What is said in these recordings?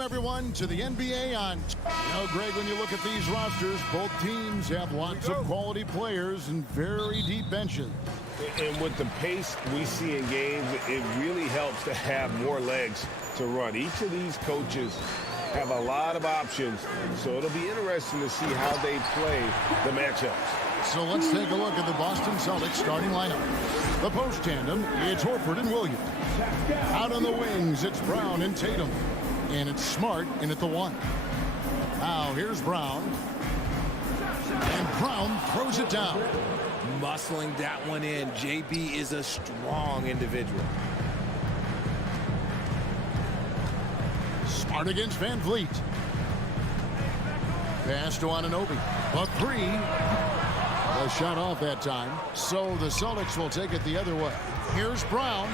Welcome, everyone, to the NBA on... You know, Greg, when you look at these rosters, both teams have lots of quality players and very deep benches. And with the pace we see in games, it really helps to have more legs to run. Each of these coaches have a lot of options, so it'll be interesting to see how they play the matchups. So let's take a look at the Boston Celtics starting lineup. The post tandem, it's Horford and Williams. Out on the wings, it's Brown and Tatum. And it's Smart in at the 1. Now here's Brown. And Brown throws it down. Muscling that one in. JB is a strong individual. Smart against Van Vliet. Pass to Anunoby. A 3. A shot off that time. So the Celtics will take it the other way. Here's Brown.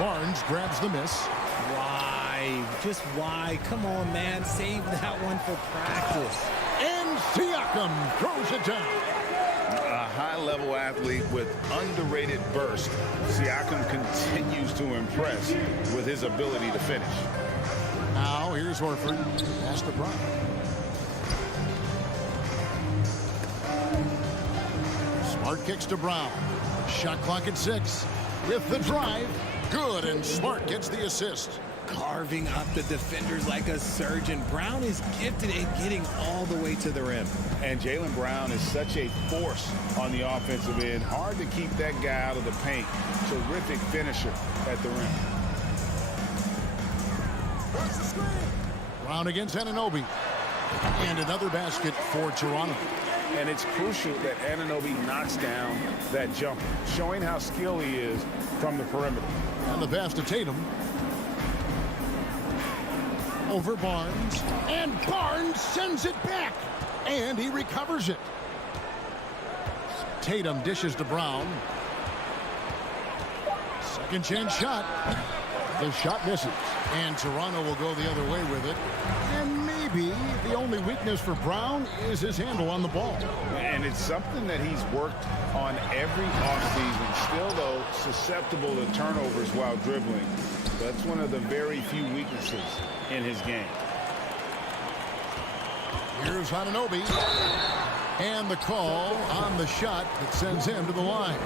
Barnes grabs the miss. Why? Just why? Come on, man. Save that one for practice. And Siakam throws it down. A high-level athlete with underrated burst. Siakam continues to impress with his ability to finish. Now here's Horford. Pass to Brown. Smart kicks to Brown. Shot clock at 6. With the drive. Good, and Smart gets the assist. Carving up the defenders like a surgeon. Brown is gifted at getting all the way to the rim. And Jaylen Brown is such a force on the offensive end. Hard to keep that guy out of the paint. Terrific finisher at the rim. Brown against Anunoby. And another basket for Toronto. And it's crucial that Anunoby knocks down that jumper, showing how skilled he is from the perimeter. And the pass to Tatum. Over Barnes. And Barnes sends it back. And he recovers it. Tatum dishes to Brown. Second chance shot. The shot misses. And Toronto will go the other way with it. And maybe the only weakness for Brown is his handle on the ball. And it's something that he's worked on every offseason. Still, though, susceptible to turnovers while dribbling. That's one of the very few weaknesses in his game. Here's Anunoby. And the call on the shot that sends him to the line.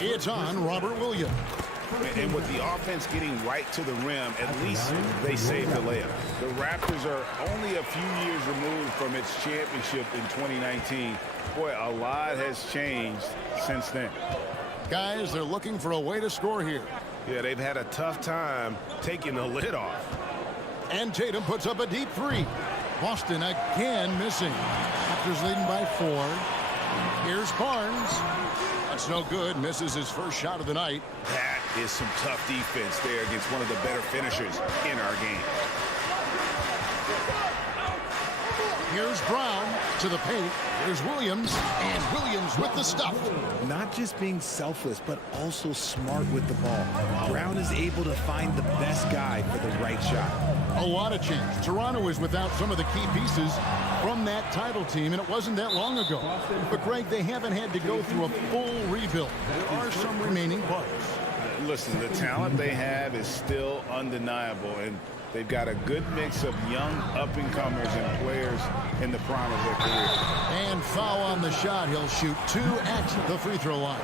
It's on Robert Williams. And with the offense getting right to the rim, at least they saved the layup. The Raptors are only a few years removed from its championship in 2019. Boy, a lot has changed since then. Guys, they're looking for a way to score here. Yeah, they've had a tough time taking the lid off. And Tatum puts up a deep 3. Boston again missing. Raptors leading by 4. Here's Barnes. That's no good. Misses his first shot of the night. That is some tough defense there against one of the better finishers in our game. Here's Brown to the paint. Here's Williams. And Williams with the stuff. Not just being selfless, but also smart with the ball. Brown is able to find the best guy for the right shot. A lot of change. Toronto is without some of the key pieces from that title team, and it wasn't that long ago. But, Greg, they haven't had to go through a full rebuild. There are some remaining bugs. Listen, the talent they have is still undeniable, and they've got a good mix of young up-and-comers and players in the prime of their career. And foul on the shot. He'll shoot 2 at the free throw line.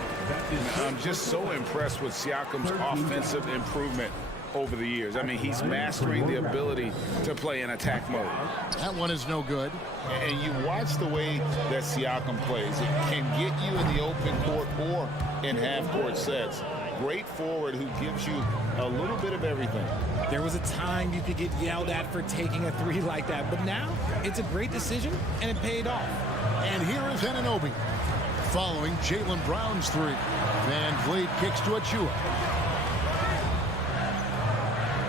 I'm just so impressed with Siakam's offensive improvement over the years. I mean, he's mastering the ability to play in attack mode. That one is no good. And you watch the way that Siakam plays. It can get you in the open court or in half-court sets. Great forward who gives you a little bit of everything. There was a time you could get yelled at for taking a 3 like that, but now it's a great decision, and it paid off. And here is Anunoby following Jaylen Brown's 3. Van Vliet kicks to Achua.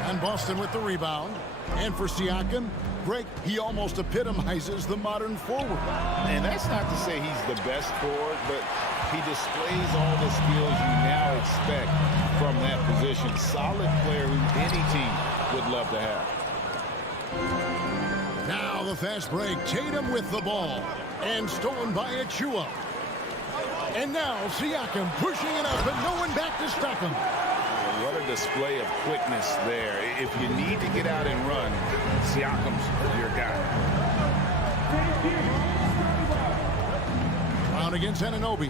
And Boston with the rebound. And for Siakam, Greg, he almost epitomizes the modern forward. And that's not to say he's the best forward, but he displays all the skills you now expect from that position. Solid player who any team would love to have. Now the fast break. Tatum with the ball. And stolen by Achua. And now Siakam pushing it up, and no one back to stop him. What a display of quickness there. If you need to get out and run, Siakam's your guy. Brown against Anunoby.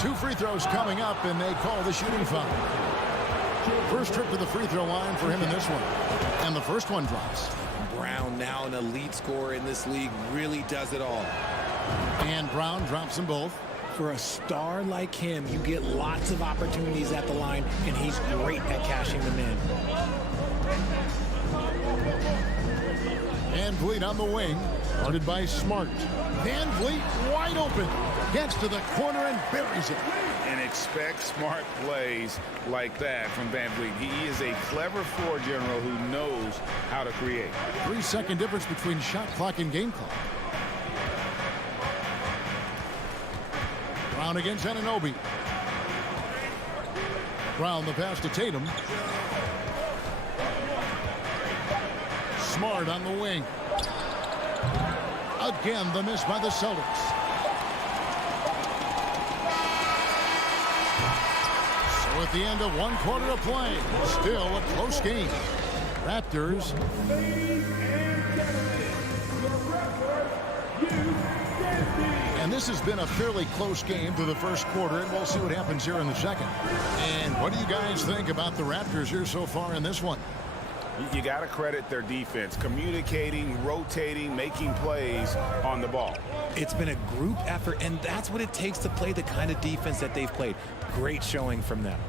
2 free throws coming up, and they call the shooting foul. First trip to the free throw line for him in this one. And the first one drops. Brown, now an elite scorer in this league, really does it all. And Brown drops them both. For a star like him, you get lots of opportunities at the line, and he's great at cashing them in. Van Vliet on the wing, guarded by Smart. Van Vliet wide open, gets to the corner and buries it. And expect smart plays like that from Van Vliet. He is a clever floor general who knows how to create. 3-second difference between shot clock and game clock. Brown against Anunoby. Brown the pass to Tatum. Smart on the wing. Again, the miss by the Celtics. So at the end of 1 quarter of play, still a close game. Raptors. And this has been a fairly close game through the first quarter, and we'll see what happens here in the second. And what do you guys think about the Raptors here so far in this one? You got to credit their defense, communicating, rotating, making plays on the ball. It's been a group effort, and that's what it takes to play the kind of defense that they've played. Great showing from them.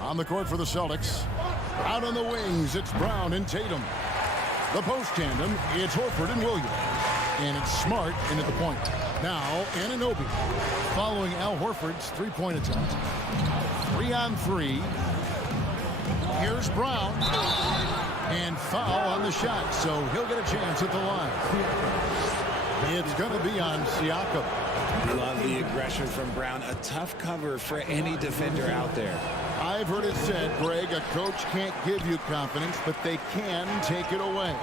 On the court for the Celtics. Out on the wings, it's Brown and Tatum. The post tandem, it's Horford and Williams. And it's Smart in at the point. Now, Anunoby following Al Horford's three-point attempt. 3-on-3. Here's Brown. And foul on the shot, so he'll get a chance at the line. It's going to be on Siakam. Love the aggression from Brown. A tough cover for any defender out there. I've heard it said, Greg, a coach can't give you confidence, but they can take it away.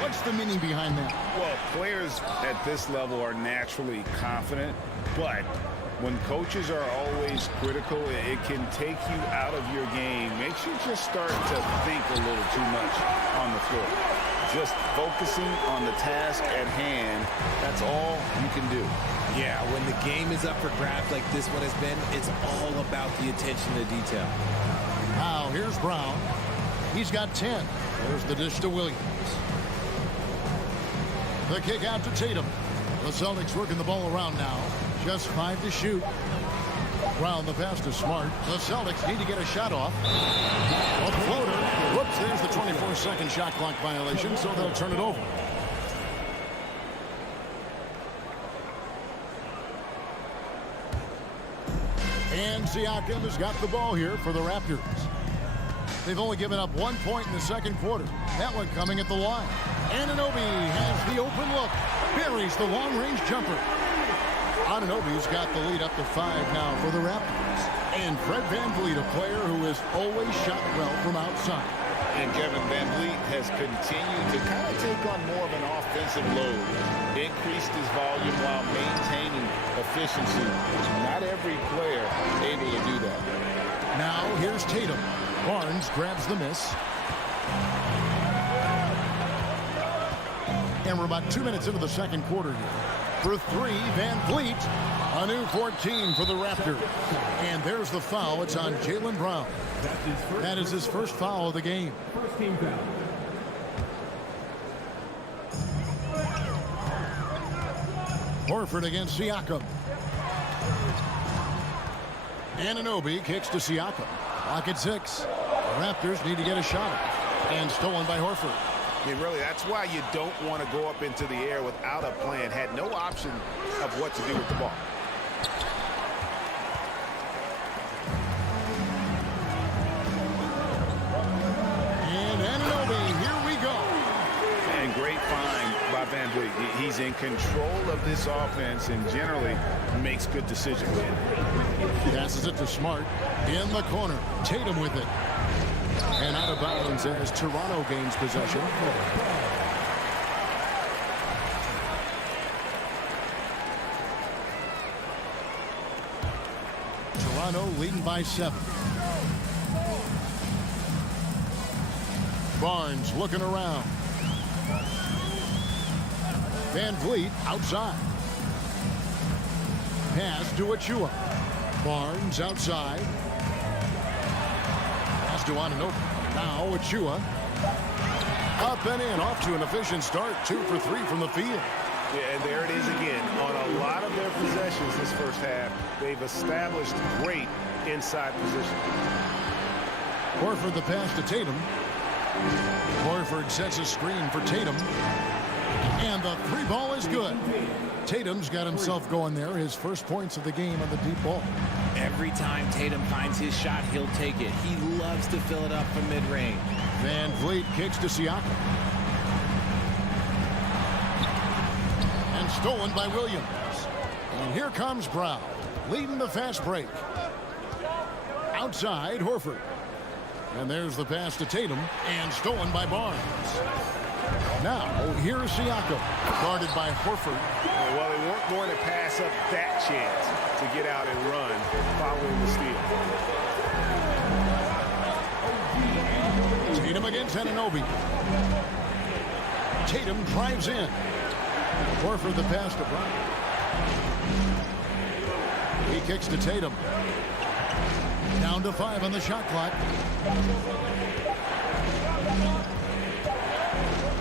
What's the meaning behind that? Well, players at this level are naturally confident, but when coaches are always critical, it can take you out of your game. Makes you just start to think a little too much on the floor. Just focusing on the task at hand, that's all you can do. Yeah, when the game is up for grabs like this one has been, it's all about the attention to detail. Now, here's Brown. He's got 10. There's the dish to Williams. The kick out to Tatum. The Celtics working the ball around now. Just 5 to shoot. Brown the pass to Smart. The Celtics need to get a shot off. A floater. Whoops, there's the 24-second shot clock violation, so they'll turn it over. And Siakam has got the ball here for the Raptors. They've only given up 1 point in the second quarter. That one coming at the line. Anunoby has the open look. Buries the long-range jumper. Anunoby's got the lead up to 5 now for the Raptors. And Fred VanVleet, a player who has always shot well from outside. And Kevin VanVleet has continued to kind of take on more of an offensive load. Increased his volume while maintaining efficiency. Not every player able to do that. Now here's Tatum. Barnes grabs the miss. And we're about 2 minutes into the second quarter here. For 3, VanVleet. A new 14 for the Raptors. And there's the foul. It's on Jaylen Brown. That is his first foul of the game. First team foul. Horford against Siakam. Anunoby kicks to Siakam. Clock at 6. The Raptors need to get a shot. And stolen by Horford. I mean, really, that's why you don't want to go up into the air without a plan. Had no option of what to do with the ball. And Anunoby, here we go. And great find by VanVleet. He's in control of this offense and generally makes good decisions. Passes it to Smart. In the corner. Tatum with it. And out of bounds as Toronto gains possession. Toronto leading by 7. Barnes looking around. Van Vliet outside. Pass to Achua. Barnes outside. Pass to Ananobi. Now Achua. Up and in, off to an efficient start. 2 for 3 from the field. Yeah, and there it is again. On a lot of their possessions this first half, they've established great inside position. Horford the pass to Tatum. Horford sets a screen for Tatum. And the 3 ball is good. Tatum's got himself going there. His first points of the game on the deep ball. Every time Tatum finds his shot, he'll take it. He loves to fill it up from mid-range. Van Vliet kicks to Siakam. And stolen by Williams. And here comes Brown, leading the fast break. Outside, Horford. And there's the pass to Tatum, and stolen by Barnes. Now, here's Siakam, guarded by Horford. Well, they weren't going to pass up that chance to get out and run following the steal. Tatum against Anunoby. Tatum drives in. Horford the pass to Brown. He kicks to Tatum. Down to 5 on the shot clock.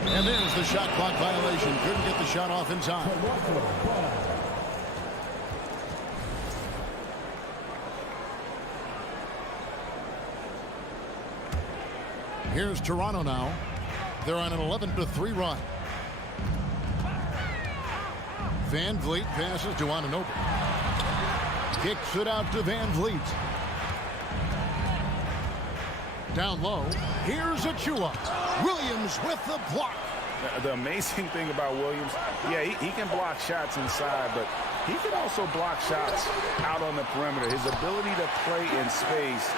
And there's the shot clock violation. Couldn't get the shot off in time. Here's Toronto now. They're on an 11-3 run. Van Vliet passes to Anunoby. Kicks it out to Van Vliet. Down low. Here's Achua. Williams with the block. The amazing thing about Williams, yeah, he can block shots inside, but he can also block shots out on the perimeter. His ability to play in space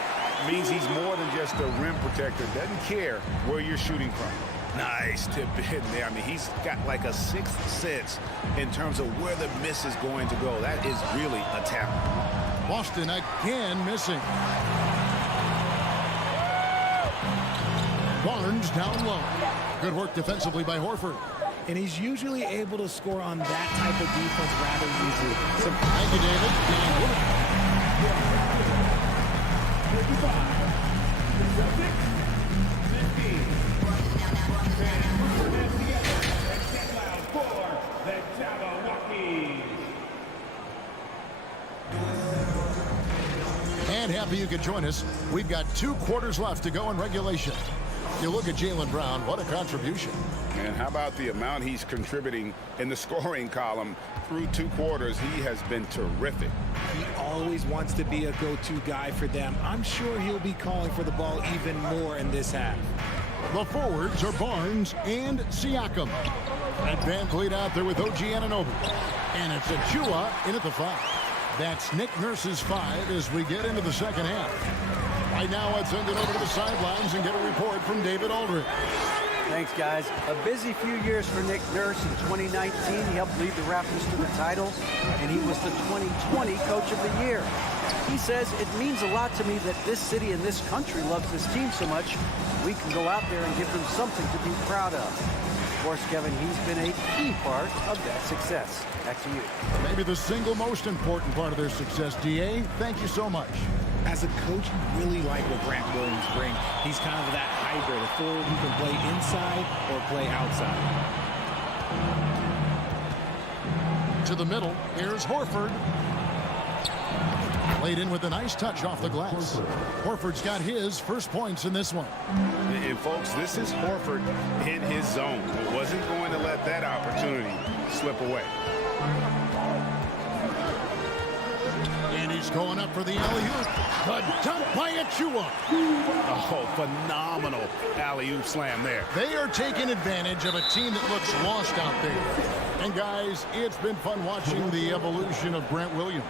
means he's more than just a rim protector. Doesn't care where you're shooting from. Nice tip in there. I mean, he's got like a sixth sense in terms of where the miss is going to go. That is really a talent. Boston again missing. Barnes down low. Good work defensively by Horford. And he's usually able to score on that type of defense rather easily. Thank you, David. And happy you could join us. We've got 2 quarters left to go in regulation. You look at Jaylen Brown, what a contribution. And how about the amount he's contributing in the scoring column through 2 quarters? He has been terrific. He always wants to be a go-to guy for them. I'm sure he'll be calling for the ball even more in this half. The forwards are Barnes and Siakam. And Van Vliet out there with OG Anunoby. And it's Achua in at the 5. That's Nick Nurse's 5 as we get into the second half. Right now, let's send it over to the sidelines and get a report from David Aldridge. Thanks, guys. A busy few years for Nick Nurse. In 2019, he helped lead the Raptors to the title, and he was the 2020 Coach of the Year. He says, it means a lot to me that this city and this country loves this team so much, we can go out there and give them something to be proud of. Of course, Kevin, he's been a key part of that success. Back to you. Maybe the single most important part of their success, D.A. Thank you so much. As a coach, you really like what Grant Williams brings. He's kind of that hybrid, a forward who can play inside or play outside. To the middle, here's Horford. Played in with a nice touch off the glass. Horford's got his first points in this one. And folks, this is Horford in his zone. He wasn't going to let that opportunity slip away. And he's going up for the alley-oop. The dunk by Achua. Oh, phenomenal alley-oop slam there. They are taking advantage of a team that looks lost out there. And guys, it's been fun watching the evolution of Grant Williams.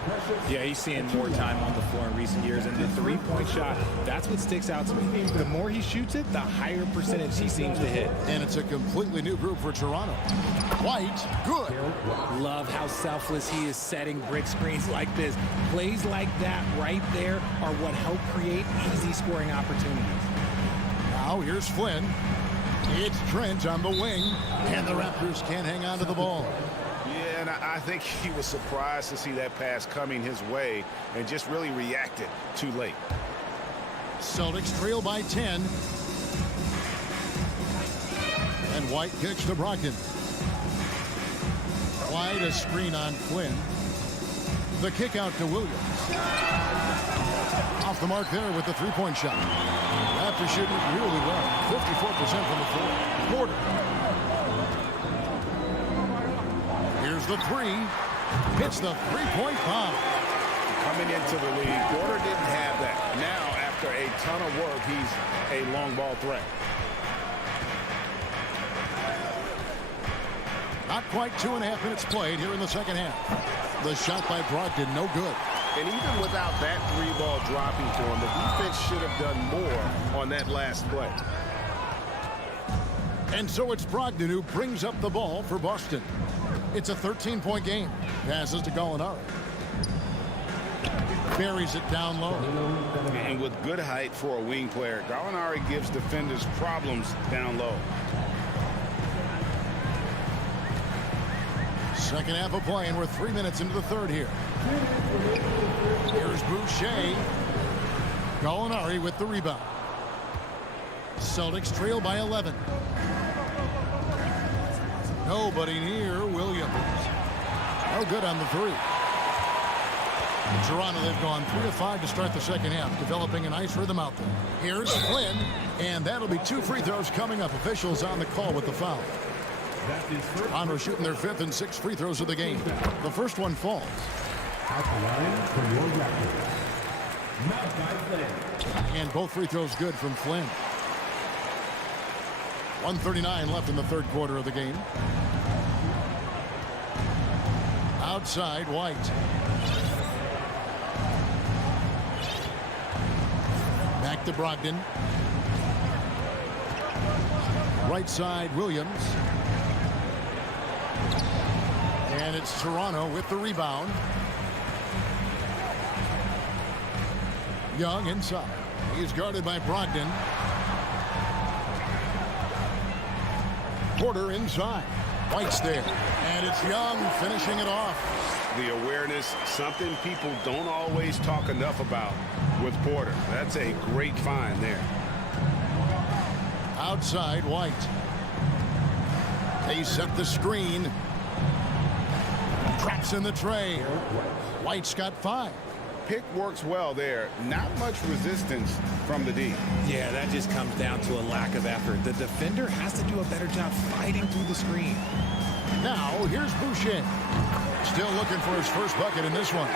Yeah, he's seeing more time on the floor in recent years, and the three-point shot, that's what sticks out to me. The more he shoots it, the higher percentage he seems to hit. And it's a completely new group for Toronto. White, good. Love how selfless he is setting brick screens like this. Plays like that right there are what help create easy scoring opportunities. Now here's Flynn. It's Trent on the wing, and the Raptors can't hang on to the ball. Yeah, and I think he was surprised to see that pass coming his way and just really reacted too late. Celtics trail by 10. And White kicks to Brogdon. White a screen on Flynn. The kick out to Williams. Off the mark there with the three-point shot. Raptors shooting it really well. 54% from the floor. Porter. Here's the three. Hits the three-point bomb. Coming into the league, Porter didn't have that. Now, after a ton of work, he's a long ball threat. Not quite 2.5 minutes played here in the second half. The shot by Brogdon, no good. And even without that three ball dropping for him, the defense should have done more on that last play. And so it's Brogdon who brings up the ball for Boston. It's a 13-point game. Passes to Gallinari. Buries it down low. And with good height for a wing player, Gallinari gives defenders problems down low. Second half of play, and we're 3 minutes into the third here. Here's Boucher. Gallinari with the rebound. Celtics trail by 11. Nobody near Williams. No good on the three. Toronto, they've gone 3 of 5 to start the second half, developing a nice rhythm out there. Here's Flynn, and that'll be 2 free throws coming up. Officials on the call with the foul. Toronto shooting their 5th and 6th free throws of the game. The first one falls. And both free throws good from Flynn. 1:39 left in the third quarter of the game. Outside, White. Back to Brogdon. Right side, Williams. And it's Toronto with the rebound. Young inside. He's guarded by Brogdon. Porter inside. White's there. And it's Young finishing it off. The awareness, something people don't always talk enough about with Porter. That's a great find there. Outside, White. They set the screen. Traps in the tray. White's got 5. Pick works well there. Not much resistance from the D. Yeah, that just comes down to a lack of effort. The defender has to do a better job fighting through the screen. Now, here's Boucher. Still looking for his first bucket in this one.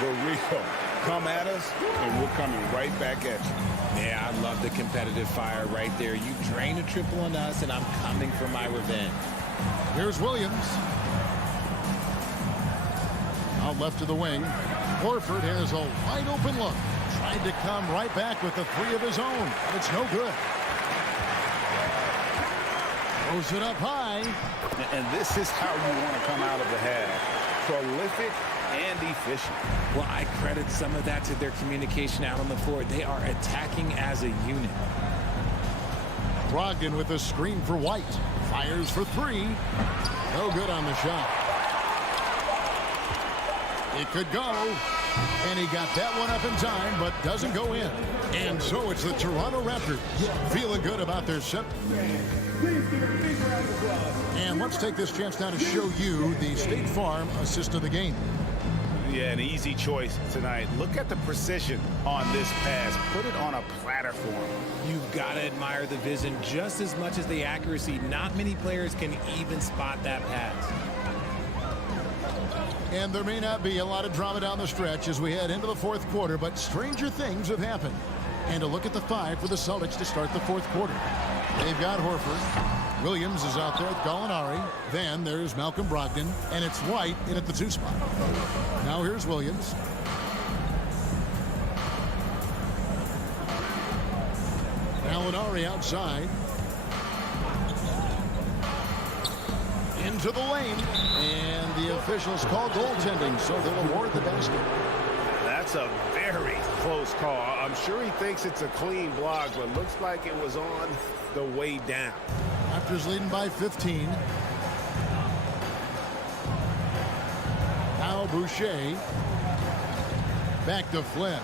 The real. Come at us, and we're coming right back at you. Yeah, I love the competitive fire right there. You drain a triple on us, and I'm coming for my revenge. Here's Williams. Out left to the wing. Horford has a wide open look. Tried to come right back with the 3 of his own. But it's no good. Throws it up high. And this is how you want to come out of the half. Prolific and efficient. Well, I credit some of that to their communication out on the floor. They are attacking as a unit. Brogdon with a screen for White. Fires for 3. No good on the shot. It could go. And he got that one up in time, but doesn't go in. And so it's the Toronto Raptors feeling good about their set. And let's take this chance now to show you the State Farm assist of the game. Yeah, an easy choice tonight. Look at the precision on this pass. Put it on a platter for him. You've got to admire the vision just as much as the accuracy. Not many players can even spot that pass. And there may not be a lot of drama down the stretch as we head into the fourth quarter, but stranger things have happened. And a look at the 5 for the Celtics to start the fourth quarter. They've got Horford. Williams is out there with Gallinari. Then there's Malcolm Brogdon, and it's White in at the 2 spot. Now here's Williams. Gallinari outside. Into the lane. And the officials call goaltending, so they'll award the basket. That's a very close call. I'm sure he thinks it's a clean block, but looks like it was on the way down. Raptors leading by 15. Now Boucher. Back to Flynn.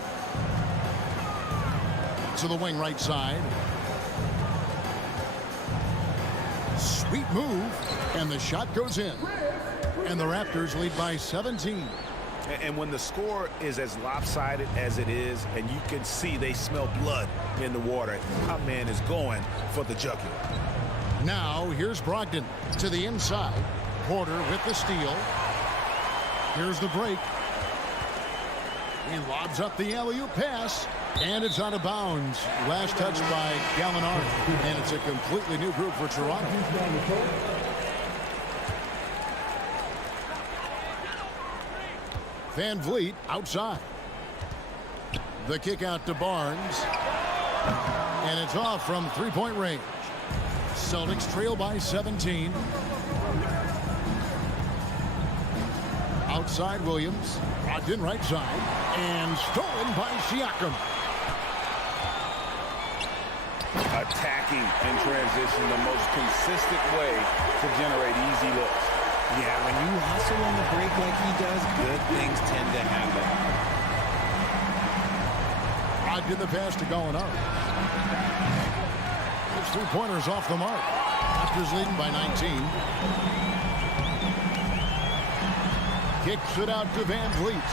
To the wing right side. Sweet move. And the shot goes in. And the Raptors lead by 17. And when the score is as lopsided as it is, and you can see they smell blood in the water, our man is going for the jugular. Now here's Brogdon to the inside. Porter with the steal. Here's the break. He lobs up the alley-oop pass, and it's out of bounds. Last touch by Gallinari, and it's a completely new group for Toronto. Van Vliet outside. The kick out to Barnes. And it's off from three-point range. Celtics trail by 17. Outside Williams. Brogdon right side. And stolen by Siakam. Attacking in transition, the most consistent way to generate easy looks. Yeah, when you hustle on the break like he does, good things tend to happen. Brogdon the pass to Gallinari. His three-pointers off the mark. Raptors leading by 19. Kicks it out to Van Vliet.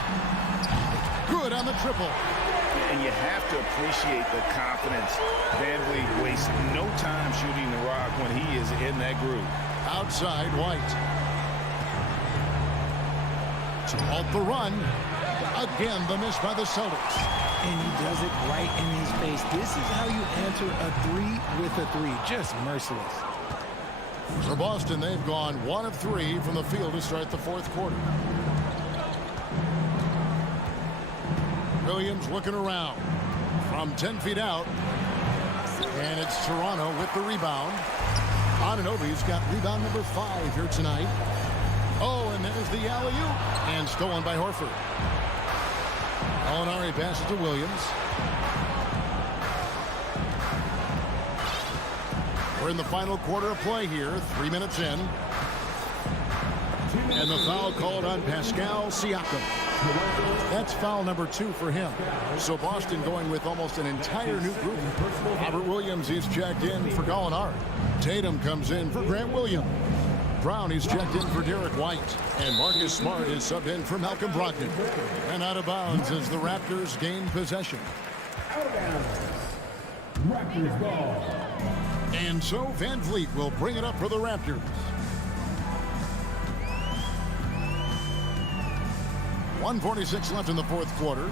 Good on the triple. And you have to appreciate the confidence. Van Vliet wastes no time shooting the rock when he is in that groove. Outside White. To halt the run. Again, the miss by the Celtics. And he does it right in his face. This is how you answer a three with a three. Just merciless. For Boston, they've gone 1 of 3 from the field to start the fourth quarter. Williams looking around from 10 feet out. And it's Toronto with the rebound. Anunoby's got rebound number 5 here tonight. Oh, and there's the alley-oop. And stolen by Horford. Gallinari passes to Williams. We're in the final quarter of play here. 3 minutes in. And the foul called on Pascal Siakam. That's foul number 2 for him. So Boston going with almost an entire new group. Robert Williams is checked in for Gallinari. Tatum comes in for Grant Williams. Brown is checked in for Derek White. And Marcus Smart is subbed in for Malcolm Brogdon. And out of bounds as the Raptors gain possession. Raptors ball. And so Van Vliet will bring it up for the Raptors. .146 left in the fourth quarter.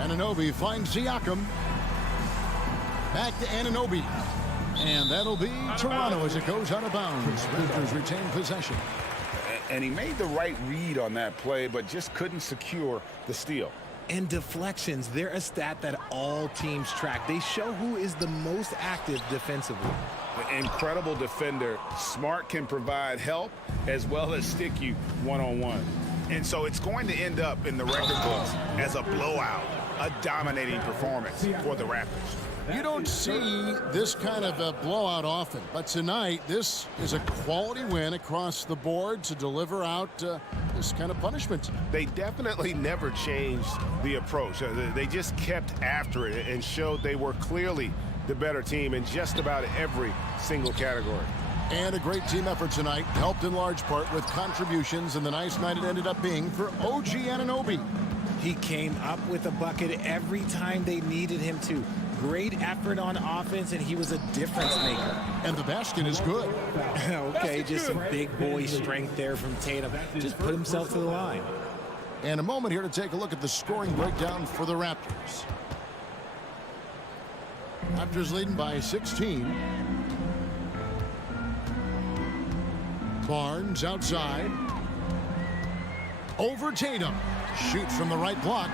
Anunoby finds Siakam. Back to Anunoby. And that'll be Toronto as it goes out of bounds. Raptors retain possession. And he made the right read on that play, but just couldn't secure the steal. And deflections, they're a stat that all teams track. They show who is the most active defensively. Incredible defender. Smart can provide help as well as stick you one-on-one. And so it's going to end up in the record books as a blowout, a dominating performance for the Raptors. You don't see this kind of a blowout often, but tonight this is a quality win across the board to deliver out this kind of punishment. They definitely never changed the approach. They just kept after it and showed they were clearly the better team in just about every single category. And a great team effort tonight, helped in large part with contributions, and the nice night it ended up being for OG Anunoby. He came up with a bucket every time they needed him to. Great effort on offense, and he was a difference maker. And the basket is good. Okay, just some big boy strength there from Tatum. Just put himself to the line. And a moment here to take a look at the scoring breakdown for the Raptors. Raptors leading by 16. Barnes outside. Over Tatum. Shoots from the right block.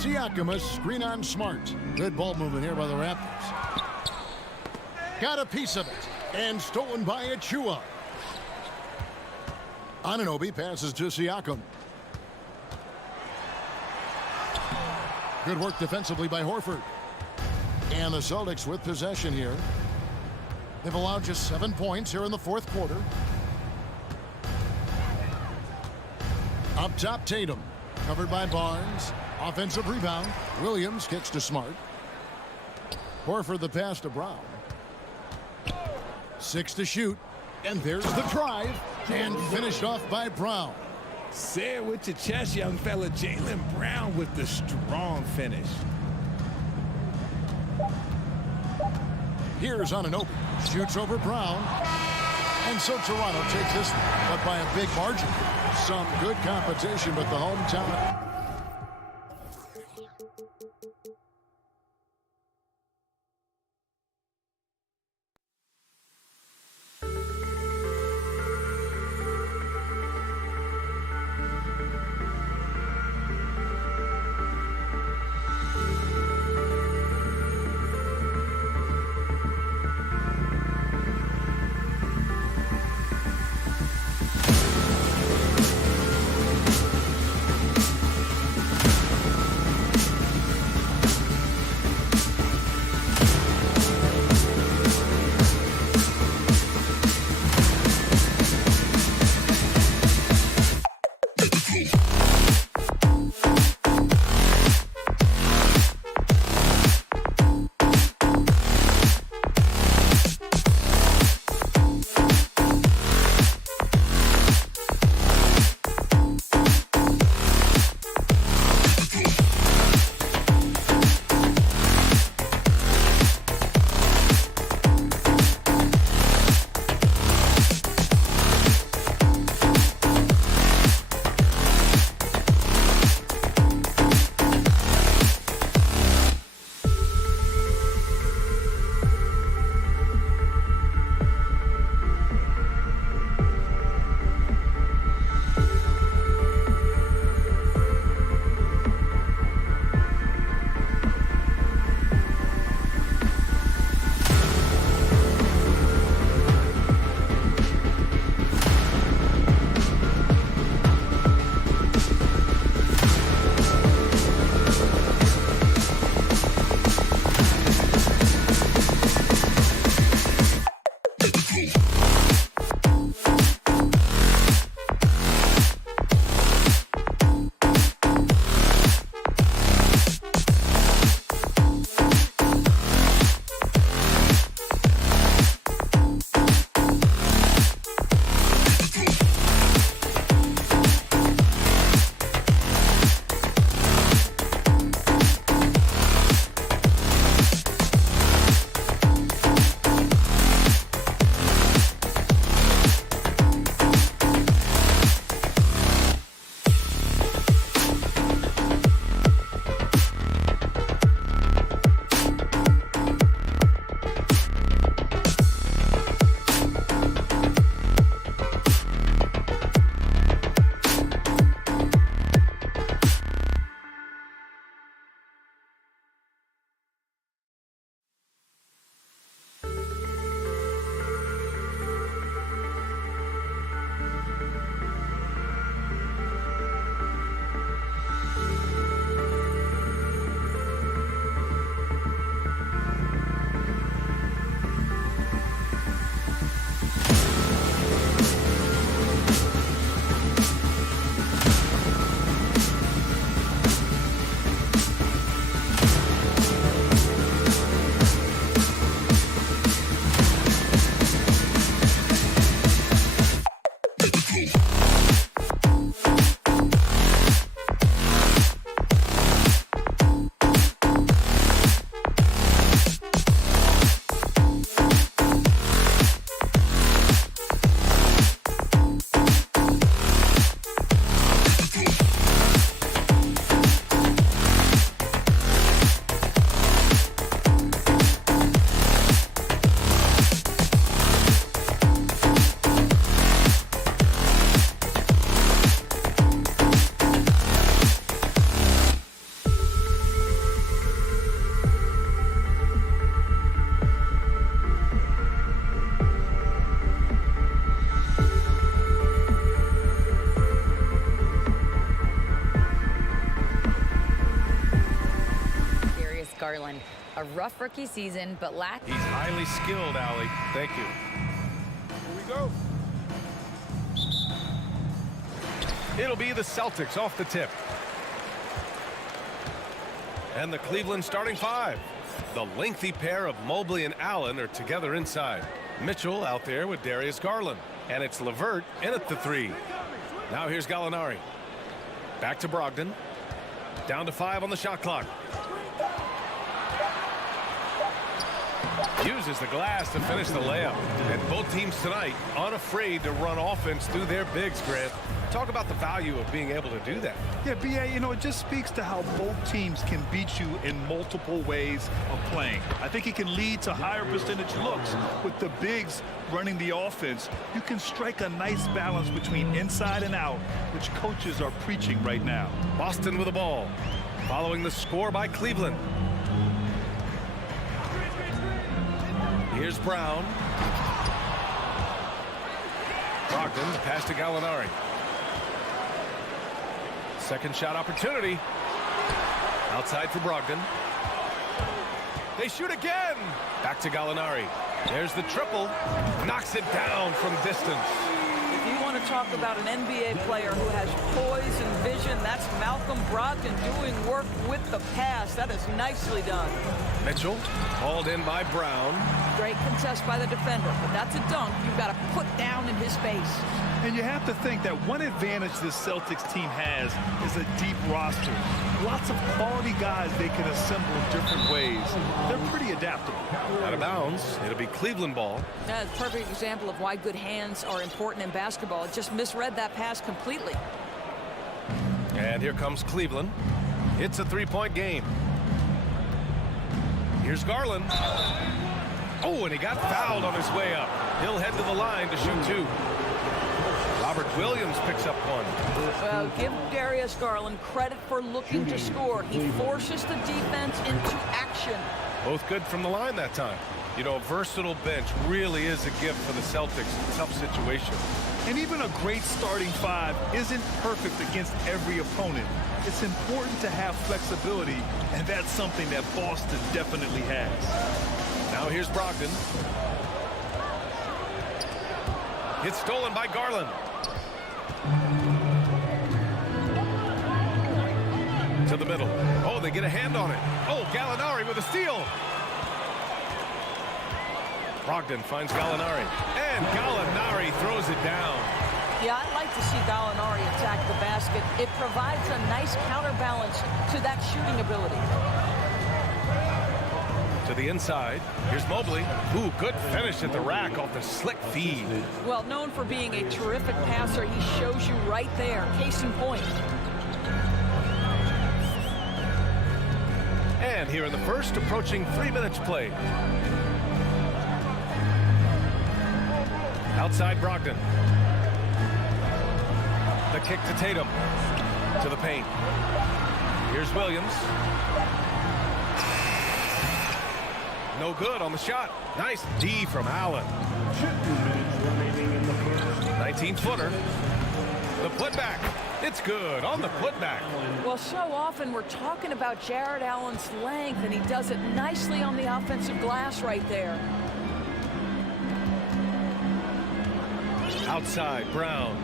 Siakam, a screen on Smart. Good ball movement here by the Raptors. Got a piece of it. And stolen by Achua. Anunoby passes to Siakam. Good work defensively by Horford. And the Celtics with possession here. They've allowed just 7 points here in the fourth quarter. Up top, Tatum. Covered by Barnes. Offensive rebound. Williams kicks to Smart. Horford the pass to Brown. 6 to shoot. And there's the drive. And finished off by Brown. Say it with your chest, young fella. Jaylen Brown with the strong finish. Here's Anunoby. Shoots over Brown. And so Toronto takes this one, but by a big margin. Some good competition, but the hometown. A rough rookie season, but lack. He's highly skilled, Allie. Thank you. Here we go. It'll be the Celtics off the tip. And the Cleveland starting five. The lengthy pair of Mobley and Allen are together inside. Mitchell out there with Darius Garland. And it's LeVert in at the three. Now here's Gallinari. Back to Brogdon. Down to 5 on the shot clock. Uses the glass to finish the layup. And both teams tonight unafraid to run offense through their bigs, Grant. Talk about the value of being able to do that. Yeah, B.A., it just speaks to how both teams can beat you in multiple ways of playing. I think it can lead to higher percentage looks. With the bigs running the offense, you can strike a nice balance between inside and out, which coaches are preaching right now. Boston with the ball, following the score by Cleveland. Here's Brown. Brogdon, pass to Gallinari. Second shot opportunity. Outside for Brogdon. They shoot again. Back to Gallinari. There's the triple. Knocks it down from distance. If you want to talk about an NBA player who has poise and vision, that's Malcolm Brogdon doing work with the pass. That is nicely done. Mitchell hauled in by Brown. Great contest by the defender, but that's a dunk you've got to put down in his face. And you have to think that one advantage this Celtics team has is a deep roster. Lots of quality guys they can assemble in different ways. They're pretty adaptable. Out of bounds. It'll be Cleveland ball. That's a perfect example of why good hands are important in basketball. It just misread that pass completely. And here comes Cleveland. It's a three-point game. Here's Garland. Oh, and he got fouled on his way up. He'll head to the line to shoot two. Robert Williams picks up one. Well, give Darius Garland credit for looking to score. He forces the defense into action. Both good from the line that time. A versatile bench really is a gift for the Celtics. Tough situation. And even a great starting five isn't perfect against every opponent. It's important to have flexibility, and that's something that Boston definitely has. Now here's Brogdon. It's stolen by Garland. To the middle. Oh, they get a hand on it. Oh, Gallinari with a steal. Brogdon finds Gallinari. And Gallinari throws it down. Yeah, I'd like to see Gallinari attack the basket. It provides a nice counterbalance to that shooting ability. To the inside. Here's Mobley. Ooh, good finish at the rack off the slick feed. Well, known for being a terrific passer, he shows you right there. Case in point. And here in the first, approaching 3 minutes played. Outside Brogdon. The kick to Tatum. To the paint. Here's Williams. No good on the shot. Nice D from Allen. 19-footer. The putback. It's good on the putback. Well, so often we're talking about Jared Allen's length, and he does it nicely on the offensive glass right there. Outside, Brown.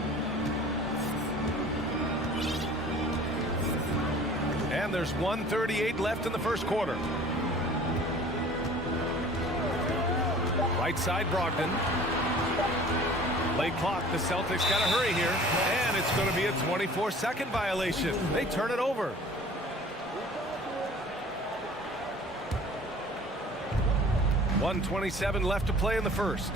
And there's 1:38 left in the first quarter. Right side, Brogdon. Late clock, the Celtics got to hurry here. And it's going to be a 24-second violation. They turn it over. .127 left to play in the first.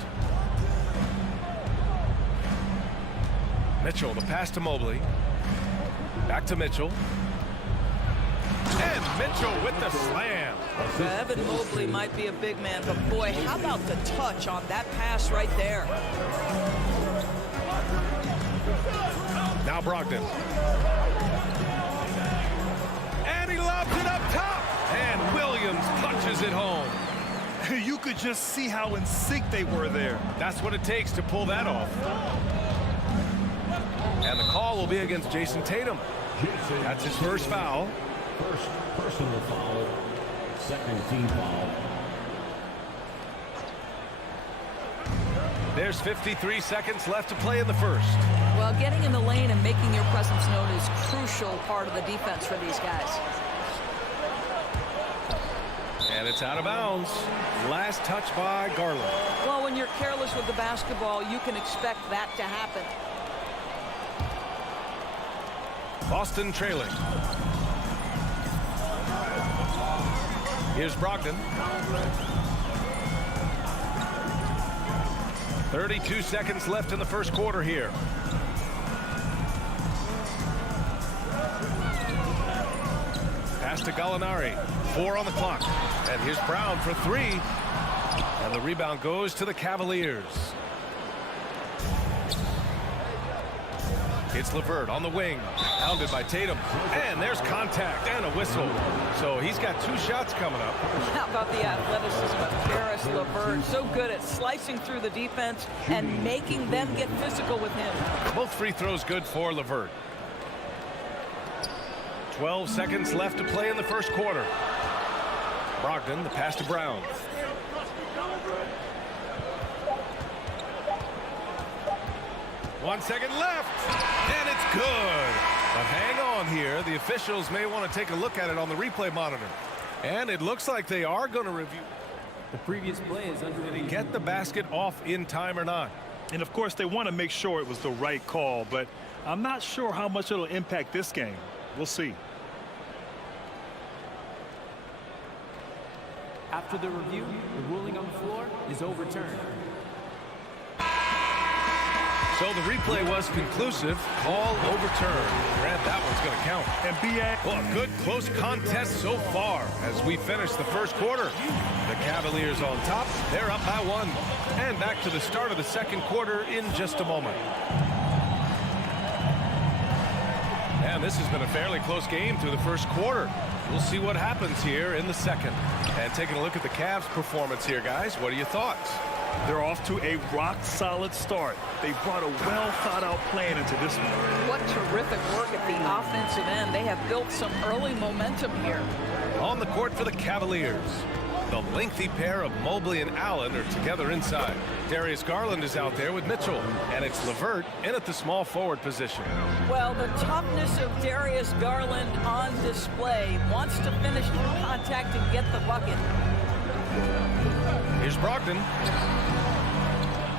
Mitchell, the pass to Mobley. Back to Mitchell. And Mitchell with the slam. Evan Mobley might be a big man, but boy, how about the touch on that pass right there? Now Brogdon. And he lobs it up top. And Williams punches it home. You could just see how in sync they were there. That's what it takes to pull that off. And the call will be against Jason Tatum. That's his first foul. First personal foul. Second team foul. There's 53 seconds left to play in the first. Well, getting in the lane and making your presence known is a crucial part of the defense for these guys. And it's out of bounds. Last touch by Garland. Well, when you're careless with the basketball, you can expect that to happen. Boston trailing. Here's Brogdon. 32 seconds left in the first quarter here. Pass to Gallinari. 4 on the clock. And here's Brown for 3. And the rebound goes to the Cavaliers. It's LeVert on the wing. Pounded by Tatum. And there's contact and a whistle. So he's got 2 shots coming up. How about the athleticism of Pharos LeVert? So good at slicing through the defense and making them get physical with him. Both free throws good for LeVert. 12 seconds left to play in the first quarter. Brogdon, the pass to Brown. One second left, and it's good. But hang on here. The officials may want to take a look at it on the replay monitor. And it looks like they are going to review. The previous play is under Did he get the basket off in time or not? And of course, they want to make sure it was the right call, but I'm not sure how much it'll impact this game. We'll see. After the review, the ruling on the floor is overturned. So the replay was conclusive. Call overturned. Brad, that one's going to count. And B.A. Well, a good close contest so far as we finish the first quarter. The Cavaliers on top. They're up by 1. And back to the start of the second quarter in just a moment. And this has been a fairly close game through the first quarter. We'll see what happens here in the second. And taking a look at the Cavs' performance here, guys. What are your thoughts? They're off to a rock-solid start. They brought a well-thought-out plan into this one. What terrific work at the offensive end. They have built some early momentum here. On the court for the Cavaliers. The lengthy pair of Mobley and Allen are together inside. Darius Garland is out there with Mitchell. And it's LeVert in at the small forward position. Well, the toughness of Darius Garland on display. Wants to finish through contact and get the bucket. Here's Brogdon.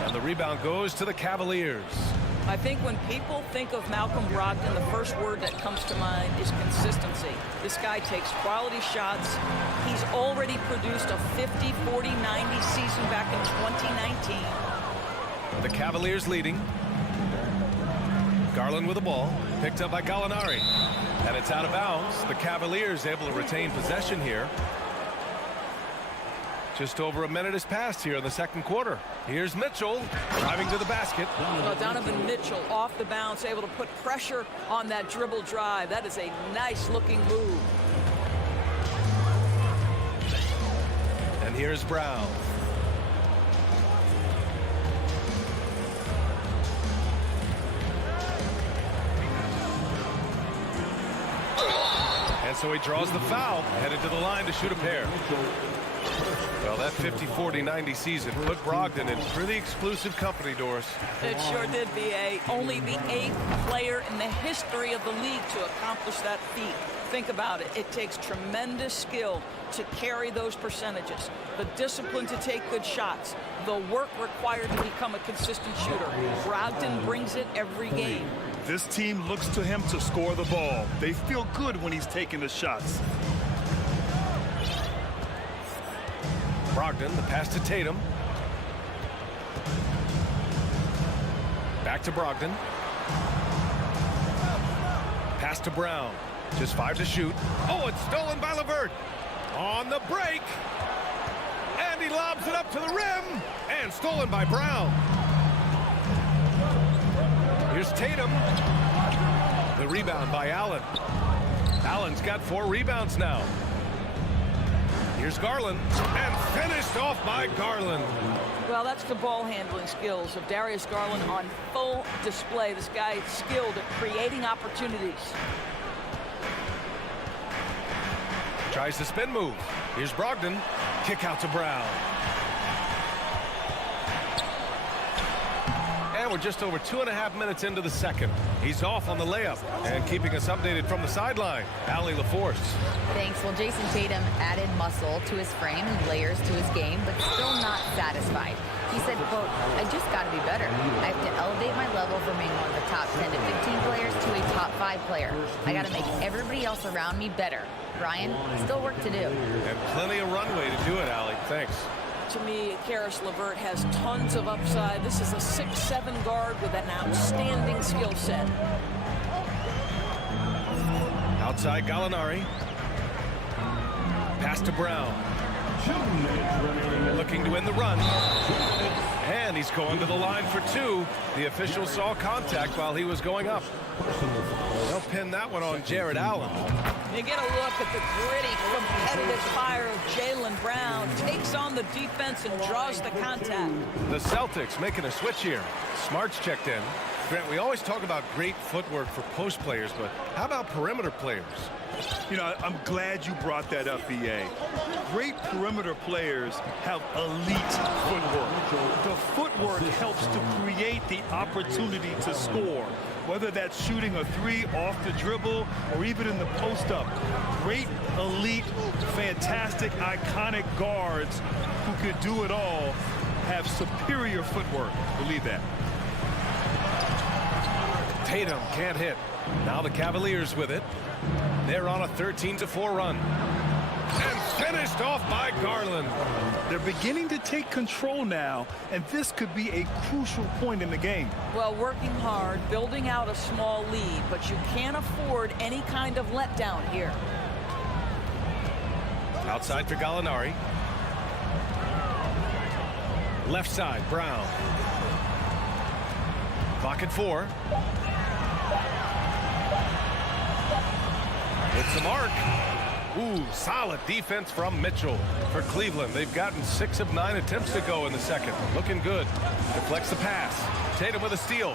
And the rebound goes to the Cavaliers. I think when people think of Malcolm Brogdon, the first word that comes to mind is consistency. This guy takes quality shots. He's already produced a 50, 40, 90 season back in 2019. The Cavaliers leading. Garland with the ball. Picked up by Gallinari. And it's out of bounds. The Cavaliers able to retain possession here. Just over a minute has passed here in the second quarter. Here's Mitchell driving to the basket. Well, Donovan Mitchell off the bounce, able to put pressure on that dribble drive. That is a nice-looking move. And here's Brown. And so he draws the foul, headed to the line to shoot a pair. Well, that 50, 40, 90 season put Brogdon in pretty exclusive company, Doris. It sure did, B.A. Only the 8th player in the history of the league to accomplish that feat. Think about it. It takes tremendous skill to carry those percentages, the discipline to take good shots, the work required to become a consistent shooter. Brogdon brings it every game. This team looks to him to score the ball. They feel good when he's taking the shots. Brogdon, the pass to Tatum. Back to Brogdon. Pass to Brown. Just 5 to shoot. Oh, it's stolen by LeVert. On the break. And he lobs it up to the rim. And stolen by Brown. Here's Tatum. The rebound by Allen. Allen's got 4 rebounds now. Here's Garland, and finished off by Garland. Well, that's the ball handling skills of Darius Garland on full display. This guy is skilled at creating opportunities. Tries the spin move. Here's Brogdon. Kick out to Brown. And we're just over 2.5 minutes into the second. He's off on the layup and keeping us updated from the sideline. Allie LaForce. Thanks. Well, Jason Tatum added muscle to his frame and layers to his game, but still not satisfied. He said, quote, "I just got to be better. I have to elevate my level from being one of the top 10 to 15 players to a top 5 player. I got to make everybody else around me better. Brian, still work to do." And plenty of runway to do it, Allie. Thanks. To me, Caris LeVert has tons of upside. This is a 6'7" guard with an outstanding skill set. Outside Gallinari. Pass to Brown. Looking to win the run. And he's going to the line for 2. The official saw contact while he was going up. They'll pin that one on Jared Allen. You get a look at the gritty, competitive fire of Jaylen Brown. Takes on the defense and draws the contact. The Celtics making a switch here. Smart's checked in. Grant, we always talk about great footwork for post players, but how about perimeter players? You know, I'm glad you brought that up, B.A. Great perimeter players have elite footwork. The footwork helps to create the opportunity to score, whether that's shooting a 3 off the dribble or even in the post-up. Great, elite, fantastic, iconic guards who could do it all have superior footwork. Believe that. Tatum can't hit. Now the Cavaliers with it. They're on a 13-4 run. And finished off by Garland. They're beginning to take control now, and this could be a crucial point in the game. Well, working hard, building out a small lead, but you can't afford any kind of letdown here. Outside for Gallinari. Left side, Brown. Clock at 4. It's the mark. Ooh, solid defense from Mitchell. For Cleveland, they've gotten 6 of 9 attempts to go in the second. Looking good. Deflects the pass. Tatum with a steal.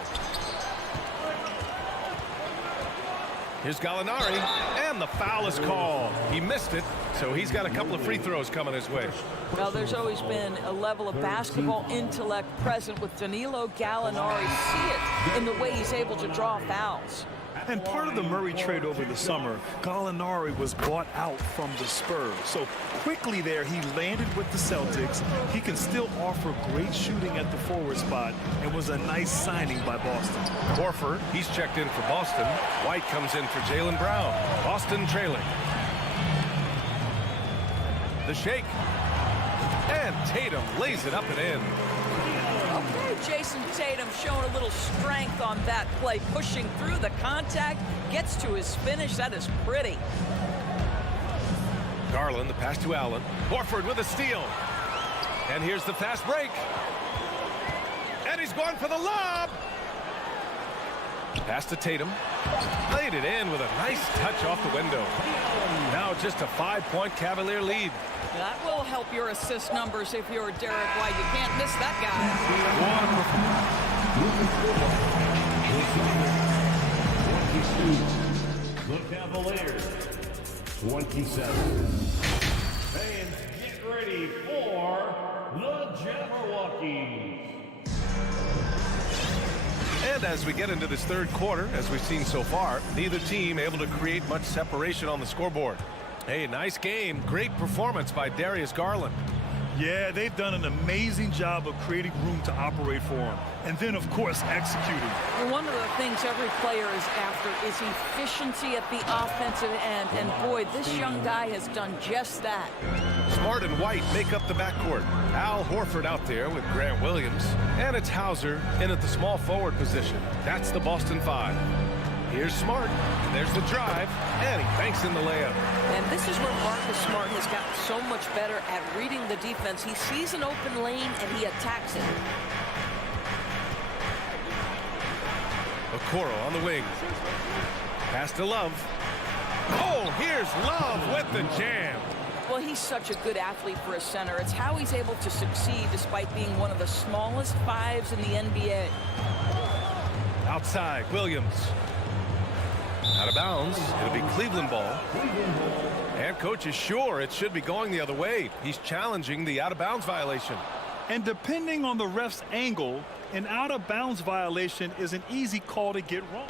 Here's Gallinari, and the foul is called. He missed it, so he's got a couple of free throws coming his way. Well, there's always been a level of basketball intellect present with Danilo Gallinari. See it in the way he's able to draw fouls. And part of the Murray trade over the summer, Gallinari was bought out from the Spurs. So quickly there, he landed with the Celtics. He can still offer great shooting at the forward spot and was a nice signing by Boston. Horford, he's checked in for Boston. White comes in for Jaylen Brown. Boston trailing. The shake. And Tatum lays it up and in. Okay, Jason Tatum showing a little strength on that play, pushing through the contact, gets to his finish. That is pretty. Garland, the pass to Allen. Horford with a steal. And here's the fast break. And he's going for the lob. Pass to Tatum. Laid it in with a nice touch off the window. Now just a 5-point Cavalier lead. That will help your assist numbers if you're Derek White. You can't miss that guy. The Cavaliers, 27. Fans, get ready for the Jabberwockies. And as we get into this third quarter, as we've seen so far, neither team able to create much separation on the scoreboard. Hey, nice game. Great performance by Darius Garland. Yeah, they've done an amazing job of creating room to operate for him. And then, of course, executing. Well, one of the things every player is after is efficiency at the offensive end. And, boy, this young guy has done just that. Smart and White make up the backcourt. Al Horford out there with Grant Williams. And it's Hauser in at the small forward position. That's the Boston 5. Here's Smart. There's the drive. And he banks in the layup. And this is where Marcus Smart has gotten so much better at reading the defense. He sees an open lane and he attacks it. Okoro on the wing. Pass to Love. Oh, here's Love with the jam. Well, he's such a good athlete for a center. It's how he's able to succeed despite being one of the smallest 5s in the NBA. Outside, Williams. Out of bounds. It'll be Cleveland ball. And coach is sure it should be going the other way. He's challenging the out-of-bounds violation. And depending on the ref's angle, an out-of-bounds violation is an easy call to get wrong.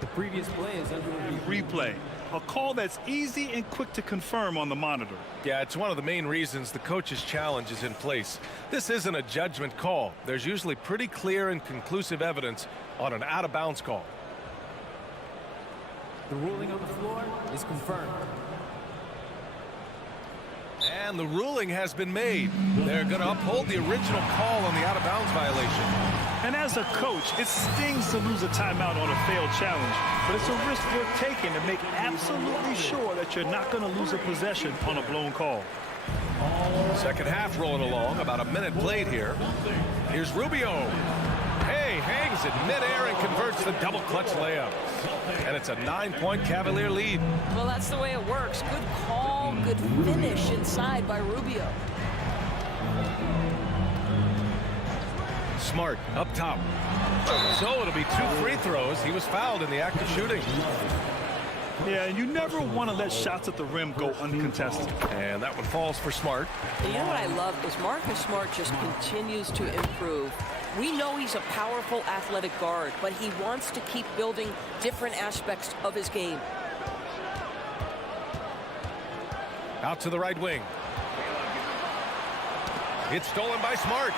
The previous play is under review. Replay. A call that's easy and quick to confirm on the monitor. Yeah, it's one of the main reasons the coach's challenge is in place. This isn't a judgment call. There's usually pretty clear and conclusive evidence on an out-of-bounds call. The ruling on the floor is confirmed. And the ruling has been made. They're going to uphold the original call on the out-of-bounds violation. And as a coach, it stings to lose a timeout on a failed challenge, but it's a risk worth taking to make absolutely sure that you're not going to lose a possession on a blown call. Second half rolling along, about a minute played here. Here's Rubio. Hey, hangs it midair and converts the double clutch layup. And it's a 9-point Cavalier lead. Well, that's the way it works. Good call, good finish inside by Rubio. Smart up top. So it'll be 2 free throws. He was fouled in the act of shooting. Yeah, and you never want to let shots at the rim go uncontested. And that one falls for Smart. You know what I love is Marcus Smart just continues to improve. We know he's a powerful athletic guard, but he wants to keep building different aspects of his game. Out to the right wing. It's stolen by Smart.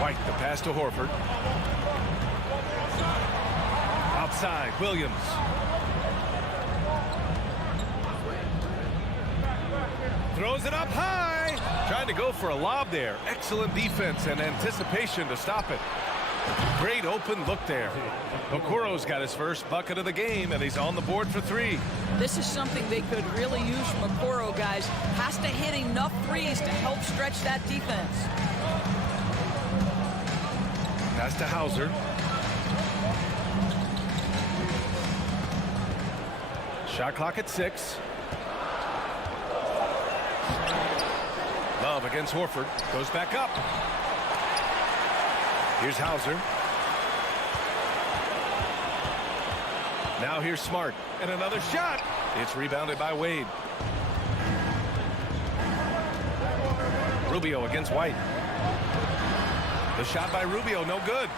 White, the pass to Horford. Outside, Williams. Throws it up high. Trying to go for a lob there. Excellent defense and anticipation to stop it. Great open look there. Okoro's got his first bucket of the game, and he's on the board for 3. This is something they could really use from Okoro, guys. Has to hit enough threes to help stretch that defense. Pass to Hauser. Shot clock at 6. Love against Horford. Goes back up. Here's Hauser. Now here's Smart. And another shot. It's rebounded by Wade. Rubio against White. The shot by Rubio, no good.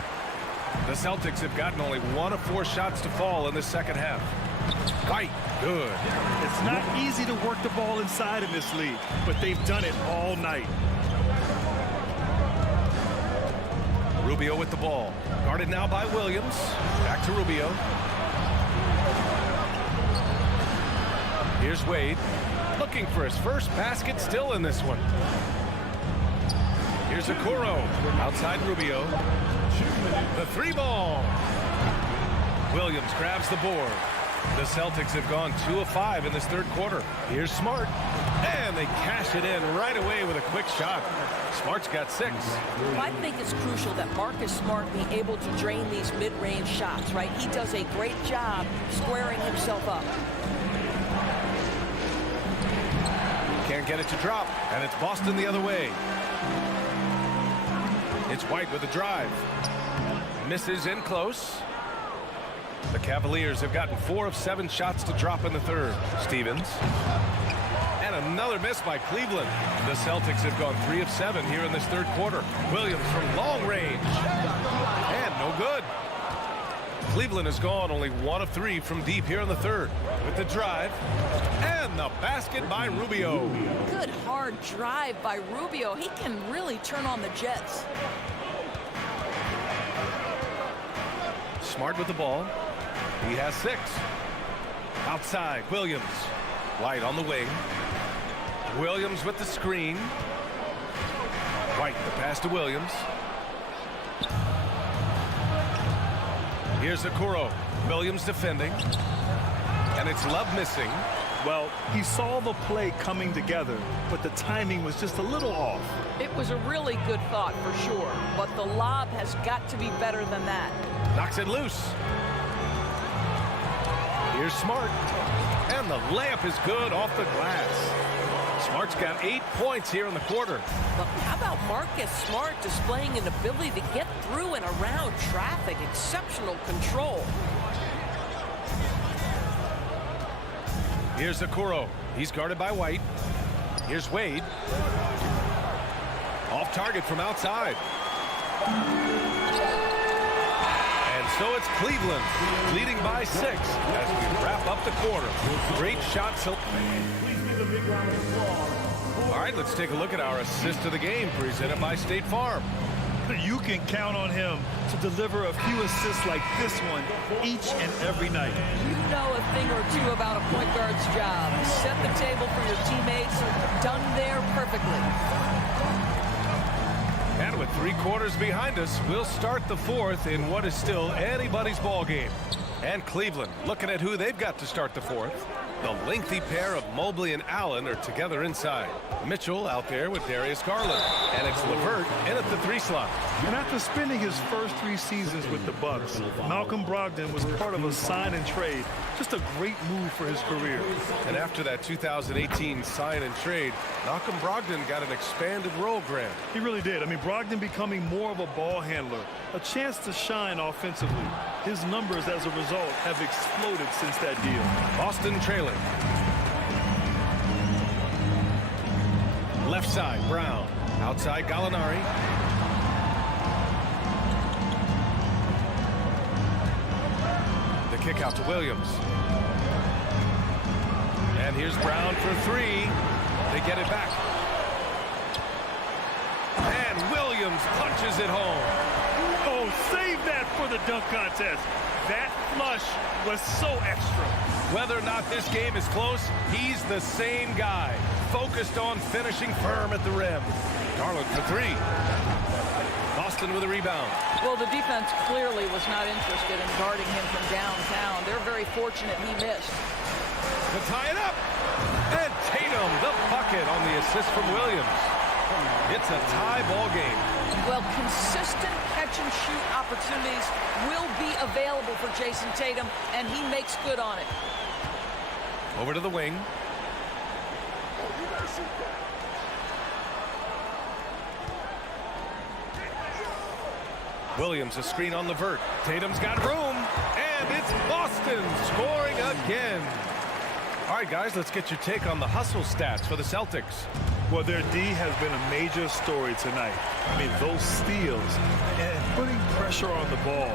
The Celtics have gotten only 1 of 4 shots to fall in the second half. White, good. It's not easy to work the ball inside in this league, but they've done it all night. Rubio with the ball. Guarded now by Williams. Back to Rubio. Here's Wade. Looking for his first basket still in this one. Here's Okoro. Outside Rubio. The 3-ball. Williams grabs the board. The Celtics have gone 2 of 5 in this third quarter. Here's Smart. And they cash it in right away with a quick shot. Smart's got 6. I think it's crucial that Marcus Smart be able to drain these mid-range shots, right? He does a great job squaring himself up. Can't get it to drop, and it's Boston the other way. It's White with a drive. Misses in close. The Cavaliers have gotten 4 of 7 shots to drop in the third. Stevens. And another miss by Cleveland. The Celtics have gone 3 of 7 here in this third quarter. Williams from long range. And no good. Cleveland has gone only 1 of 3 from deep here in the third. With the drive. And the basket by Rubio. Good hard drive by Rubio. He can really turn on the Jets. Smart with the ball. He has 6. Outside, Williams. White on the wing. Williams with the screen. White, the pass to Williams. Here's Okoro. Williams defending. And it's Love missing. Well, he saw the play coming together, but the timing was just a little off. It was a really good thought for sure, but the lob has got to be better than that. Knocks it loose. Here's Smart. And the layup is good off the glass. Smart's got 8 points here in the quarter. But how about Marcus Smart displaying an ability to get through and around traffic? Exceptional control. Here's Okoro. He's guarded by White. Here's Wade. Off target from outside. And so it's Cleveland leading by 6 as we wrap up the quarter. Great shot. All right, let's take a look at our assist of the game presented by State Farm. You can count on him to deliver a few assists like this one each and every night. You know a thing or two about a point guard's job. Set the table for your teammates. Done there perfectly. And with 3 quarters behind us, we'll start the 4th in what is still anybody's ball game. And Cleveland looking at who they've got to start the 4th. The lengthy pair of Mobley and Allen are together inside. Mitchell out there with Darius Garland. And it's LeVert in at the 3 slot. And after spending his first 3 seasons with the Bucks, Malcolm Brogdon was part of a sign and trade. Just a great move for his career. And after that 2018 sign and trade, Malcolm Brogdon got an expanded role grant. He really did. I mean, Brogdon becoming more of a ball handler, a chance to shine offensively. His numbers as a result have exploded since that deal. Boston trailing. Left side, Brown. Outside, Gallinari. The kick out to Williams. And here's Brown for 3. They get it back. And Williams punches it home. Oh, save that for the dunk contest. That flush was so extra. Whether or not this game is close, he's the same guy. Focused on finishing firm at the rim. Garland for 3. Boston with a rebound. Well, the defense clearly was not interested in guarding him from downtown. They're very fortunate he missed. To tie it up. And Tatum, the bucket on the assist from Williams. It's a tie ball game. Well, consistent catch and shoot opportunities will be available for Jason Tatum, and he makes good on it. Over to the wing. Williams, a screen on LeVert. Tatum's got room, and it's Boston scoring again. All right, guys, let's get your take on the hustle stats for the Celtics. Well, their D has been a major story tonight. I mean, those steals and putting pressure on the ball,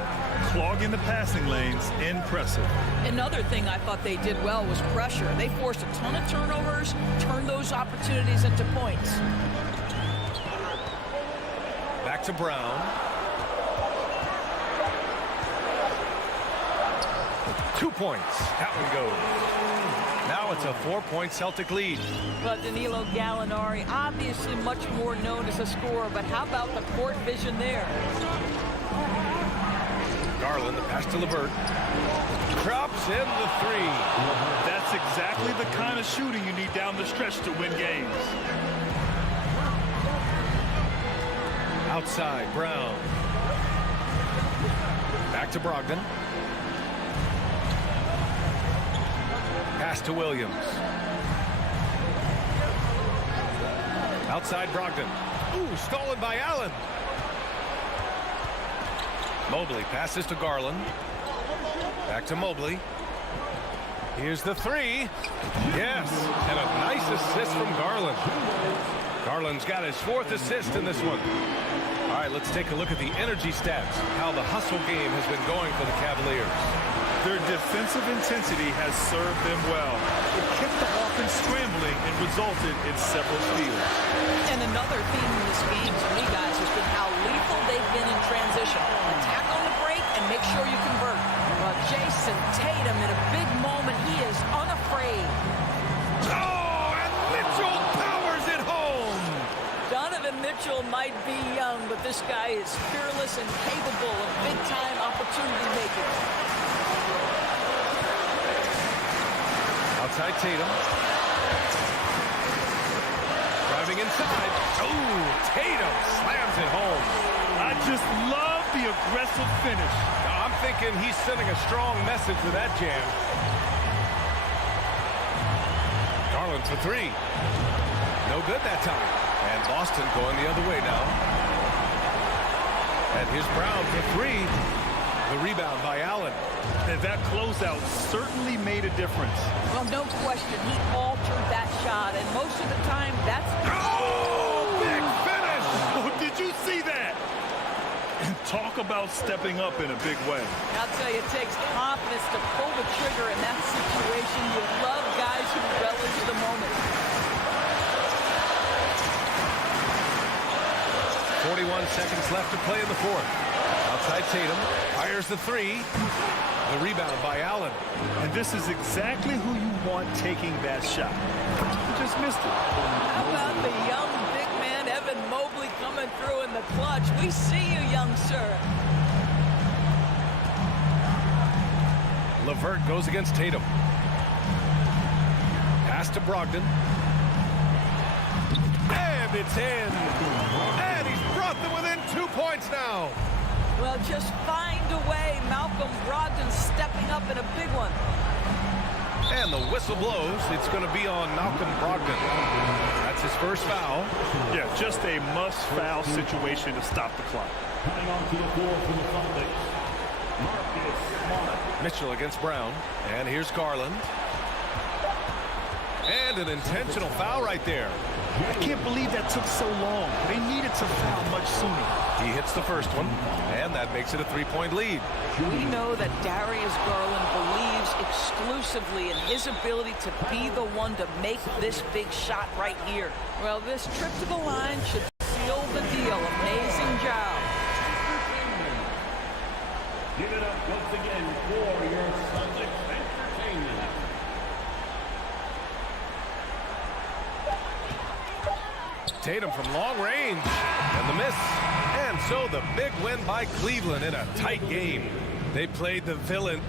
clogging the passing lanes, impressive. Another thing I thought they did well was pressure. They forced a ton of turnovers, turned those opportunities into points. Back to Brown. 2 points. That one goes. Now it's a 4-point Celtic lead. But Danilo Gallinari, obviously much more known as a scorer, but how about the court vision there? Garland, the pass to LeVert. Drops in the 3. That's exactly the kind of shooting you need down the stretch to win games. Outside, Brown. Back to Brogdon. Pass to Williams. Outside Brogdon. Ooh, stolen by Allen. Mobley passes to Garland. Back to Mobley. Here's the 3. Yes, and a nice assist from Garland. Garland's got his 4th assist in this one. All right, let's take a look at the energy stats, how the hustle game has been going for the Cavaliers. Their defensive intensity has served them well. It kept the offense scrambling and resulted in several steals. And another theme in this game to me, guys, has been how lethal they've been in transition. Attack on the break and make sure you convert. Jason Tatum in a big moment, he is unafraid. Oh, and Mitchell powers it home. Donovan Mitchell might be young, but this guy is fearless and capable of big-time opportunity making. Outside Tatum. Driving inside. Oh, Tatum slams it home. I just love the aggressive finish. I'm thinking he's sending a strong message with that jam. Garland for 3. No good that time. And Boston going the other way now. And here's Brown for three. The rebound by Allen. And that closeout certainly made a difference. Well, no question. He altered that shot, and most of the time, that's... Oh, big finish! Oh, did you see that? And talk about stepping up in a big way. I'll tell you, it takes confidence to pull the trigger in that situation. You love guys who relish the moment. 41 seconds left to play in the fourth. Outside Tatum, fires the three. The rebound by Allen. And this is exactly who you want taking that shot. He just missed it. How about the young big man, Evan Mobley, coming through in the clutch? We see you, young sir. LeVert goes against Tatum. Pass to Brogdon. And it's in. And he's brought them within 2 points now. Well, just find a way. Malcolm Brogdon stepping up in a big one. And the whistle blows. It's going to be on Malcolm Brogdon. That's his first foul. Yeah, just a must-foul situation to stop the clock. Coming onto the floor for the Celtics, Marcus Smart. Mitchell against Brown. And here's Garland. And an intentional foul right there. I can't believe that took so long. They needed to foul much sooner. He hits the first one, and that makes it a 3-point lead. We know that Darius Garland believes exclusively in his ability to be the one to make this big shot right here. Well, this trip to the line should seal the deal. Amazing job. Give it up once again for your Celtics entertainment. Tatum from long range, and the miss. And so the big win by Cleveland in a tight game. They played the villain.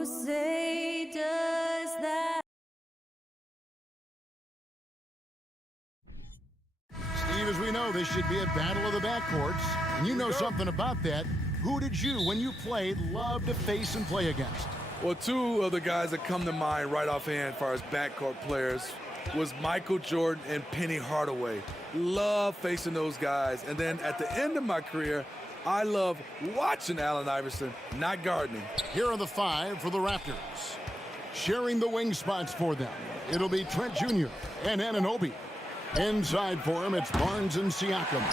Who say does that? Steve, as we know, this should be a battle of the backcourts, and you know something about that. Who did you, when you played, love to face and play against? Well, two of the guys that come to mind right offhand as far as backcourt players was Michael Jordan and Penny Hardaway. Love facing those guys. And then at the end of my career, I love watching Allen Iverson, not gardening. Here are the five for the Raptors. Sharing the wing spots for them, it'll be Trent Jr. and Anunoby. Inside for him, it's Barnes and Siakam.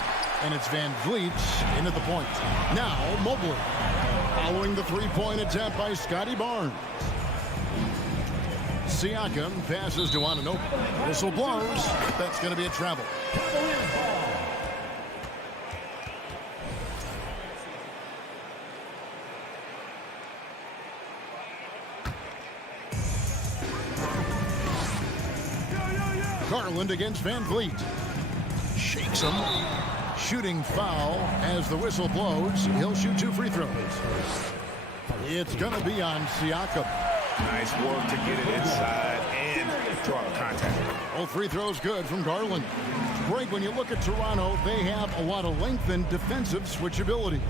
And it's Van Vliet in at the point. Now, Mobley. Following the three-point attempt by Scotty Barnes. Siakam passes to Anunoby. Whistle blows. That's going to be a travel. Garland against Van Vliet. Shakes him. Shooting foul as the whistle blows. He'll shoot 2 free throws. It's going to be on Siakam. Nice work to get it inside and draw contact. All free throws good from Garland. Greg, when you look at Toronto, they have a lot of length and defensive switchability.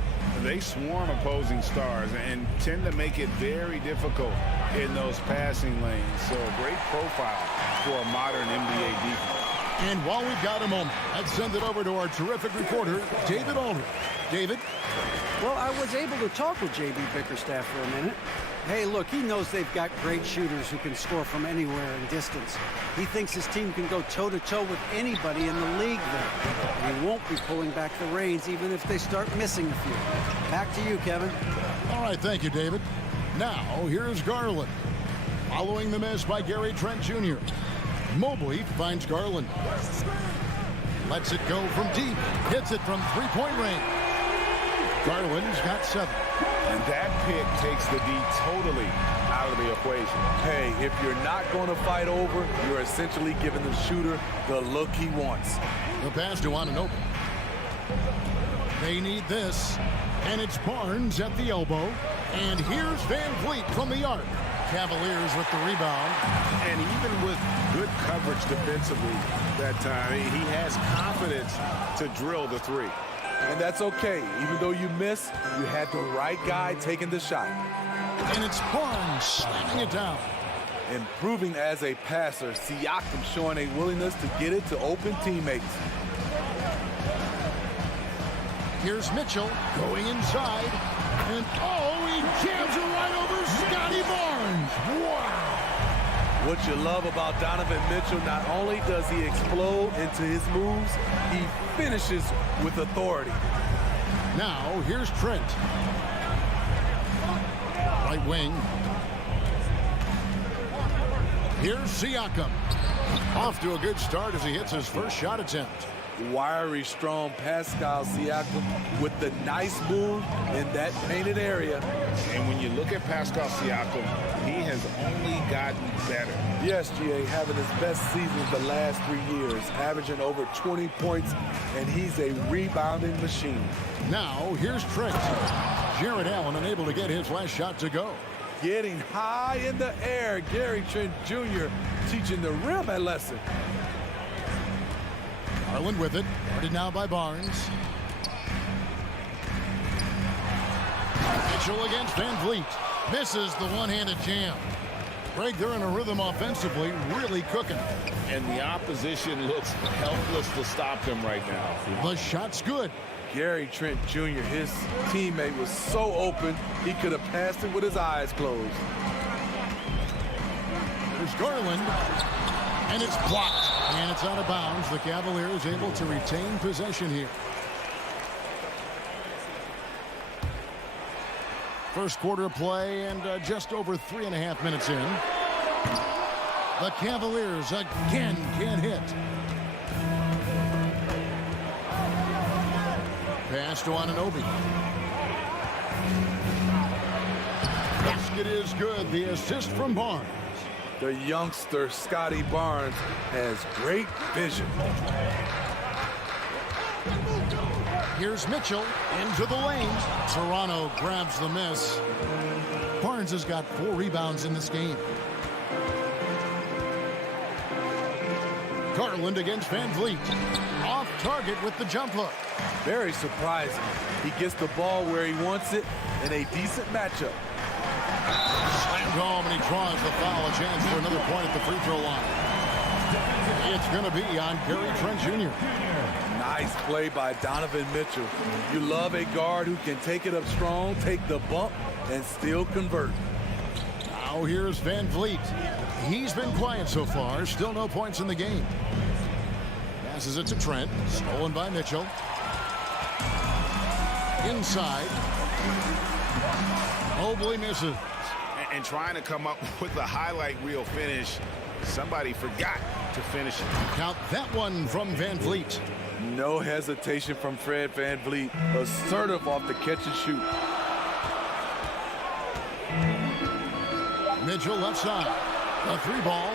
They swarm opposing stars and tend to make it very difficult in those passing lanes. So a great profile for a modern NBA defense. And while we've got a moment, let's send it over to our terrific reporter, David Aldridge. David? Well, I was able to talk with J.B. Bickerstaff for a minute. Hey, look, he knows they've got great shooters who can score from anywhere in distance. He thinks his team can go toe-to-toe with anybody in the league there. And he won't be pulling back the reins even if they start missing a few. Back to you, Kevin. All right, thank you, David. Now, here's Garland. Following the miss by Gary Trent Jr. Mobley finds Garland. Lets it go from deep. Hits it from three-point range. Garland's got 7. And that pick takes the D totally out of the equation. Hey, if you're not going to fight over, you're essentially giving the shooter the look he wants. The pass to Anunoby. They need this. And it's Barnes at the elbow. And here's Van Vliet from the arc. Cavaliers with the rebound. And even with good coverage defensively that time, he has confidence to drill the 3. And that's okay. Even though you miss, you had the right guy taking the shot. And it's Barnes slamming it down. Improving as a passer, Siakam showing a willingness to get it to open teammates. Here's Mitchell going inside. And he jams it right over Scotty Barnes. Wow. What you love about Donovan Mitchell, not only does he explode into his moves, he finishes with authority. Now, here's Trent. Right wing. Here's Siakam. Off to a good start as he hits his first shot attempt. Wiry, strong Pascal Siakam with the nice move in that painted area. And when you look at Pascal Siakam, he has only gotten better. Yes, GA, having his best seasons the last 3 years, averaging over 20 points, and he's a rebounding machine. Now, here's Trent. Jared Allen unable to get his last shot to go. Getting high in the air, Gary Trent Jr. teaching the rim a lesson. Garland with it. Guarded now by Barnes. Mitchell against Van Vliet. Misses the one-handed jam. Greg, they're in a rhythm offensively, really cooking. And the opposition looks helpless to stop them right now. The shot's good. Gary Trent Jr., his teammate, was so open, he could have passed it with his eyes closed. There's Garland. And it's blocked. And it's out of bounds. The Cavaliers able to retain possession here. First quarter play and just over 3.5 minutes in. The Cavaliers again can't hit. Pass to Anunoby. Basket is good. The assist from Barnes. The youngster, Scotty Barnes, has great vision. Here's Mitchell into the lane. Toronto grabs the miss. Barnes has got 4 rebounds in this game. Garland against Van Vliet. Off target with the jump hook. Very surprising. He gets the ball where he wants it in a decent matchup. Slammed home, and he draws the foul. A chance for another point at the free throw line. It's going to be on Gary Trent Jr. Nice play by Donovan Mitchell. You love a guard who can take it up strong, take the bump, and still convert. Now here's Van Vliet. He's been quiet so far. Still no points in the game. Passes it to Trent. Stolen by Mitchell. Inside. Mobley misses. And trying to come up with a highlight reel finish. Somebody forgot to finish it. Count that one from Van Vliet. No hesitation from Fred Van Vliet. Assertive off the catch and shoot. Mitchell left side. A 3-ball.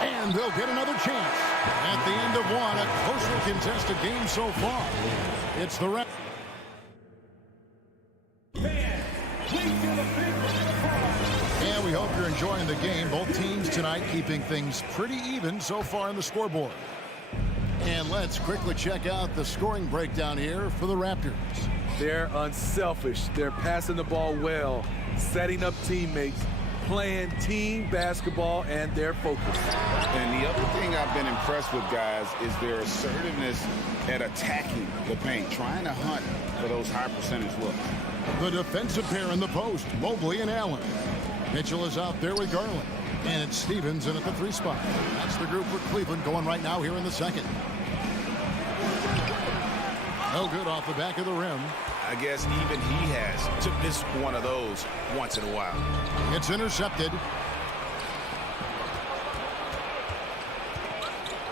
And they'll get another chance. At the end of one, a closely contested game so far. It's the Raptors. And we hope you're enjoying the game. Both teams tonight keeping things pretty even so far on the scoreboard. And let's quickly check out the scoring breakdown here for the Raptors. They're unselfish. They're passing the ball well, setting up teammates, playing team basketball, and they're focused. And the other thing I've been impressed with, guys, is their assertiveness at attacking the paint, trying to hunt for those high percentage looks. The defensive pair in the post, Mobley and Allen. Mitchell is out there with Garland. And it's Stevens in at the 3 spot. That's the group for Cleveland going right now here in the second. No good off the back of the rim. I guess even he has to miss one of those once in a while. It's intercepted.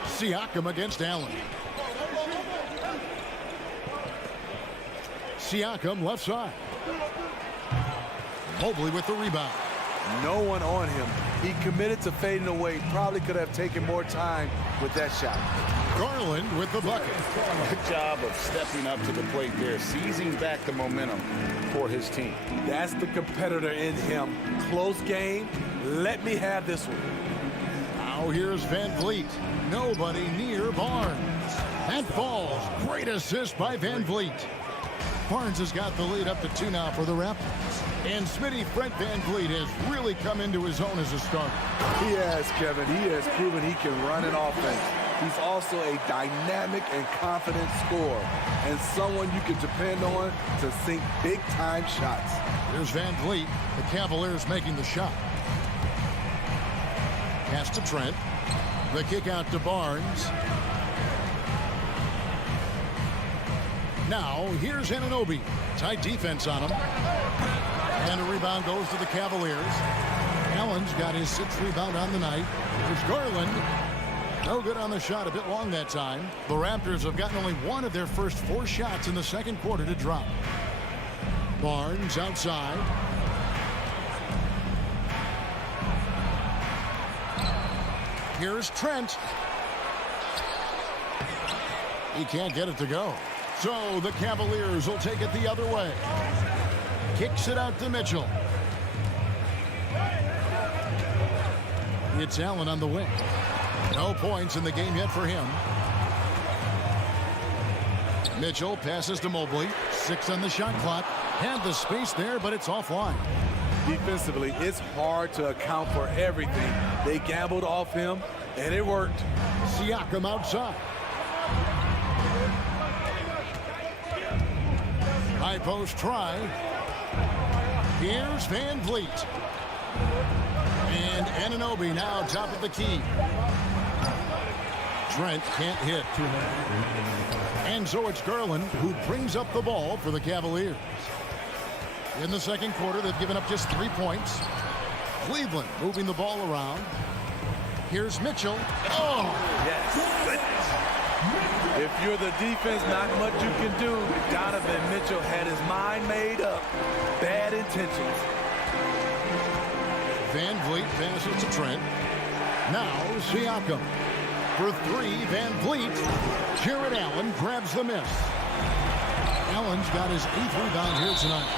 Siakam against Allen. Siakam left side. Mobley with the rebound. No one on him. He committed to fading away. Probably could have taken more time with that shot. Garland with the bucket. Good job of stepping up to the plate there, seizing back the momentum for his team. That's the competitor in him. Close game. Let me have this one. Now here's Van Vliet. Nobody near Barnes. That falls. Great assist by Van Vliet. Barnes has got the lead up to 2 now for the Raptors. And Smitty, Fred Van Vliet has really come into his own as a starter. He has, Kevin. He has proven he can run an offense. He's also a dynamic and confident scorer and someone you can depend on to sink big-time shots. Here's Van Vliet. The Cavaliers making the shot. Pass to Trent. The kick out to Barnes. Now, here's Anunoby. Tight defense on him. And a rebound goes to the Cavaliers. Allen's got his 6th rebound on the night. There's Garland. No good on the shot, a bit long that time. The Raptors have gotten only one of their first 4 shots in the second quarter to drop. Barnes outside. Here's Trent. He can't get it to go. So the Cavaliers will take it the other way. Kicks it out to Mitchell. It's Allen on the wing. No points in the game yet for him. Mitchell passes to Mobley. 6 on the shot clock. Had the space there, but it's offline. Defensively, it's hard to account for everything. They gambled off him, and it worked. Siakam outside. High post try. Here's Van Vliet. And Anunoby now top of the key. Trent can't hit. And so it's Garland who brings up the ball for the Cavaliers. In the second quarter, they've given up just 3 points. Cleveland moving the ball around. Here's Mitchell. Oh! Yes. If you're the defense, not much you can do. Donovan Mitchell had his mind made up. Bad intentions. Van Vliet passes to Trent. Now Siakam. For 3, Van Vliet. Jared Allen grabs the miss. Allen's got his 8th rebound here tonight.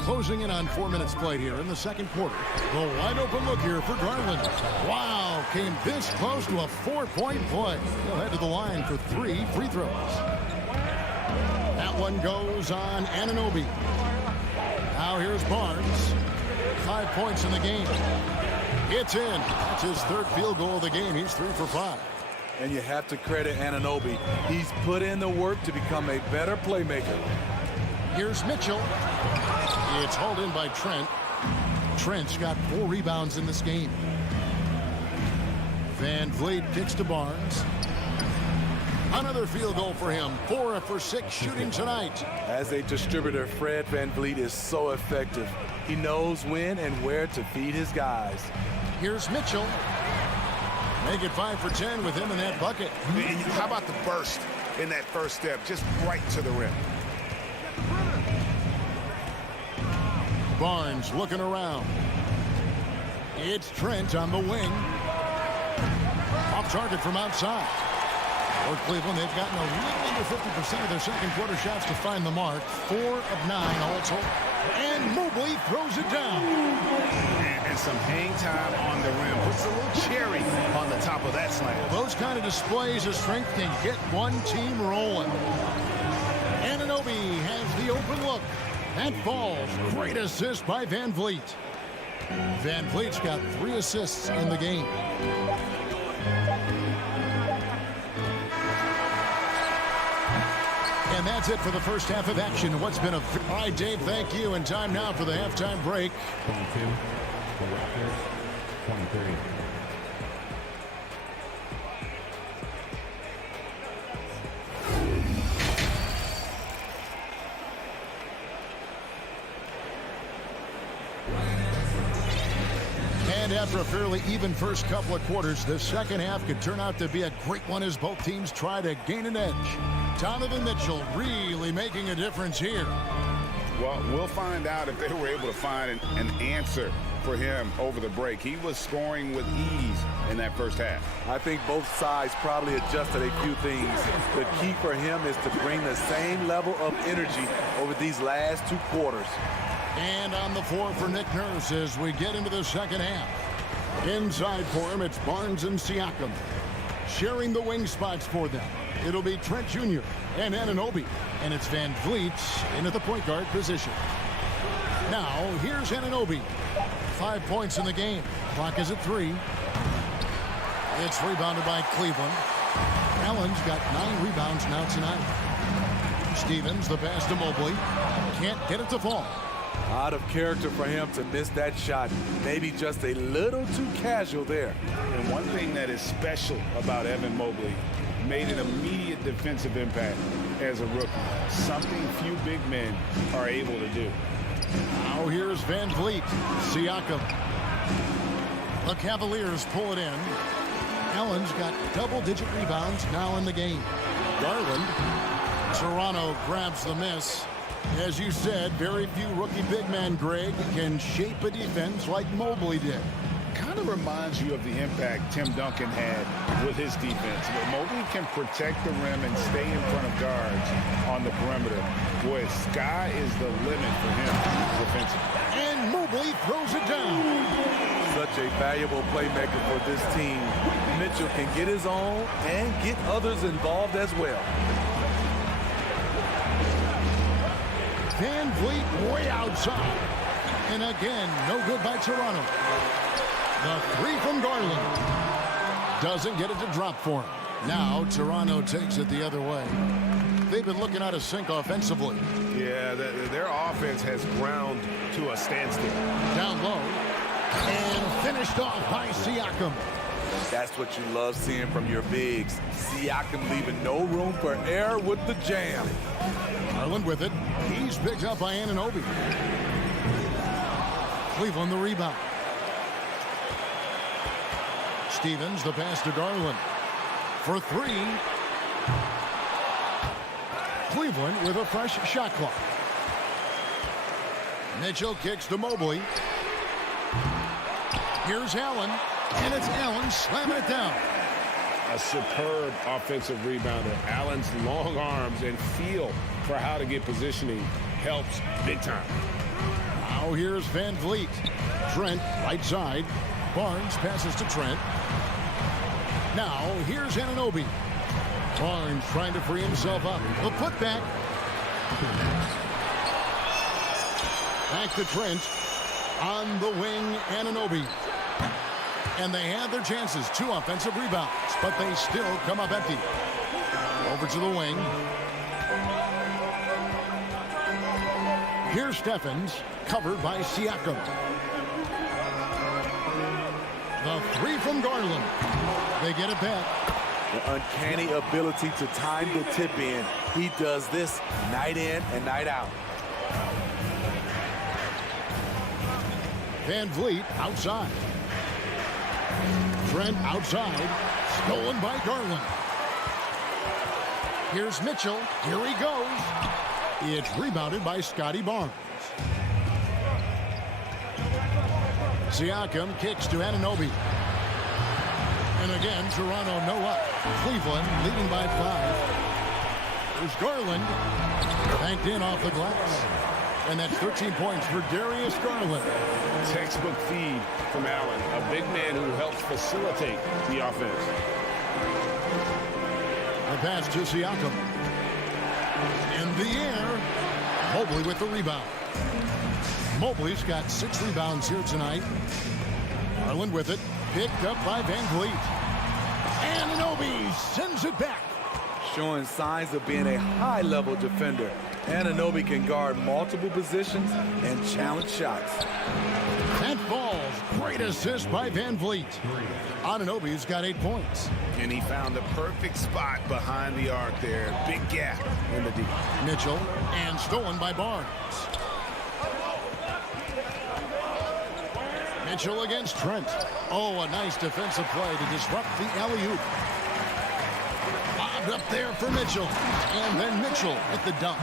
Closing in on 4 minutes played here in the second quarter. The wide open look here for Garland. Wow, came this close to a 4-point play. He'll head to the line for 3 free throws. That one goes on Anunoby. Now here's Barnes. 5 points in the game. It's in. That's his third field goal of the game. He's 3 for 5. And you have to credit Anunoby. He's put in the work to become a better playmaker. Here's Mitchell. It's hauled in by Trent. Trent's got 4 rebounds in this game. Van Vliet kicks to Barnes. Another field goal for him. 4 for 6 shooting tonight. As a distributor, Fred Van Vliet is so effective. He knows when and where to feed his guys. Here's Mitchell. Make it 5 for 10 with him in that bucket. How about the burst in that first step? Just right to the rim. Barnes looking around. It's Trent on the wing. Off target from outside. For Cleveland, they've gotten a little under 50% of their second quarter shots to find the mark. 4 of 9 all told. And Mobley throws it down. And some hang time on the rim. Puts a little cherry on the top of that slam. Well, those kind of displays of strength can get one team rolling. Anunoby has the open look. That falls. Great assist by Van Vliet. Van Vliet's got 3 assists in the game. And that's it for the first half of action. What's been a... All right, Dave, thank you. And time now for the halftime break. 22, the Raptors, 23. And after a fairly even first couple of quarters, the second half could turn out to be a great one as both teams try to gain an edge. Donovan Mitchell really making a difference here. Well, we'll find out if they were able to find an answer for him over the break. He was scoring with ease in that first half. I think both sides probably adjusted a few things. The key for him is to bring the same level of energy over these last 2 quarters. And on the floor for Nick Nurse as we get into the second half. Inside for him, it's Barnes and Siakam. Sharing the wing spots for them. It'll be Trent Jr. and Anunoby. And it's Van Vliet in at the point guard position. Now, here's Anunoby. 5 points in the game. Clock is at 3. It's rebounded by Cleveland. Allen's got 9 rebounds now tonight. Stevens, the pass to Mobley. Can't get it to fall. Out of character for him to miss that shot. Maybe just a little too casual there. And one thing that is special about Evan Mobley, made an immediate defensive impact as a rookie. Something few big men are able to do. Now here's Van Vliet. Siakam. The Cavaliers pull it in. Allen's got double-digit rebounds now in the game. Garland. Toronto grabs the miss. As you said, very few rookie big men, Greg, can shape a defense like Mobley did. Kind of reminds you of the impact Tim Duncan had with his defense. But Mobley can protect the rim and stay in front of guards on the perimeter. Boy, sky is the limit for him defensively. And Mobley throws it down. Such a valuable playmaker for this team. Mitchell can get his own and get others involved as well. Van Vliet way outside. And again, no good by Toronto. The 3 from Garland. Doesn't get it to drop for him. Now Toronto takes it the other way. They've been looking out of sync offensively. Yeah, their offense has ground to a standstill. Down low. And finished off by Siakam. That's what you love seeing from your bigs. Siakam leaving no room for error with the jam. Garland with it. He's picked up by Anunoby. Cleveland the rebound. Stevens the pass to Garland. For 3. Cleveland with a fresh shot clock. Mitchell kicks to Mobley. Here's Allen. And it's Allen slamming it down. A superb offensive rebounder. Allen's long arms and feel for how to get positioning helps big time. Now here's Van Vliet. Trent, right side. Barnes passes to Trent. Now here's Anunoby. Barnes trying to free himself up. The putback. Back to Trent. On the wing, Anunoby. And they had their chances. 2 offensive rebounds, but they still come up empty. Over to the wing. Here's Stephens, covered by Siakam. The 3 from Garland. They get it back. The uncanny ability to time the tip in. He does this night in and night out. Van Vliet outside. Trent outside. Stolen by Garland. Here's Mitchell. Here he goes. It's rebounded by Scotty Barnes. Siakam kicks to Anunoby. And again, Toronto no up. Cleveland leading by 5. There's Garland. Banked in off the glass. And that's 13 points for Darius Garland. Textbook feed from Allen, a big man who helps facilitate the offense. The pass to Siakam. In the air, Mobley with the rebound. Mobley's got 6 rebounds here tonight. Garland with it, picked up by Van Vliet. Anunoby sends it back. Showing signs of being a high-level defender. Anunoby can guard multiple positions and challenge shots. That falls. Great assist by Van Vliet. Anunoby's got 8 points. And he found the perfect spot behind the arc there. Big gap in the deep. Mitchell, and stolen by Barnes. Mitchell against Trent. Oh, a nice defensive play to disrupt the alley-oop. Bobbed up there for Mitchell. And then Mitchell at the dunk.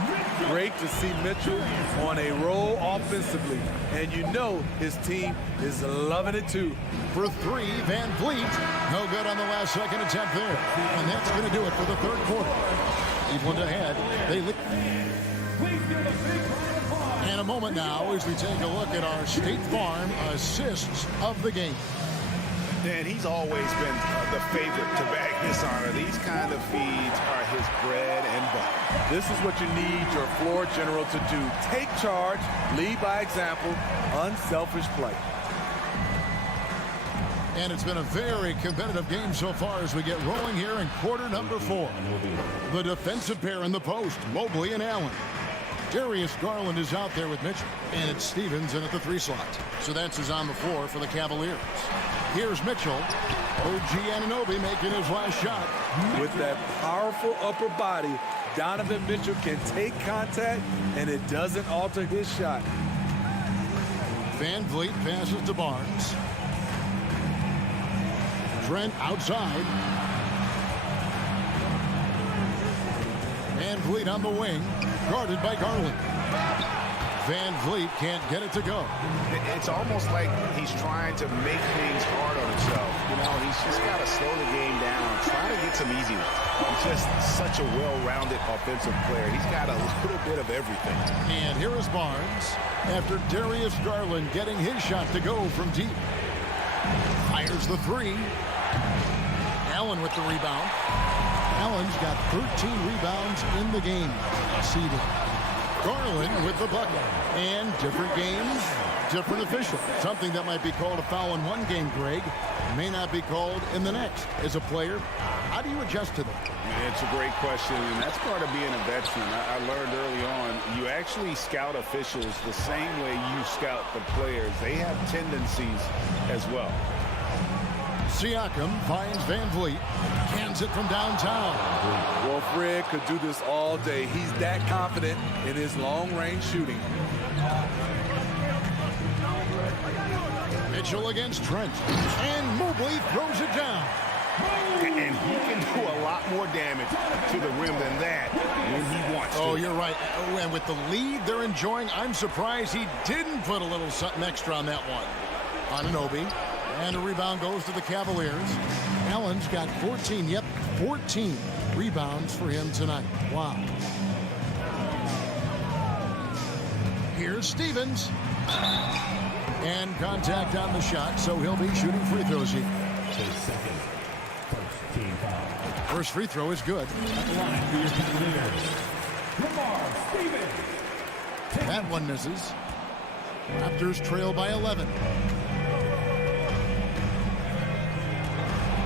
Great to see Mitchell on a roll offensively. And you know his team is loving it too. For 3, Van Vliet. No good on the last second attempt there. And that's going to do it for the 3rd quarter. Cleveland ahead. They lick. And a moment now as we take a look at our State Farm assists of the game. And he's always been the favorite to bag this honor. These kind of feeds are his bread and butter. This is what you need your floor general to do. Take charge, lead by example, unselfish play. And it's been a very competitive game so far as we get rolling here in quarter number 4. The defensive pair in the post, Mobley and Allen. Darius Garland is out there with Mitchell. And it's Stevens in at the 3 slot. So that's who's on the floor for the Cavaliers. Here's Mitchell. OG Anunoby making his last shot. With that powerful upper body, Donovan Mitchell can take contact, and it doesn't alter his shot. Van Vliet passes to Barnes. Trent outside. Van Vliet on the wing, guarded by Garland. Van Vliet can't get it to go. It's almost like he's trying to make things hard on himself. You know, he's just got to slow the game down, try to get some easy ones. He's just such a well-rounded offensive player. He's got a little bit of everything. And here is Barnes after Darius Garland getting his shot to go from deep. Fires the 3. Allen with the rebound. Allen's got 13 rebounds in the game. Seeded. Garland with the bucket. And different games, different official. Something that might be called a foul in one game, Greg, may not be called in the next. As a player, how do you adjust to them? It's a great question, and that's part of being a veteran. I learned early on, you actually scout officials the same way you scout the players. They have tendencies as well. Siakam finds Van Vliet. Cans it from downtown. Well, Fred could do this all day. He's that confident in his long-range shooting. Mitchell against Trent. And Mobley throws it down. And he can do a lot more damage to the rim than that when he wants to. Oh, you're right. And with the lead they're enjoying, I'm surprised he didn't put a little something extra on that one. Anunoby And a rebound goes to the Cavaliers. Allen's got 14. Yep, 14 rebounds for him tonight. Wow. Here's Stevens. And contact on the shot, so he'll be shooting free throws here. First free throw is good. That one misses. Raptors trail by 11.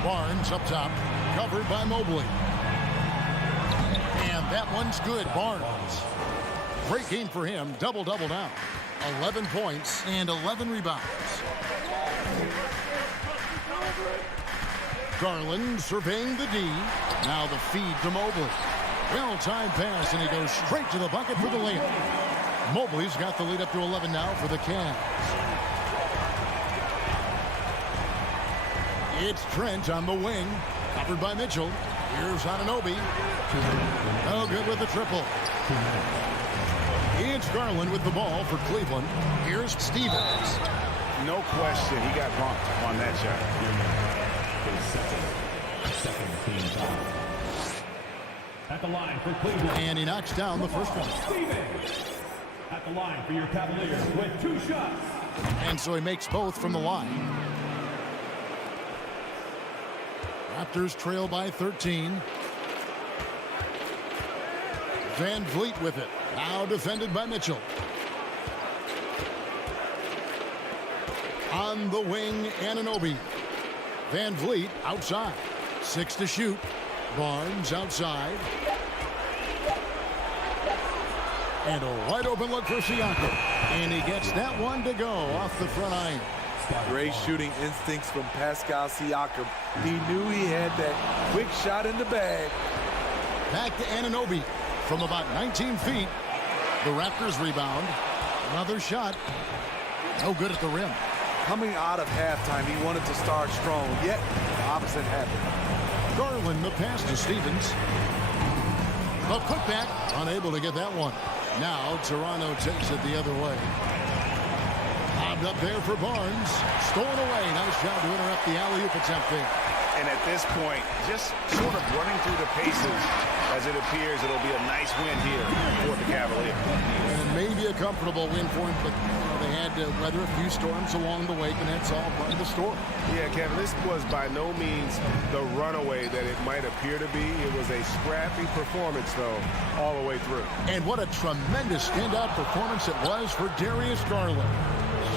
Barnes up top, covered by Mobley. And that one's good. Barnes. Great game for him. Double-double now. 11 points and 11 rebounds. Garland surveying the D. Now the feed to Mobley. Well-timed pass, and he goes straight to the bucket for the layup. Mobley's got the lead up to 11 now for the Cavs. It's Trent on the wing, covered by Mitchell. Here's Anunoby. No good with the triple. It's Garland with the ball for Cleveland. Here's Stevens. No question, he got bumped on that shot. Second team foul. At the line for Cleveland. And he knocks down the first one. Stevens. At the line for your Cavaliers with 2 shots. And so he makes both from the line. Raptors trail by 13. Van Vliet with it. Now defended by Mitchell. On the wing, Anunoby. Van Vliet outside. 6 to shoot. Barnes outside. And a wide open look for Siakam. And he gets that one to go off the front iron. Great shooting instincts from Pascal Siakam. He knew he had that quick shot in the bag. Back to Anunoby from about 19 feet. The Raptors rebound. Another shot. No good at the rim. Coming out of halftime, he wanted to start strong, yet the opposite happened. Garland, the pass to Stevens. The putback, unable to get that one. Now Toronto takes it the other way. Bobbed up there for Barnes. Stolen away. Nice job to interrupt the alley-oop attempt there. And at this point, just sort of running through the paces, as it appears it'll be a nice win here for the Cavaliers. And maybe a comfortable win for him, but they had to weather a few storms along the way, and that's all part of the story. Yeah, Kevin, this was by no means the runaway that it might appear to be. It was a scrappy performance, though, all the way through. And what a tremendous standout performance it was for Darius Garland.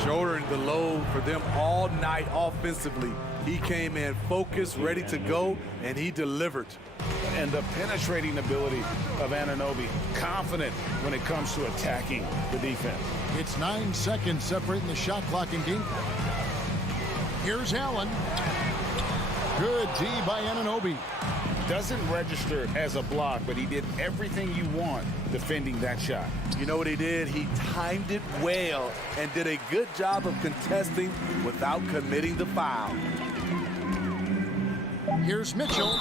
Shouldering the load for them all night offensively. He came in focused, ready to go, and he delivered. And the penetrating ability of Anunoby, confident when it comes to attacking the defense. It's 9 seconds separating the shot clock and game clock. Here's Allen. Good D by Anunoby. Doesn't register as a block, but he did everything you want defending that shot. You know what he did? He timed it well and did a good job of contesting without committing the foul. Here's Mitchell.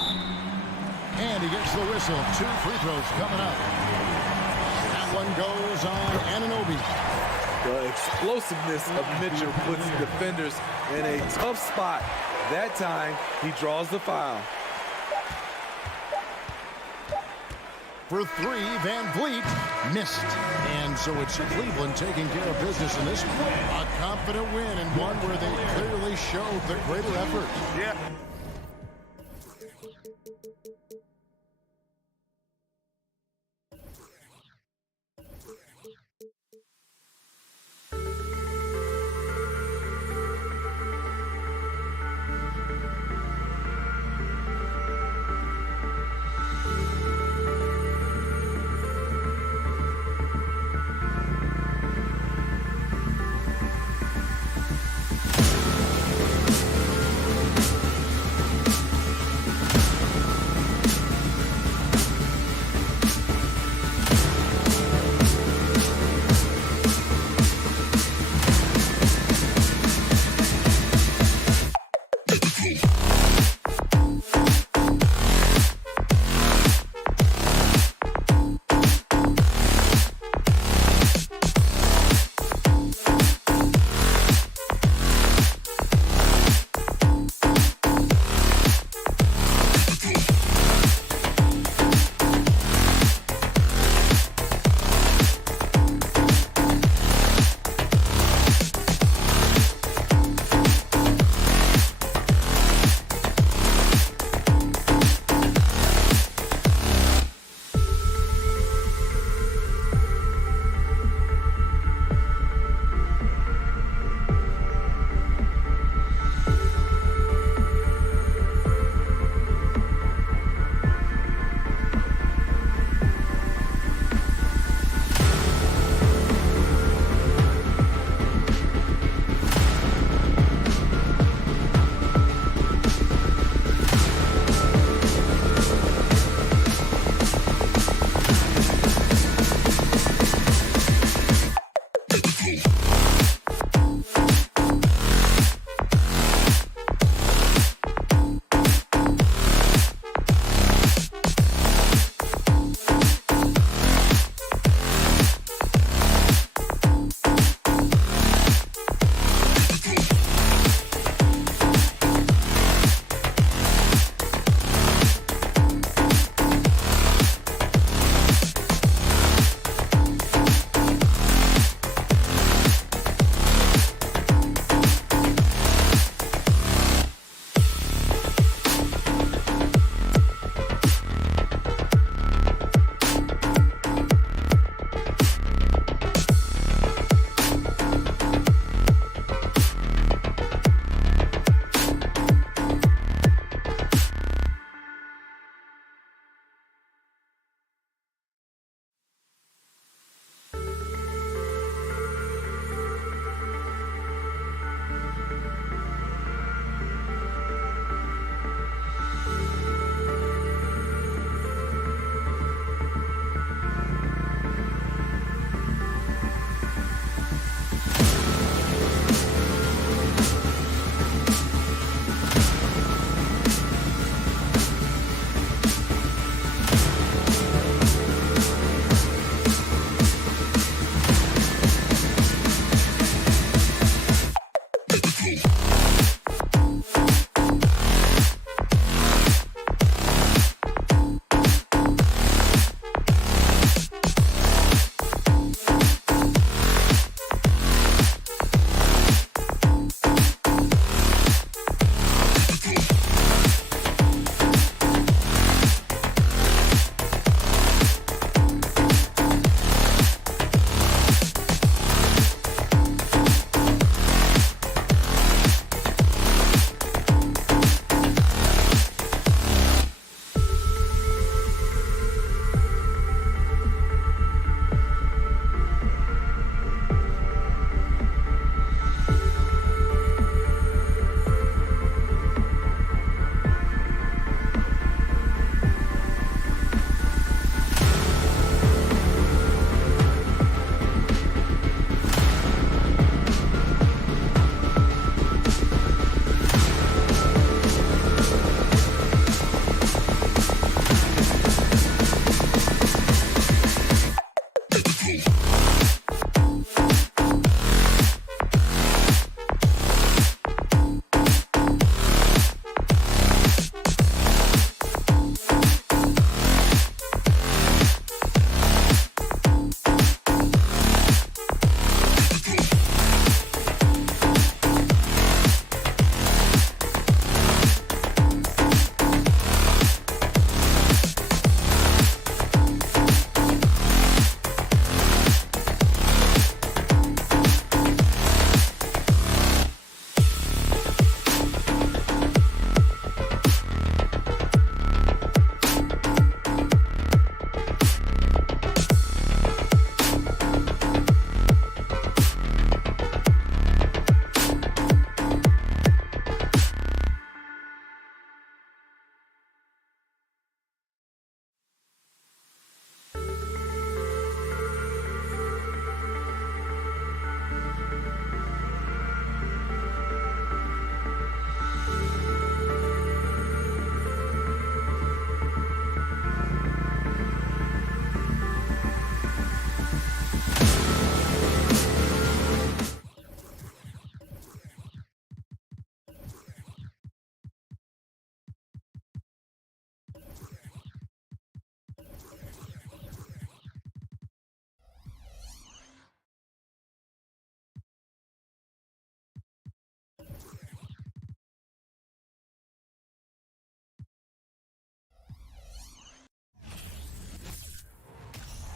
And he gets the whistle. 2 free throws coming up. That one goes on Anunoby. The explosiveness of Mitchell puts defenders in a tough spot. That time, he draws the foul. For 3, Van Vliet missed. And so it's Cleveland taking care of business in this one. A confident win and one where they clearly showed the greater effort. Yeah.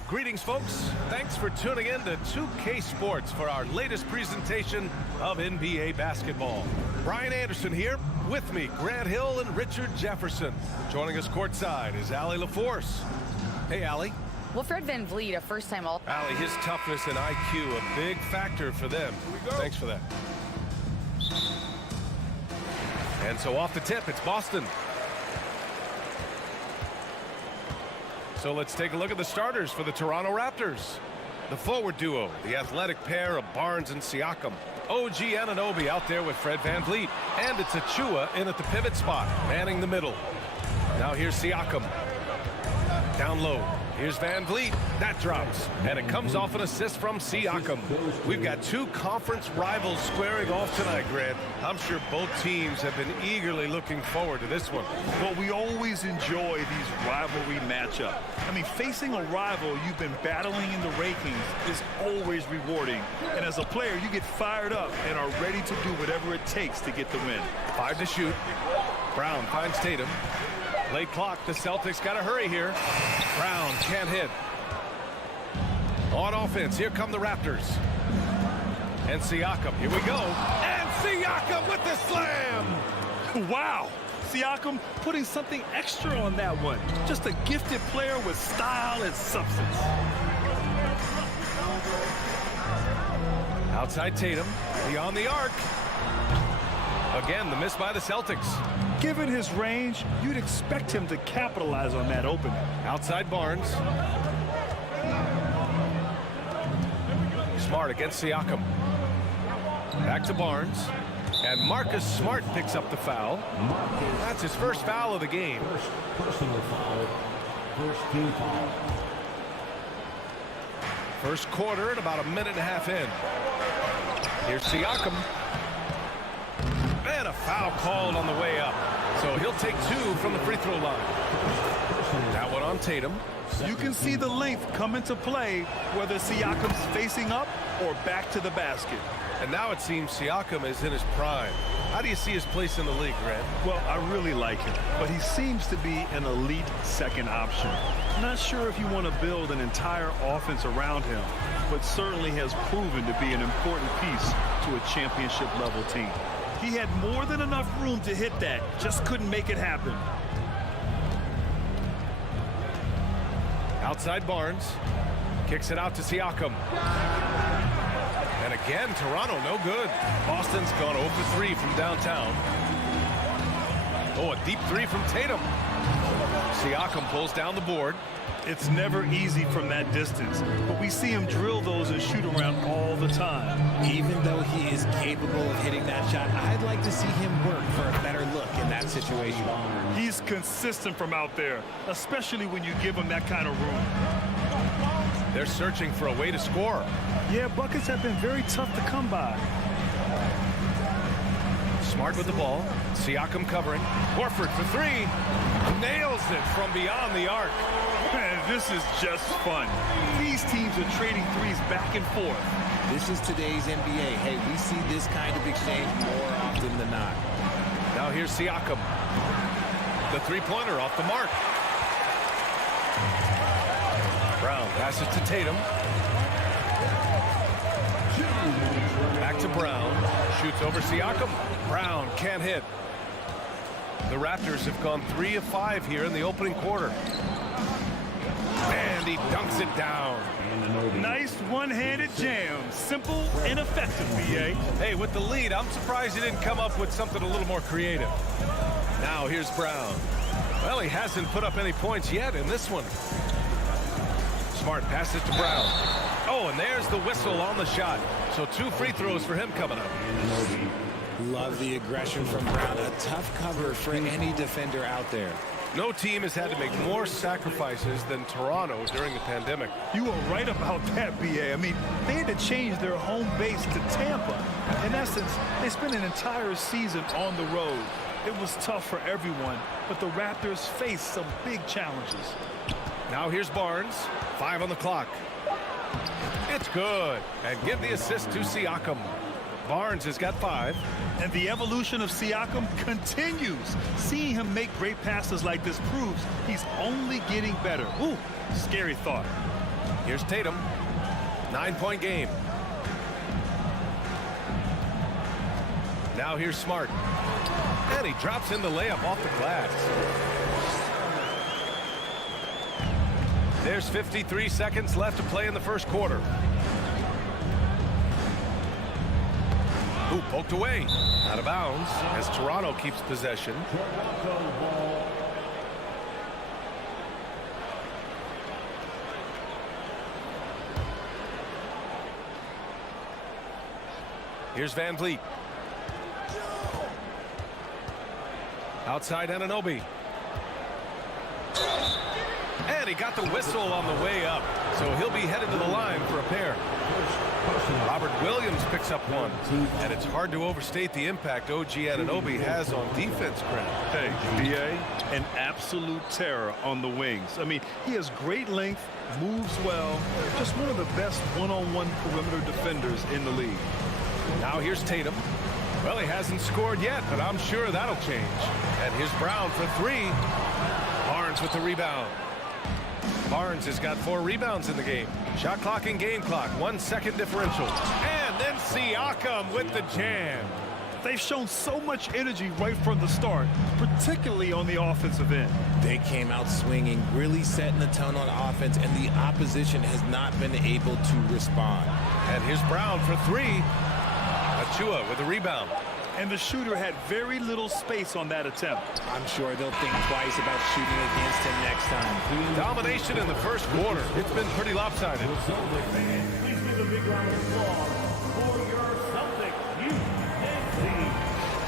Greetings, folks. Thanks for tuning in to 2K Sports for our latest presentation of NBA basketball. Brian Anderson here. With me, Grant Hill and Richard Jefferson. Joining us courtside is Allie LaForce. Hey, Allie. Well, Fred VanVleet, a first-time All... Allie, his toughness and IQ, a big factor for them. Thanks for that. And so off the tip, it's Boston. So let's take a look at the starters for the Toronto Raptors. The forward duo, the athletic pair of Barnes and Siakam. OG Anunoby out there with Fred VanVleet. And it's Achua in at the pivot spot, manning the middle. Now here's Siakam. Down low. Here's VanVleet. That drops. And it comes off an assist from Siakam. We've got two conference rivals squaring off tonight, Grant. I'm sure both teams have been eagerly looking forward to this one. Well, we always enjoy these rivalry matchups. I mean, facing a rival you've been battling in the rankings is always rewarding. And as a player, you get fired up and are ready to do whatever it takes to get the win. 5 to shoot. Brown finds Tatum. Late clock, the Celtics got to hurry here. Brown can't hit. On offense, here come the Raptors. And Siakam, here we go. And Siakam with the slam! Wow! Siakam putting something extra on that one. Just a gifted player with style and substance. Outside Tatum, beyond the arc. Again, the miss by the Celtics. Given his range, you'd expect him to capitalize on that opening. Outside Barnes. Smart against Siakam. Back to Barnes. And Marcus Smart picks up the foul. That's his first foul of the game. Personal foul. First team foul. First quarter at about a minute and a half in. Here's Siakam. And a foul called on the way up. So he'll take 2 from the free throw line. That one on Tatum. You can see the length come into play, whether Siakam's facing up or back to the basket. And now it seems Siakam is in his prime. How do you see his place in the league, Grant? Well, I really like him, but he seems to be an elite second option. Not sure if you want to build an entire offense around him, but certainly has proven to be an important piece to a championship level team. He had more than enough room to hit that, just couldn't make it happen. Outside Barnes. Kicks it out to Siakam. And again, Toronto no good. Boston's gone 0 for 3 from downtown. Oh, a deep 3 from Tatum. Siakam pulls down the board. It's never easy from that distance, but we see him drill those and shoot around all the time. Even though he is capable of hitting that shot, I'd like to see him work for a better look in that situation. He's consistent from out there, especially when you give him that kind of room. They're searching for a way to score. Yeah, buckets have been very tough to come by. Smart with the ball. Siakam covering. Horford for 3. Nails it from beyond the arc. Man, this is just fun. These teams are trading threes back and forth. This is today's NBA. Hey, we see this kind of exchange more often than not. Now here's Siakam. The three-pointer off the mark. Brown passes to Tatum. Back to Brown. Shoots over Siakam. Brown can't hit. The Raptors have gone 3 of 5 here in the opening quarter. And he dunks it down. Nice one-handed jam. Simple and effective, B.A. Hey, with the lead, I'm surprised he didn't come up with something a little more creative. Now here's Brown. Well, he hasn't put up any points yet in this one. Smart passes to Brown. Oh, and there's the whistle on the shot. So 2 free throws for him coming up. Love the aggression from Brown. A tough cover for any defender out there. No team has had to make more sacrifices than Toronto during the pandemic. You were right about that, B.A. I mean, they had to change their home base to Tampa. In essence, they spent an entire season on the road. It was tough for everyone, but the Raptors faced some big challenges. Now here's Barnes. 5 on the clock. It's good. And give the assist to Siakam. Barnes has got 5. And the evolution of Siakam continues. Seeing him make great passes like this proves he's only getting better. Ooh, scary thought. Here's Tatum. 9-point game. Now here's Smart. And he drops in the layup off the glass. There's 53 seconds left to play in the first quarter. Ooh, poked away. Out of bounds as Toronto keeps possession. Here's Van Vliet. Outside Anunoby. And he got the whistle on the way up. So he'll be headed to the line for a pair. Robert Williams picks up one. And it's hard to overstate the impact OG Anunoby has on defense, Grant. Hey, B.A., an absolute terror on the wings. I mean, he has great length, moves well, just one of the best one-on-one perimeter defenders in the league. Now here's Tatum. Well, he hasn't scored yet, but I'm sure that'll change. And here's Brown for three. Barnes with the rebound. Barnes has got 4 rebounds in the game. Shot clock and game clock, 1 second differential. And then Siakam with the jam. They've shown so much energy right from the start, particularly on the offensive end. They came out swinging, really setting the tone on offense, and the opposition has not been able to respond. And here's Brown for three. Achua with a rebound. And the shooter had very little space on that attempt. I'm sure they'll think twice about shooting against him next time. Domination in the first quarter. It's been pretty lopsided. Please give a big round of applause for your Celtics team.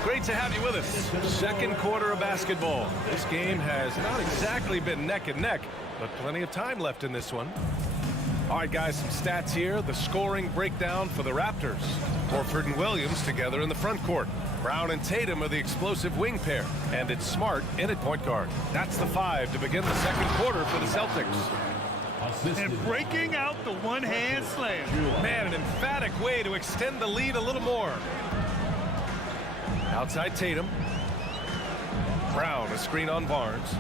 Great to have you with us. Second quarter of basketball. This game has not exactly been neck and neck, but plenty of time left in this one. All right, guys, some stats here. The scoring breakdown for the Raptors. Horford and Williams together in the front court. Brown and Tatum are the explosive wing pair. And it's Smart in at point guard. That's the 5 to begin the second quarter for the Celtics. And breaking out the one-hand slam. Man, an emphatic way to extend the lead a little more. Outside Tatum. Brown, a screen on Barnes.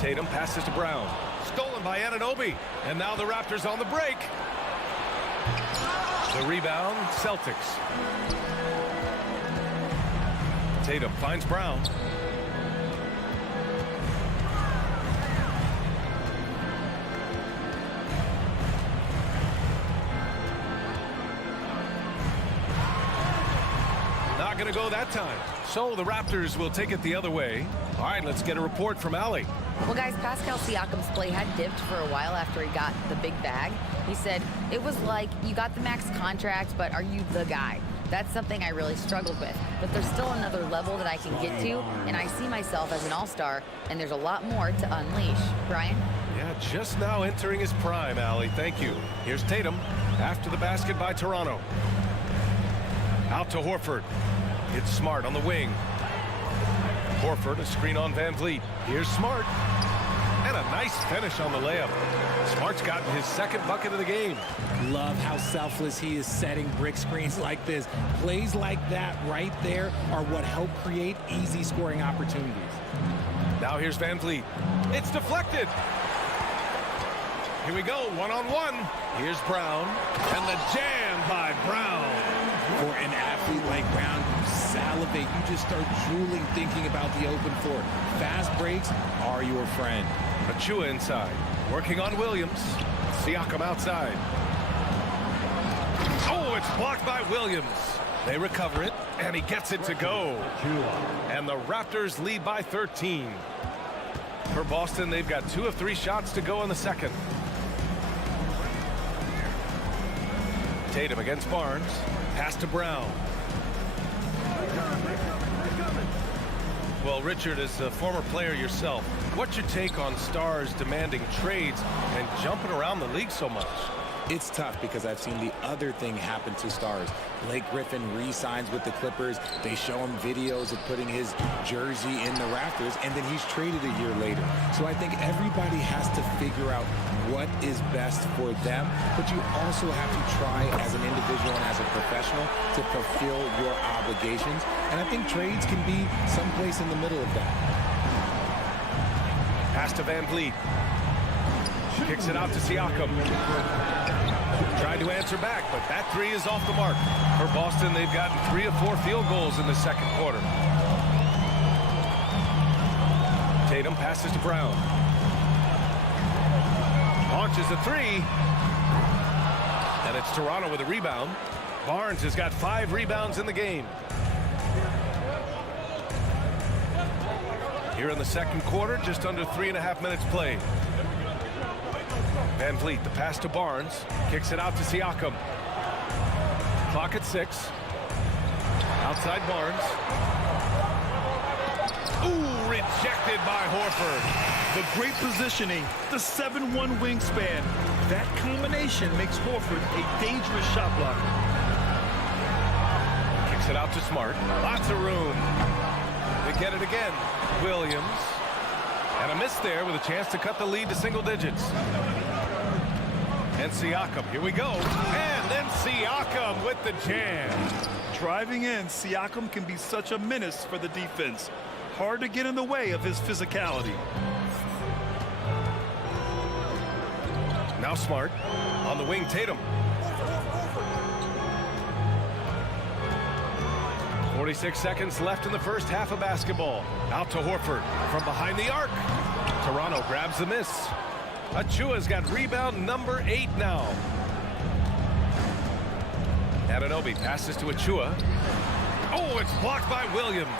Tatum passes to Brown. Stolen by Anunoby. And now the Raptors on the break. The rebound, Celtics. Tatum finds Brown. Not going to go that time. So the Raptors will take it the other way. All right, let's get a report from Allie. Well, guys, Pascal Siakam's play had dipped for a while after he got the big bag. He said, it was like, you got the max contract, but are you the guy? That's something I really struggled with. But there's still another level that I can get to, and I see myself as an all-star, and there's a lot more to unleash. Brian? Yeah, just now entering his prime, Allie. Thank you. Here's Tatum after the basket by Toronto. Out to Horford. It's Smart on the wing. Horford, a screen on Van Vliet. Here's Smart. And a nice finish on the layup. Smart's gotten his second bucket of the game. Love how selfless he is setting brick screens like this. Plays like that right there are what help create easy scoring opportunities. Now here's Van Vliet. It's deflected. Here we go, one-on-one. Here's Brown. And the jam by Brown. For an athlete like Brown, you salivate. You just start drooling thinking about the open floor. Fast breaks are your friend. Achua inside. Working on Williams. Siakam outside. Oh, it's blocked by Williams. They recover it, and he gets it to go. And the Raptors lead by 13. For Boston, they've got 2 of 3 shots to go in the second. Tatum against Barnes. Pass to Brown. Well, Richard, as a former player yourself, what's your take on stars demanding trades and jumping around the league so much? It's tough because I've seen the other thing happen to stars. Blake Griffin re-signs with the Clippers. They show him videos of putting his jersey in the rafters, and then he's traded a year later. So I think everybody has to figure out what is best for them, but you also have to try as an individual and as a professional to fulfill your obligations. And I think trades can be someplace in the middle of that. Pass to Van Vliet. Kicks it out to Siakam. Tried to answer back, but that three is off the mark. For Boston, they've gotten 3 of 4 field goals in the second quarter. Tatum passes to Brown. Launches a three. And it's Toronto with a rebound. Barnes has got 5 rebounds in the game. Here in the second quarter, just under 3.5 minutes played. Van Vliet, the pass to Barnes. Kicks it out to Siakam. Clock at 6. Outside Barnes. Ooh, rejected by Horford. The great positioning, the 7'1" wingspan. That combination makes Horford a dangerous shot blocker. Kicks it out to Smart. Lots of room. They get it again. Williams. And a miss there with a chance to cut the lead to single digits. And Siakam, here we go. And then Siakam with the jam. Driving in, Siakam can be such a menace for the defense. Hard to get in the way of his physicality. Now Smart. On the wing, Tatum. 46 seconds left in the first half of basketball. Out to Horford from behind the arc. Toronto grabs the miss. Achua's got rebound number 8 now. Anunoby passes to Achua. Oh, it's blocked by Williams.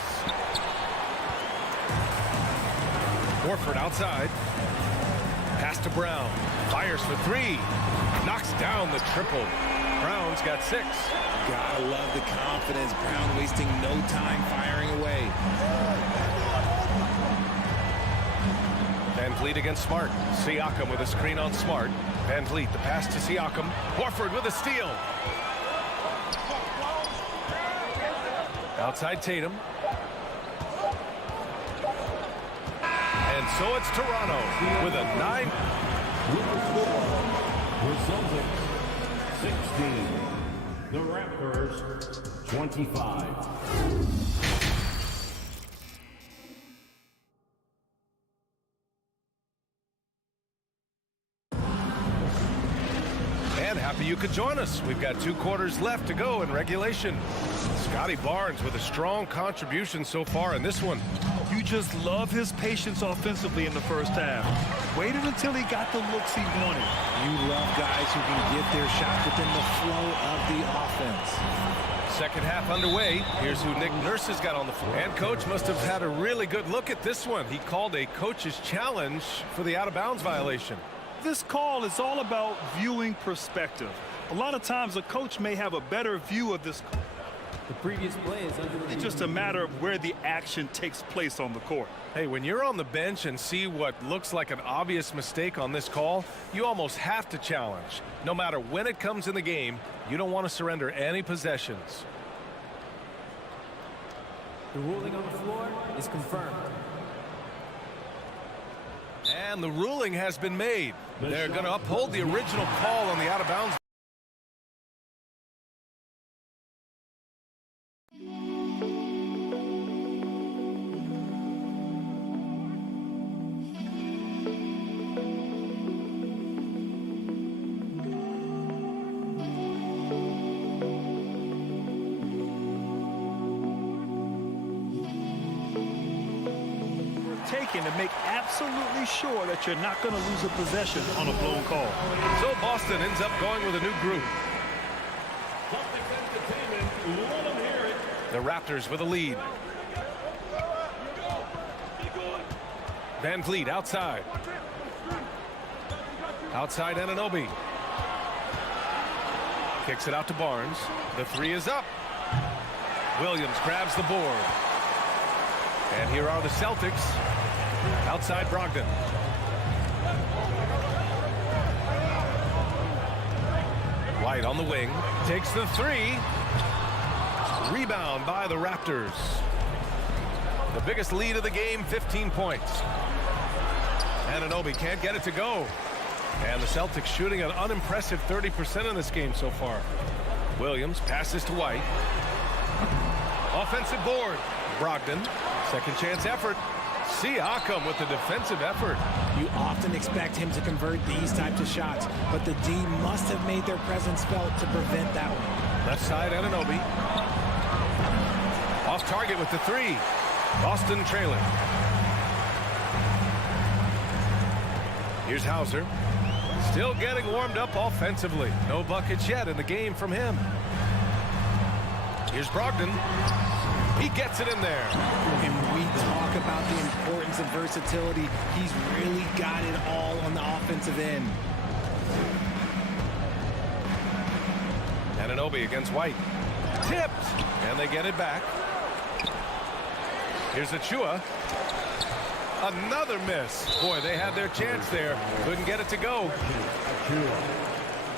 Horford outside. Pass to Brown. Fires for 3. Knocks down the triple. Brown's got 6. Gotta love the confidence. Brown wasting no time firing away. Van Vliet against Smart. Siakam with a screen on Smart. Van Vliet, the pass to Siakam. Horford with a steal. Outside Tatum. And so it's Toronto with a 9. The Celtics 16. The Raptors 25. And happy you could join us. We've got 2 quarters left to go in regulation. Scotty Barnes with a strong contribution so far in this one. You just love his patience offensively in the first half. Waited until he got the looks he wanted. You love guys who can get their shot within the flow of the offense. Second half underway. Here's who Nick Nurse has got on the floor. And coach must have had a really good look at this one. He called a coach's challenge for the out-of-bounds violation. This call is all about viewing perspective. A lot of times a coach may have a better view of this. The previous play is under the... It's just a matter of where the action takes place on the court. Hey, when you're on the bench and see what looks like an obvious mistake on this call, you almost have to challenge. No matter when it comes in the game, you don't want to surrender any possessions. The ruling on the floor is confirmed. And the ruling has been made. They're going to uphold the original call on the out-of-bounds. To make absolutely sure that you're not going to lose a possession on a blown call. So Boston ends up going with a new group. The Raptors with a lead. Van Vliet outside. Outside Anunoby. Kicks it out to Barnes. The 3 is up. Williams grabs the board. And here are the Celtics. Outside Brogdon. White on the wing. Takes the 3. Rebound by the Raptors. The biggest lead of the game, 15 points. Anunoby can't get it to go. And the Celtics shooting an unimpressive 30% in this game so far. Williams passes to White. Offensive board. Brogdon. Second chance effort. Siakam with the defensive effort. You often expect him to convert these types of shots, but the D must have made their presence felt to prevent that one. Left side, Anunoby. Off target with the three. Boston trailing. Here's Hauser. Still getting warmed up offensively. No buckets yet in the game from him. Here's Brogdon. He gets it in there. And we talk about the importance of versatility. He's really got it all on the offensive end. Anunoby against White. Tipped. And they get it back. Here's Achua. Another miss. Boy, they had their chance there. Couldn't get it to go.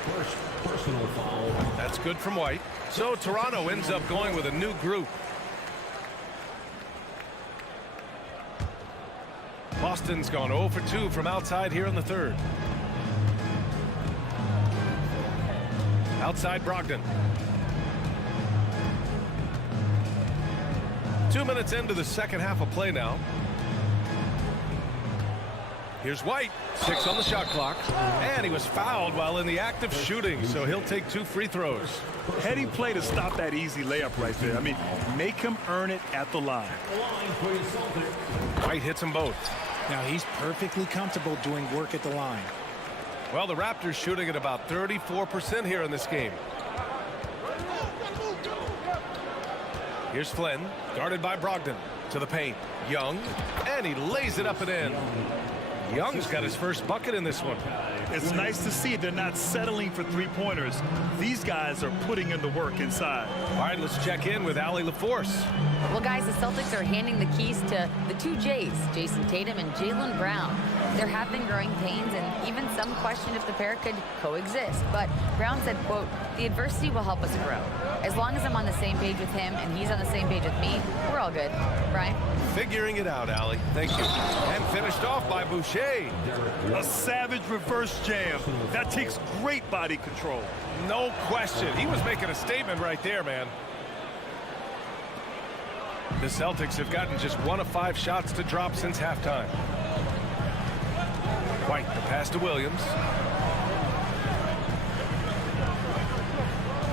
First personal foul. That's good from White. So Toronto ends up going with a new group. Boston's gone 0 for 2 from outside here in the third. Outside Brogdon. 2 minutes into the second half of play now. Here's White. 6 on the shot clock. And he was fouled while in the act of shooting, so he'll take 2 free throws. Heady play to stop that easy layup right there. I mean, make him earn it at the line. White hits them both. Now he's perfectly comfortable doing work at the line. Well, the Raptors shooting at about 34% here in this game. Here's Flynn, guarded by Brogdon. To the paint. Young, and he lays it up and in. Young's got his first bucket in this one. It's nice to see they're not settling for three-pointers. These guys are putting in the work inside. All right, let's check in with Allie LaForce. Well, guys, the Celtics are handing the keys to the 2 J's, Jason Tatum and Jaylen Brown. There have been growing pains, and even some question if the pair could coexist. But Brown said, quote, "The adversity will help us grow. As long as I'm on the same page with him and he's on the same page with me, we're all good." Brian? Figuring it out, Allie. Thank you. And finished off by Boucher. A savage reverse jam. That takes great body control. No question. He was making a statement right there, man. The Celtics have gotten just 1 of 5 shots to drop since halftime. White, the pass to Williams.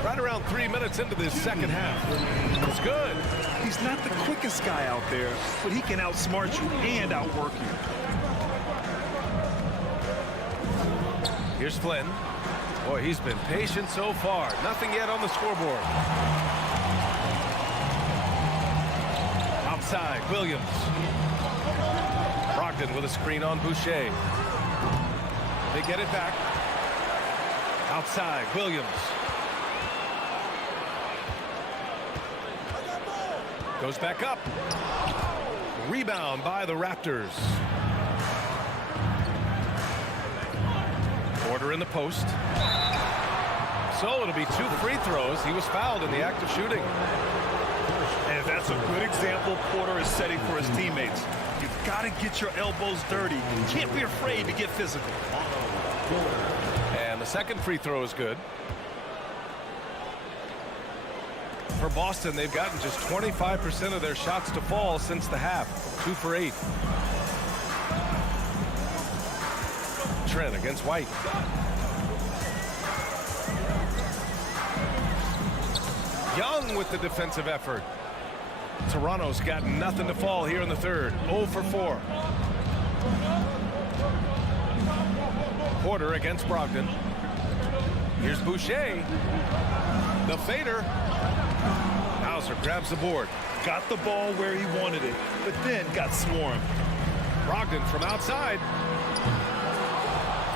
Right around 3 minutes into this second half. It's good. He's not the quickest guy out there, but he can outsmart you and outwork you. Here's Flynn. Boy, he's been patient so far. Nothing yet on the scoreboard. Outside, Williams. Brogdon with a screen on Boucher. They get it back. Outside, Williams. Goes back up. Rebound by the Raptors. Porter in the post. So it'll be 2 free throws. He was fouled in the act of shooting. And that's a good example Porter is setting for his teammates. You've got to get your elbows dirty. You can't be afraid to get physical. And the second free throw is good. For Boston, they've gotten just 25% of their shots to fall since the half. 2 for 8. Trent against White. Young with the defensive effort. Toronto's got nothing to fall here in the third. 0 for 4. Porter against Brogdon. Here's Boucher. The fader. Hauser grabs the board. Got the ball where he wanted it, but then got swarmed. Brogdon from outside.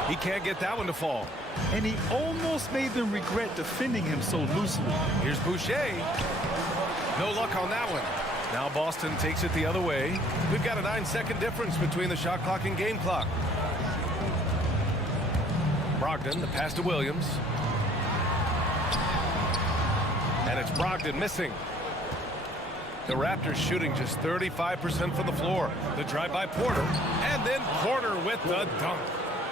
He can't get that one to fall. And he almost made them regret defending him so loosely. Here's Boucher. No luck on that one. Now Boston takes it the other way. We've got a 9-second difference between the shot clock and game clock. Brogdon, the pass to Williams. And it's Brogdon missing. The Raptors shooting just 35% from the floor. The drive by Porter. And then Porter with the dunk.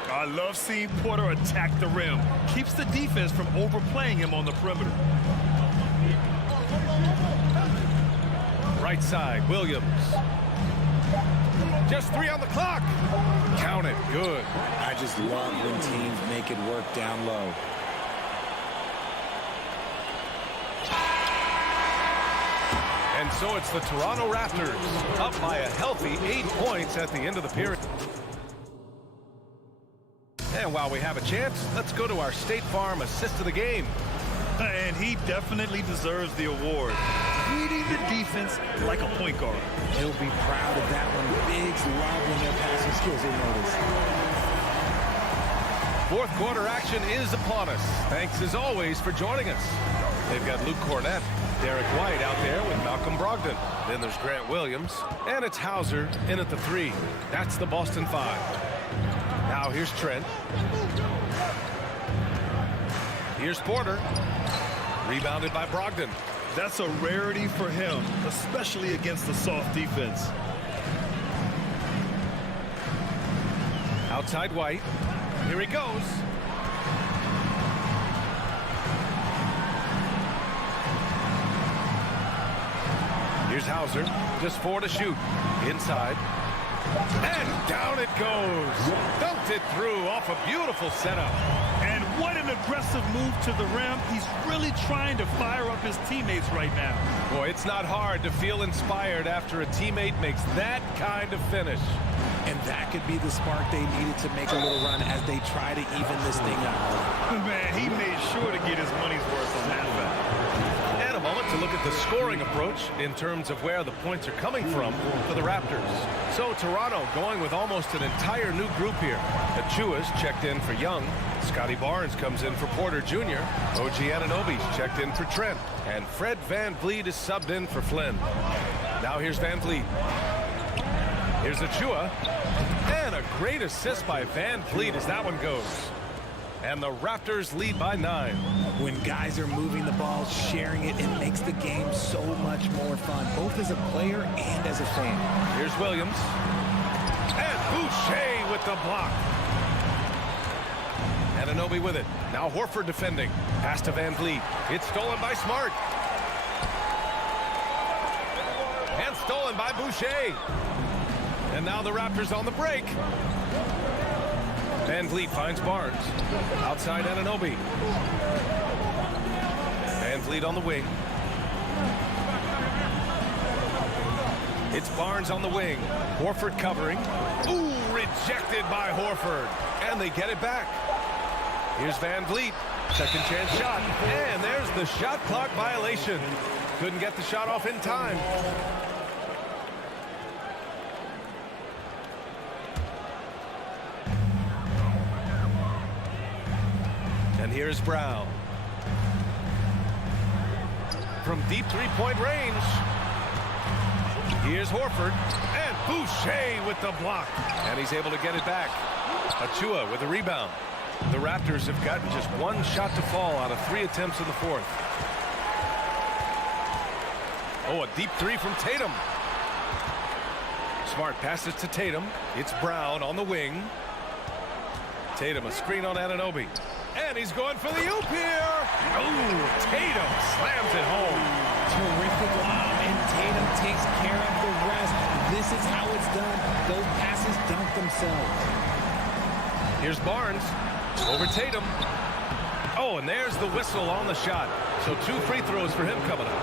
I love seeing Porter attack the rim. Keeps the defense from overplaying him on the perimeter. Right side, Williams. Just 3 on the clock. Count it. Good. I just love when teams make it work down low. And so it's the Toronto Raptors up by a healthy 8 points at the end of the period. And while we have a chance, let's go to our State Farm assist of the game. And he definitely deserves the award. Reading the defense like a point guard. He'll be proud of that one. Bigs love when their passing skills are noticed. Fourth quarter action is upon us. Thanks as always for joining us. They've got Luke Cornett, Derek White out there with Malcolm Brogdon. Then there's Grant Williams, and it's Hauser in at the 3. That's the Boston 5. Now here's Trent. Here's Porter. Rebounded by Brogdon. That's a rarity for him, especially against the soft defense. Outside White. Here he goes. Here's Hauser. Just 4 to shoot. Inside. And down it goes. Dunked it through off a beautiful setup. And what an aggressive move to the rim. He's really trying to fire up his teammates right now. Boy, it's not hard to feel inspired after a teammate makes that kind of finish. And that could be the spark they needed to make a little run as they try to even this thing out. Man, he made sure to get his money's worth on that foul. And a moment to look at the scoring approach in terms of where the points are coming from for the Raptors. So Toronto going with almost an entire new group here. Achua's checked in for Young. Scotty Barnes comes in for Porter Jr. OG Anunoby's checked in for Trent. And Fred VanVleet is subbed in for Flynn. Now here's VanVleet. Here's Achua. And a great assist by VanVleet as that one goes. And the Raptors lead by 9. When guys are moving the ball, sharing it, it makes the game so much more fun, both as a player and as a fan. Here's Williams. And Boucher with the block. Anunoby with it. Now Horford defending. Pass to VanVleet. It's stolen by Smart. And stolen by Boucher. And now the Raptors on the break. VanVleet finds Barnes. Outside Anunoby. VanVleet on the wing. It's Barnes on the wing. Horford covering. Ooh, rejected by Horford. And they get it back. Here's VanVleet. Second chance shot. And there's the shot clock violation. Couldn't get the shot off in time. And here's Brown. From deep three-point range. Here's Horford. And Boucher with the block. And he's able to get it back. Achua with the rebound. The Raptors have gotten just 1 shot to fall out of 3 attempts in the 4th. Oh, a deep 3 from Tatum. Smart passes to Tatum. It's Brown on the wing. Tatum, a screen on Anunoby. And he's going for the oop here. Oh, Tatum slams it home. Terrific lob, and Tatum takes care of the rest. This is how it's done. Those passes dunk themselves. Here's Barnes over Tatum. Oh, and there's the whistle on the shot. So 2 free throws for him coming up.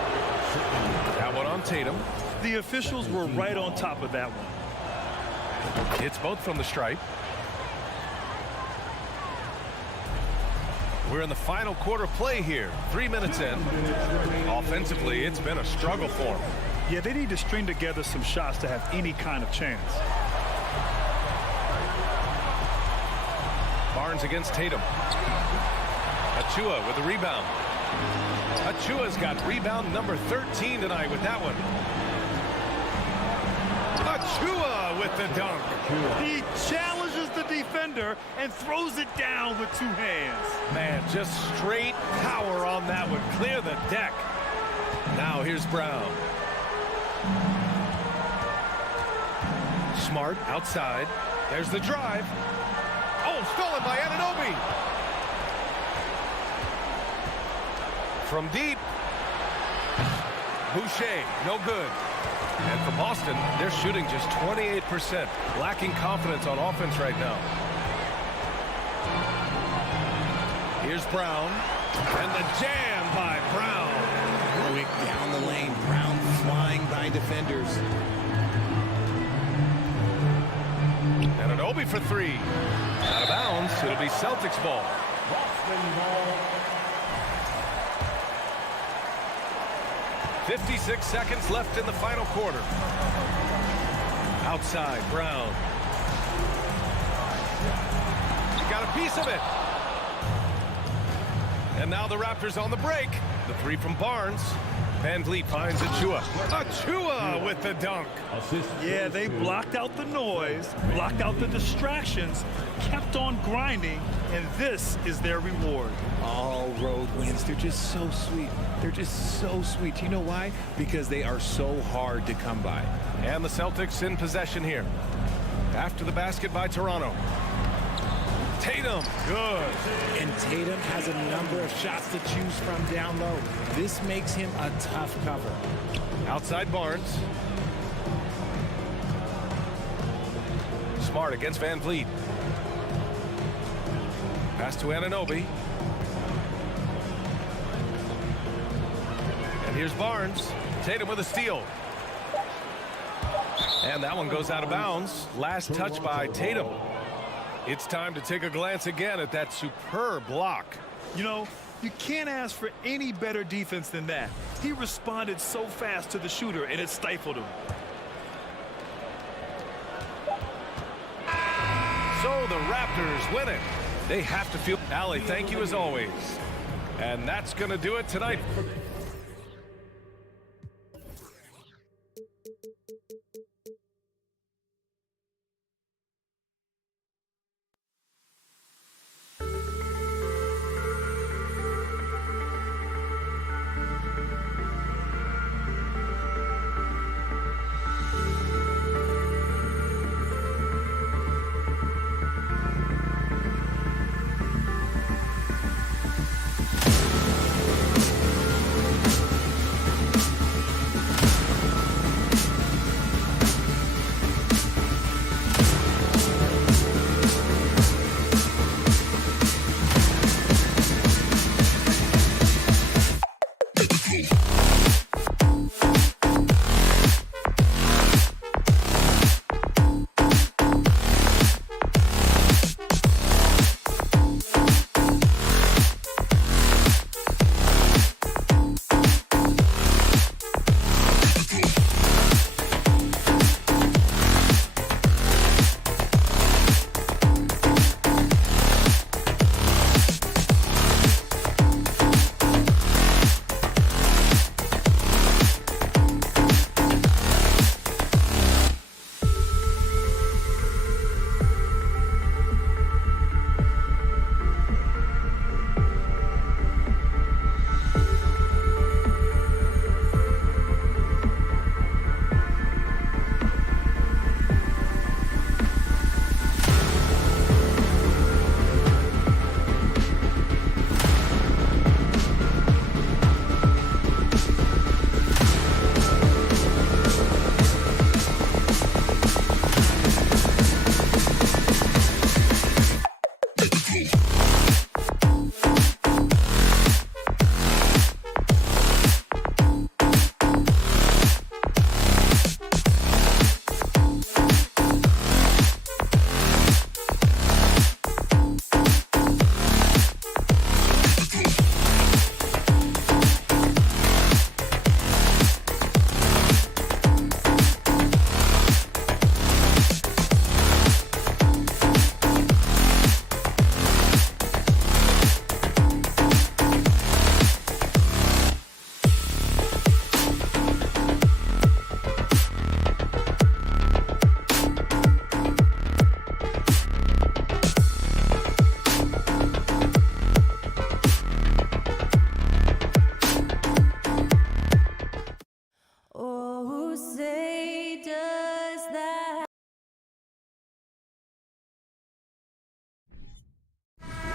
That one on Tatum. The officials were right on top of that one. It's both from the stripe. We're in the final quarter play here. 3 minutes in. Offensively, it's been a struggle for them. Yeah, they need to string together some shots to have any kind of chance. Barnes against Tatum. Achua with the rebound. Achua's got rebound number 13 tonight with that one. Achua with the dunk. He challenges the defender and throws it down with 2 hands. Man, just straight power on that one. Clear the deck. Now here's Brown. Smart outside. There's the drive. Oh, stolen by Anunoby. From deep. Boucher, no good. And for Boston, they're shooting just 28%, lacking confidence on offense right now. Here's Brown, and the jam by Brown. Quick down the lane, Brown flying by defenders. And an Obi for three. Out of bounds, it'll be Celtics ball. Boston ball. 56 seconds left in the final quarter. Outside, Brown. He got a piece of it. And now the Raptors on the break. The three from Barnes. Van Vliet finds Achua. Achua with the dunk. Yeah, they blocked out the noise, blocked out the distractions, kept on grinding, and this is their reward. All road wins. They're just so sweet. They're just so sweet. You know why? Because they are so hard to come by. And the Celtics in possession here. After the basket by Toronto. Tatum, good. And Tatum has a number of shots to choose from down low. This makes him a tough cover. Outside Barnes. Smart against Van Vliet. Pass to Anunoby. And here's Barnes. Tatum with a steal. And that one goes out of bounds. Last touch by Tatum. It's time to take a glance again at that superb block. You know, you can't ask for any better defense than that. He responded so fast to the shooter, and it stifled him. So the Raptors win it. They have to feel... Allie, thank you as always. And that's going to do it tonight.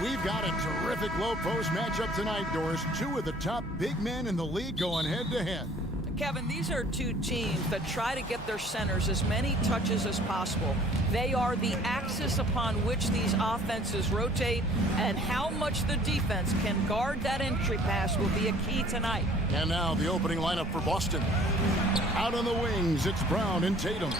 We've got a terrific low post matchup tonight, Doris. Two of the top big men in the league going head-to-head. Kevin, these are two teams that try to get their centers as many touches as possible. They are the axis upon which these offenses rotate, and how much the defense can guard that entry pass will be a key tonight. And now the opening lineup for Boston. Out on the wings, it's Brown and Tatum.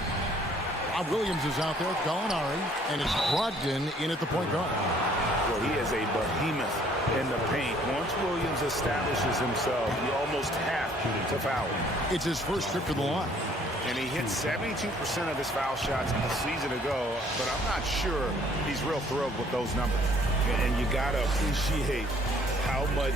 Rob Williams is out there, Gallinari, and it's Brogdon in at the point guard. Well, he is a behemoth in the paint. Once Williams establishes himself, you almost have to foul him. It's his first trip to the line. And he hit 72% of his foul shots a season ago, but I'm not sure he's real thrilled with those numbers. And you got to appreciate how much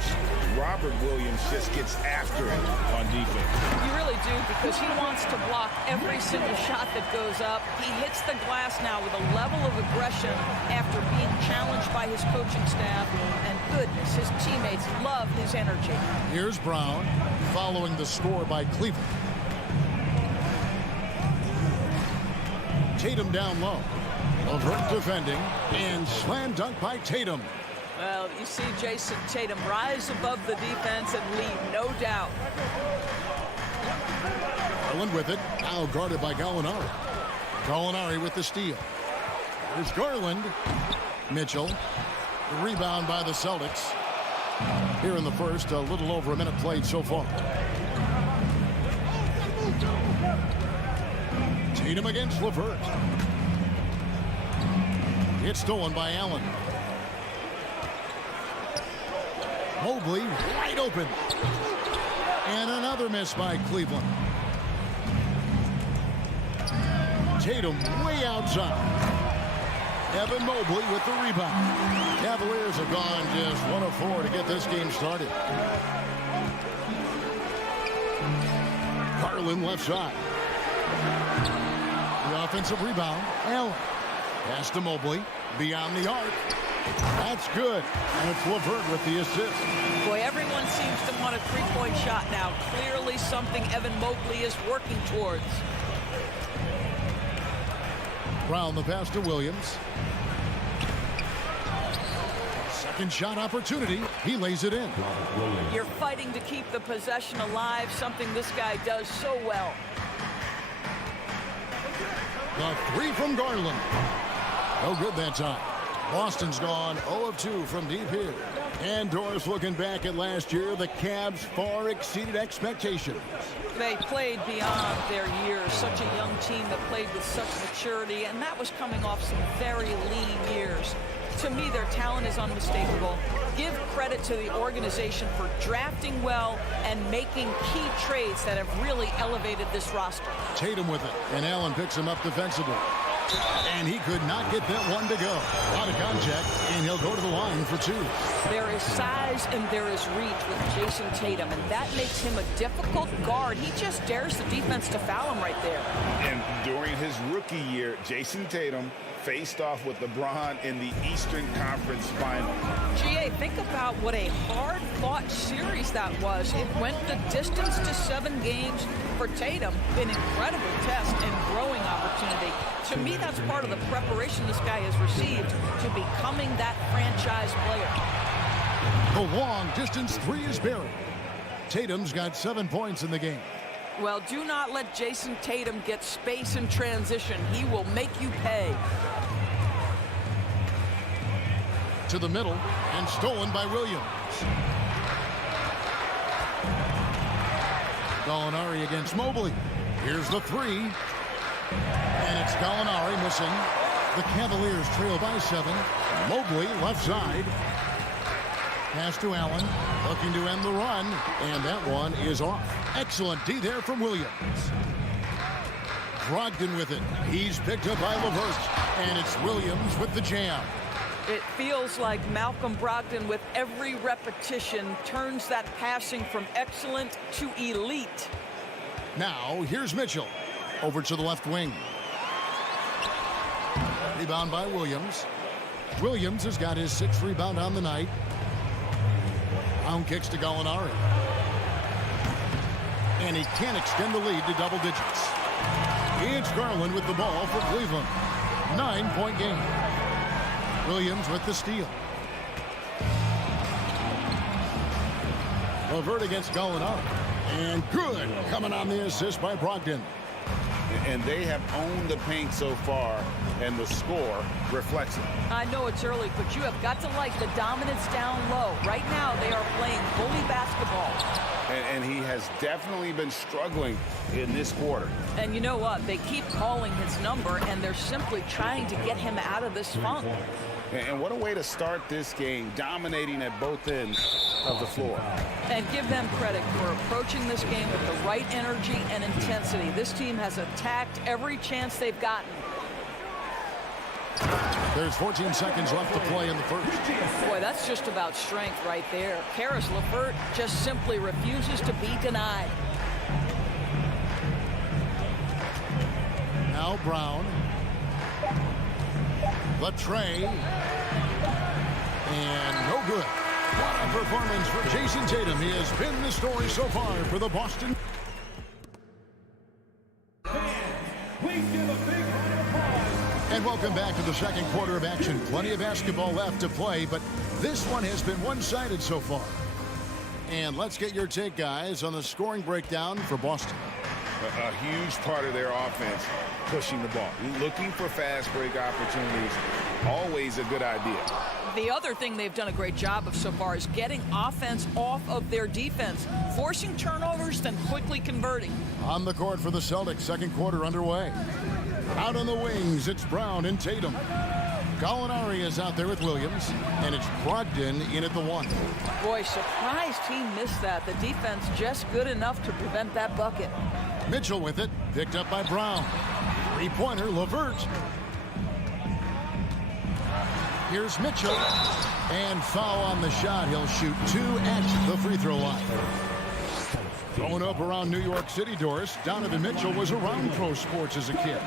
Robert Williams just gets after it on defense. You really do, because he wants to block every single shot that goes up. He hits the glass now with a level of aggression after being challenged by his coaching staff. And goodness, his teammates love his energy. Here's Brown following the score by Cleveland. Tatum down low. LeVert defending, and slam dunk by Tatum. Well, you see Jason Tatum rise above the defense and lead, no doubt. Garland with it, now guarded by Gallinari. Gallinari with the steal. There's Garland. Mitchell. The rebound by the Celtics. Here in the first, a little over a minute played so far. Tatum against LeVert. It's stolen by Allen. Mobley wide open. And another miss by Cleveland. Tatum way outside. Evan Mobley with the rebound. Cavaliers have gone just 1 of 4 to get this game started. Garland left side. The offensive rebound. Allen. Pass to Mobley. Beyond the arc. That's good. And it's LeVert with the assist. Boy, everyone seems to want a three-point shot now. Clearly something Evan Mobley is working towards. Brown the pass to Williams. Second shot opportunity. He lays it in. You're fighting to keep the possession alive, something this guy does so well. The three from Garland. No good that time. Boston's gone 0 of 2 from deep here. And Doris, looking back at last year, the Cavs far exceeded expectations. They played beyond their years. Such a young team that played with such maturity, and that was coming off some very lean years. To me, their talent is unmistakable. Give credit to the organization for drafting well and making key trades that have really elevated this roster. Tatum with it, and Allen picks him up defensively. And he could not get that one to go. Out of contact, and he'll go to the line for 2. There is size and there is reach with Jason Tatum, and that makes him a difficult guard. He just dares the defense to foul him right there. And during his rookie year, Jason Tatum faced off with LeBron in the Eastern Conference Final. GA, think about what a hard-fought series that was. It went the distance to 7 games for Tatum. An incredible test and growing opportunity. To me, that's part of the preparation this guy has received to becoming that franchise player. The long-distance 3 is buried. Tatum's got 7 points in the game. Well, do not let Jason Tatum get space in transition. He will make you pay. To the middle, and stolen by Williams. Gallinari against Mobley. Here's the 3. And it's Gallinari missing. The Cavaliers trail by 7. Mobley left side. Pass to Allen, looking to end the run, and that one is off. Excellent D there from Williams. Brogdon with it. He's picked up by LeVert, and it's Williams with the jam. It feels like Malcolm Brogdon, with every repetition, turns that passing from excellent to elite. Now, here's Mitchell. Over to the left wing. Rebound by Williams. Williams has got his 6th rebound on the night. Brown kicks to Gallinari. And he can't extend the lead to double digits. It's Garland with the ball for Cleveland. 9-point game. Williams with the steal. LeVert against Gallinari. And good coming on the assist by Brogdon. And they have owned the paint so far, and the score reflects it. I know it's early, but you have got to like the dominance down low. Right now, they are playing bully basketball. And he has definitely been struggling in this quarter. And you know what? They keep calling his number, and they're simply trying to get him out of this funk. And what a way to start this game, dominating at both ends of the floor. And give them credit for approaching this game with the right energy and intensity. This team has attacked every chance they've gotten. There's 14 seconds left to play in the first. Boy, that's just about strength right there. Caris LeVert just simply refuses to be denied. Now Brown. The tray. And no good. What a performance for Jason Tatum. He has been the story so far for the Boston. And welcome back to the second quarter of action. Plenty of basketball left to play, but this one has been one-sided so far. And let's get your take, guys, on the scoring breakdown for Boston. A huge part of their offense, pushing the ball, looking for fast break opportunities. Always a good idea. The other thing they've done a great job of so far is getting offense off of their defense, forcing turnovers, then quickly converting. On the court for the Celtics, second quarter underway. Out on the wings, it's Brown and Tatum. Gallinari is out there with Williams, and it's Brogdon in at the one. Boy, surprised he missed that. The defense just good enough to prevent that bucket. Mitchell with it, picked up by Brown. Three-pointer, LeVert. Here's Mitchell, and foul on the shot. He'll shoot 2 at the free throw line. Growing up around New York City, Doris, Donovan Mitchell was around pro sports as a kid.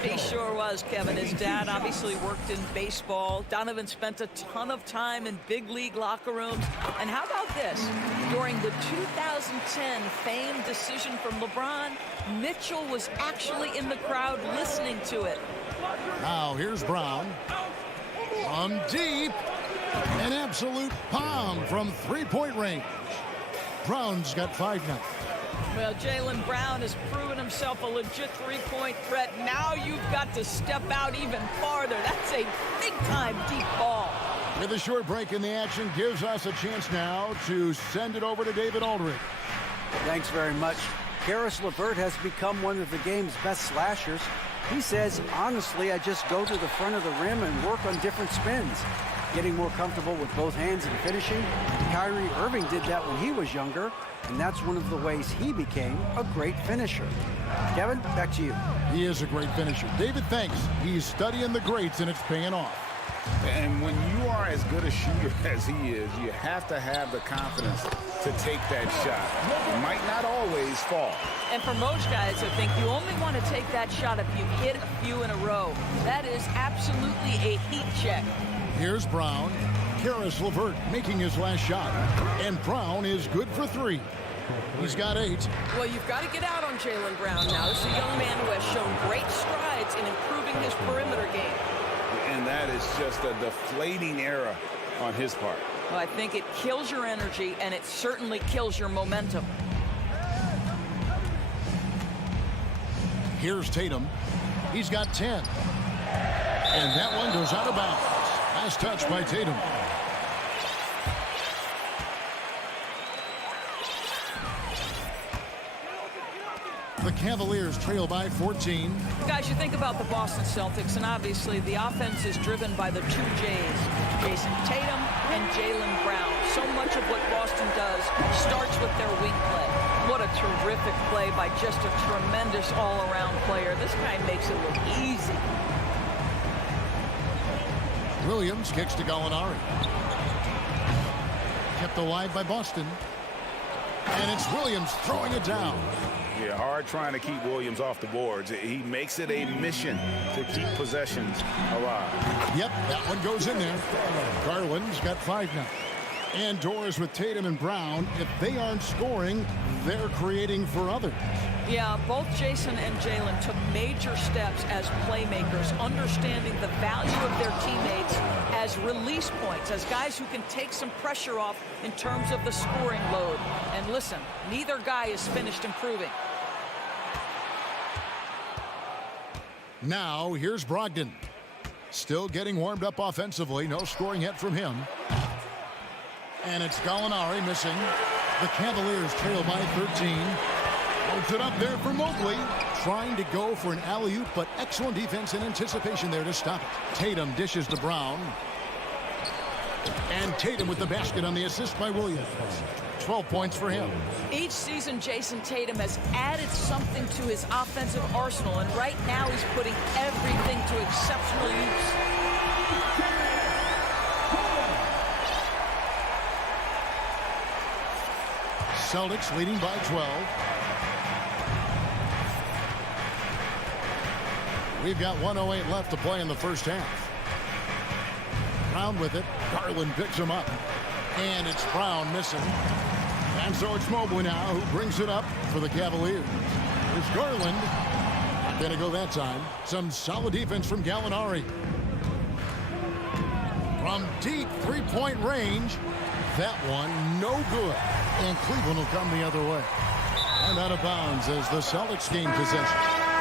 He sure was, Kevin. His dad obviously worked in baseball. Donovan spent a ton of time in big league locker rooms. And how about this? During the 2010 famed decision from LeBron, Mitchell was actually in the crowd listening to it. Now here's Brown. From deep, an absolute bomb from three-point range. Brown's got 5 now. Well, Jaylen Brown has proven himself a legit three-point threat. Now you've got to step out even farther. That's a big-time deep ball. With a short break in the action, gives us a chance now to send it over to David Aldridge. Thanks very much. Caris LeVert has become one of the game's best slashers. He says, honestly, I just go to the front of the rim and work on different spins. Getting more comfortable with both hands and finishing. Kyrie Irving did that when he was younger, and that's one of the ways he became a great finisher. Kevin, back to you. He is a great finisher. David, thanks. He's studying the greats, and it's paying off. And when you are as good a shooter as he is, you have to have the confidence to take that shot. It might not always fall. And for most guys, I think you only want to take that shot if you hit a few in a row. That is absolutely a heat check. Here's Brown. Caris LeVert making his last shot. And Brown is good for 3. He's got 8. Well, you've got to get out on Jaylen Brown now. This is a young man who has shown great strides in improving his perimeter game. And that is just a deflating era on his part. Well, I think it kills your energy, and it certainly kills your momentum. Here's Tatum. He's got 10. And that one goes out of bounds. Nice touch by Tatum. The Cavaliers trail by 14. Guys, you think about the Boston Celtics, and obviously the offense is driven by the 2 J's, Jason Tatum and Jaylen Brown. So much of what Boston does starts with their wing play. What a terrific play by just a tremendous all-around player. This guy makes it look easy. Williams kicks to Gallinari. Kept alive by Boston. And it's Williams throwing it down. Yeah, hard trying to keep Williams off the boards. He makes it a mission to keep possessions alive. Yep, that one goes in there. Garland's got 5 now. And Doris with Tatum and Brown, if they aren't scoring, they're creating for others. Yeah, both Jason and Jalen took major steps as playmakers, understanding the value of their teammates as release points, as guys who can take some pressure off in terms of the scoring load. And listen, neither guy is finished improving. Now, here's Brogdon. Still getting warmed up offensively. No scoring yet from him. And it's Gallinari missing. The Cavaliers trail by 13. Holds it up there for Mobley. Trying to go for an alley-oop, but excellent defense and anticipation there to stop it. Tatum dishes to Brown. And Tatum with the basket on the assist by Williams. 12 points for him. Each season, Jason Tatum has added something to his offensive arsenal, and right now he's putting everything to exceptional use. Celtics leading by 12. We've got 1:08 left to play in the first half. Brown with it. Garland picks him up. And it's Brown missing. And so it's Mobley now who brings it up for the Cavaliers. It's Garland. Not going to go that time. Some solid defense from Gallinari. From deep three-point range. That one no good. And Cleveland will come the other way. And out of bounds as the Celtics gain possession.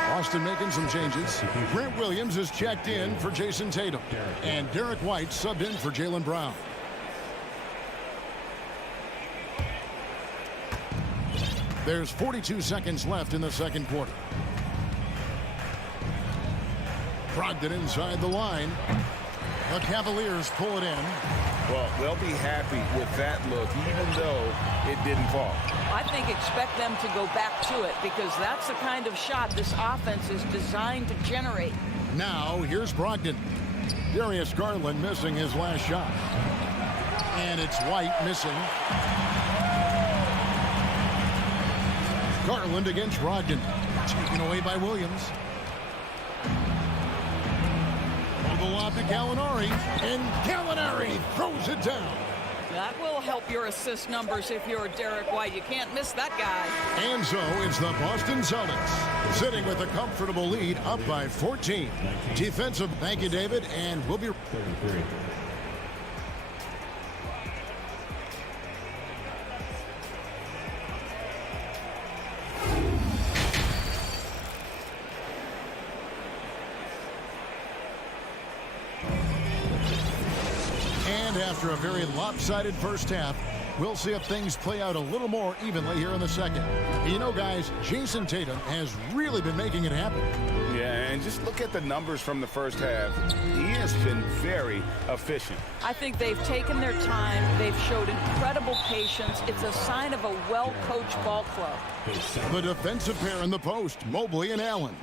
Boston making some changes. Grant Williams is checked in for Jason Tatum. And Derek White subbed in for Jaylen Brown. There's 42 seconds left in the second quarter. Brogdon inside the line. The Cavaliers pull it in. Well, they'll be happy with that look, even though it didn't fall. I think expect them to go back to it, because that's the kind of shot this offense is designed to generate. Now, here's Brogdon. Darius Garland missing his last shot. And it's White missing. Garland against Brogdon. Taken away by Williams. The lob to Gallinari. And Gallinari throws it down. That will help your assist numbers if you're Derek White. You can't miss that guy. And so it's the Boston Celtics sitting with a comfortable lead up by 14. Defensive, thank you, David, and we'll be... After a very lopsided first half, we'll see if things play out a little more evenly here in the second. You know, guys, Jason Tatum has really been making it happen. Yeah, and just look at the numbers from the first half. He has been very efficient. I think they've taken their time. They've showed incredible patience. It's a sign of a well-coached ball club. The defensive pair in the post, Mobley and Allen.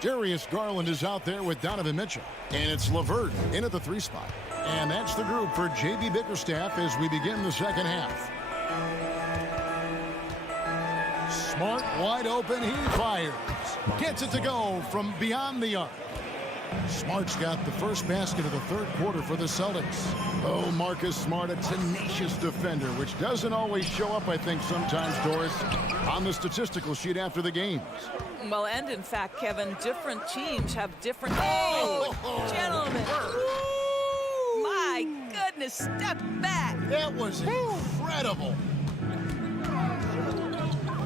Darius Garland is out there with Donovan Mitchell. And it's LeVert in at the 3 spot. And that's the group for J.B. Bickerstaff as we begin the second half. Smart, wide open, he fires. Gets it to go from beyond the arc. Smart's got the first basket of the third quarter for the Celtics. Oh, Marcus Smart, a tenacious defender, which doesn't always show up, I think, sometimes, Doris, on the statistical sheet after the games. Well, and in fact, Kevin, different teams have different... Oh, gentlemen. My goodness, step back. That was incredible.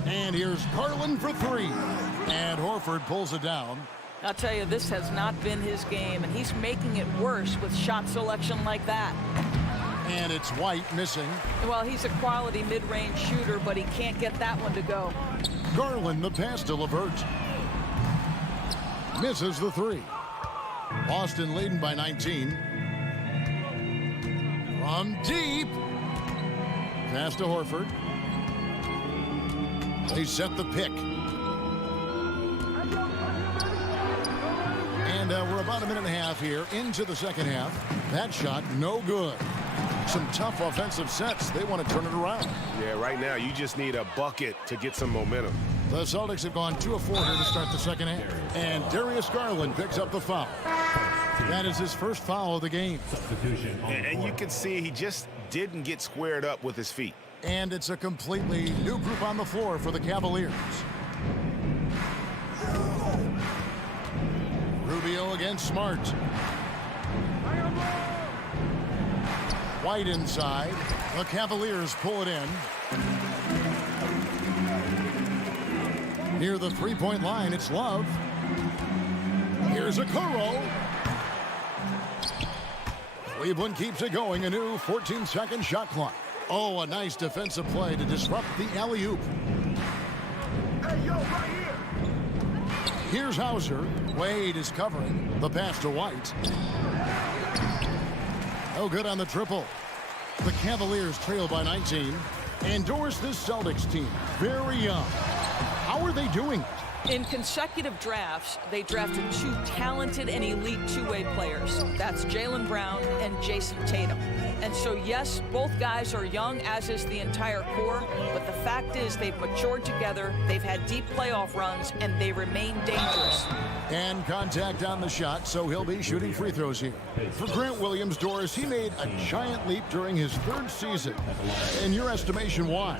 And here's Garland for 3. And Horford pulls it down. I'll tell you, this has not been his game, and he's making it worse with shot selection like that. And it's White missing. Well, he's a quality mid-range shooter, but he can't get that one to go. Garland, the pass to LeVert. Misses the 3. Boston leading by 19. From deep. Pass to Horford. They set the pick. And we're about a minute and a half here into the second half. That shot, no good. Some tough offensive sets. They want to turn it around. Yeah, right now you just need a bucket to get some momentum. The Celtics have gone 2 of 4 here to start the second half. And Darius Garland picks up the foul. That is his first foul of the game. And you can see he just didn't get squared up with his feet. And it's a completely new group on the floor for the Cavaliers. against Smart. White inside. The Cavaliers pull it in. Near the three-point line, it's Love. Here's a Okoro. Cleveland keeps it going. A new 14-second shot clock. Oh, a nice defensive play to disrupt the alley-oop. Hey, yo, right here. Here's Hauser. Wade is covering. The pass to White. No good on the triple. The Cavaliers trail by 19. Endorse this Celtics team. Very young. How are they doing it? In consecutive drafts, they drafted two talented and elite two-way players. That's Jaylen Brown and Jason Tatum. And so, yes, both guys are young, as is the entire core, but the fact is they've matured together, they've had deep playoff runs, and they remain dangerous. And contact on the shot, so he'll be shooting free throws here. For Grant Williams, Doris, he made a giant leap during his third season. In your estimation, why?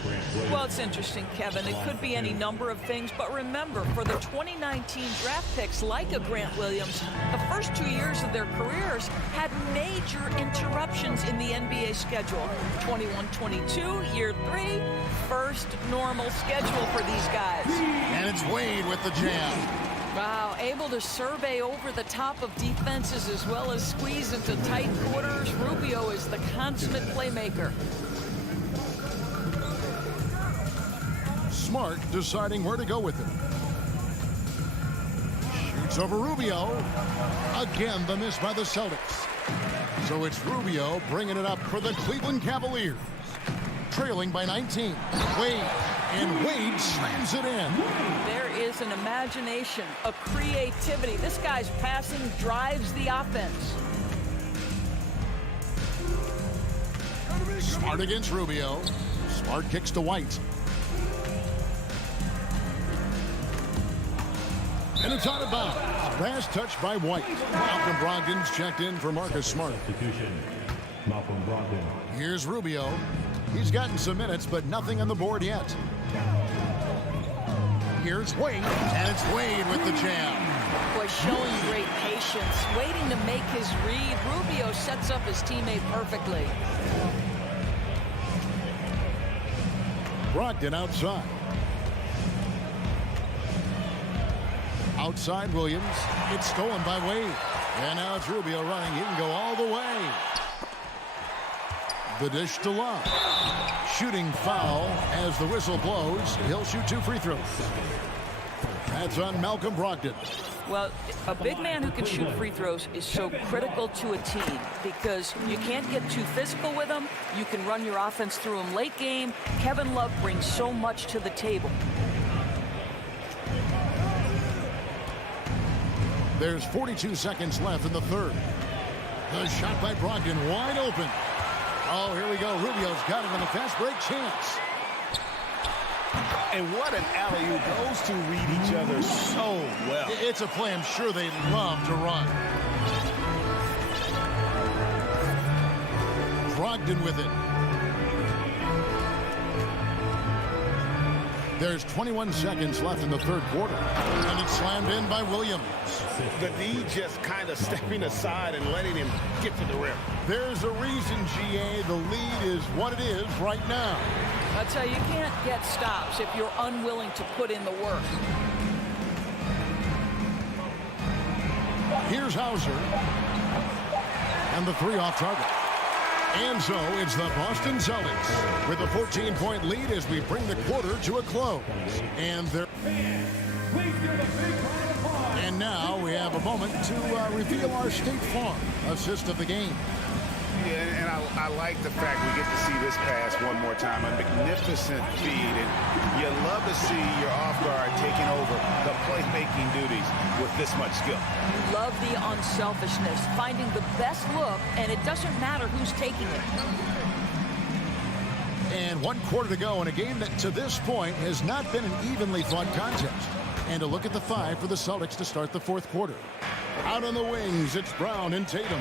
Well, it's interesting, Kevin. It could be any number of things, but remember, for the 2019 draft picks like a Grant Williams, the first 2 years of their careers had major interruptions in the NBA schedule. 21-22, year 3, first normal schedule for these guys. And it's Wade with the jam. Wow, able to survey over the top of defenses as well as squeeze into tight quarters. Rubio is the consummate playmaker. Smart deciding where to go with it. Shoots over Rubio. Again, the miss by the Celtics. So it's Rubio bringing it up for the Cleveland Cavaliers. Trailing by 19. Wade. And Wade slams it in. There is an imagination, a creativity. This guy's passing drives the offense. Smart against Rubio. Smart kicks to White. And it's out of bounds. Last touch by White. Malcolm Brogdon's checked in for Marcus Smart. Malcolm Brogdon. Here's Rubio. He's gotten some minutes, but nothing on the board yet. Here's Wade, and it's Wade with the jam. Boy, showing great patience, waiting to make his read. Rubio sets up his teammate perfectly. Brogdon outside. Outside Williams. It's stolen by Wade. And now it's Rubio running. He can go all the way. The dish to Love. Shooting foul as the whistle blows. He'll shoot 2 free throws. That's on Malcolm Brogdon. Well, a big man who can shoot free throws is so critical to a team because you can't get too physical with him. You can run your offense through him late game. Kevin Love brings so much to the table. There's 42 seconds left in the third. The shot by Brogdon wide open. Oh, here we go. Rubio's got it on the fast break chance. And what an alley-oop. Those two read each other so well. It's a play I'm sure they love to run. Brogdon with it. There's 21 seconds left in the third quarter. And it's slammed in by Williams. The D just kind of stepping aside and letting him get to the rim. There's a reason, GA, the lead is what it is right now. I tell you, you can't get stops if you're unwilling to put in the work. Here's Hauser. And the 3 off target. And so it's the Boston Celtics with a 14-point lead as we bring the quarter to a close. And now we have a moment to reveal our State Farm assist of the game. Yeah, and I like the fact we get to see this pass one more time. A magnificent feed, and you love to see your off guard taking over the playmaking duties with this much skill. You love the unselfishness, finding the best look, and it doesn't matter who's taking it. And 1 quarter to go in a game that to this point has not been an evenly fought contest. And a look at the 5 for the Celtics to start the fourth quarter. Out on the wings, it's Brown and Tatum.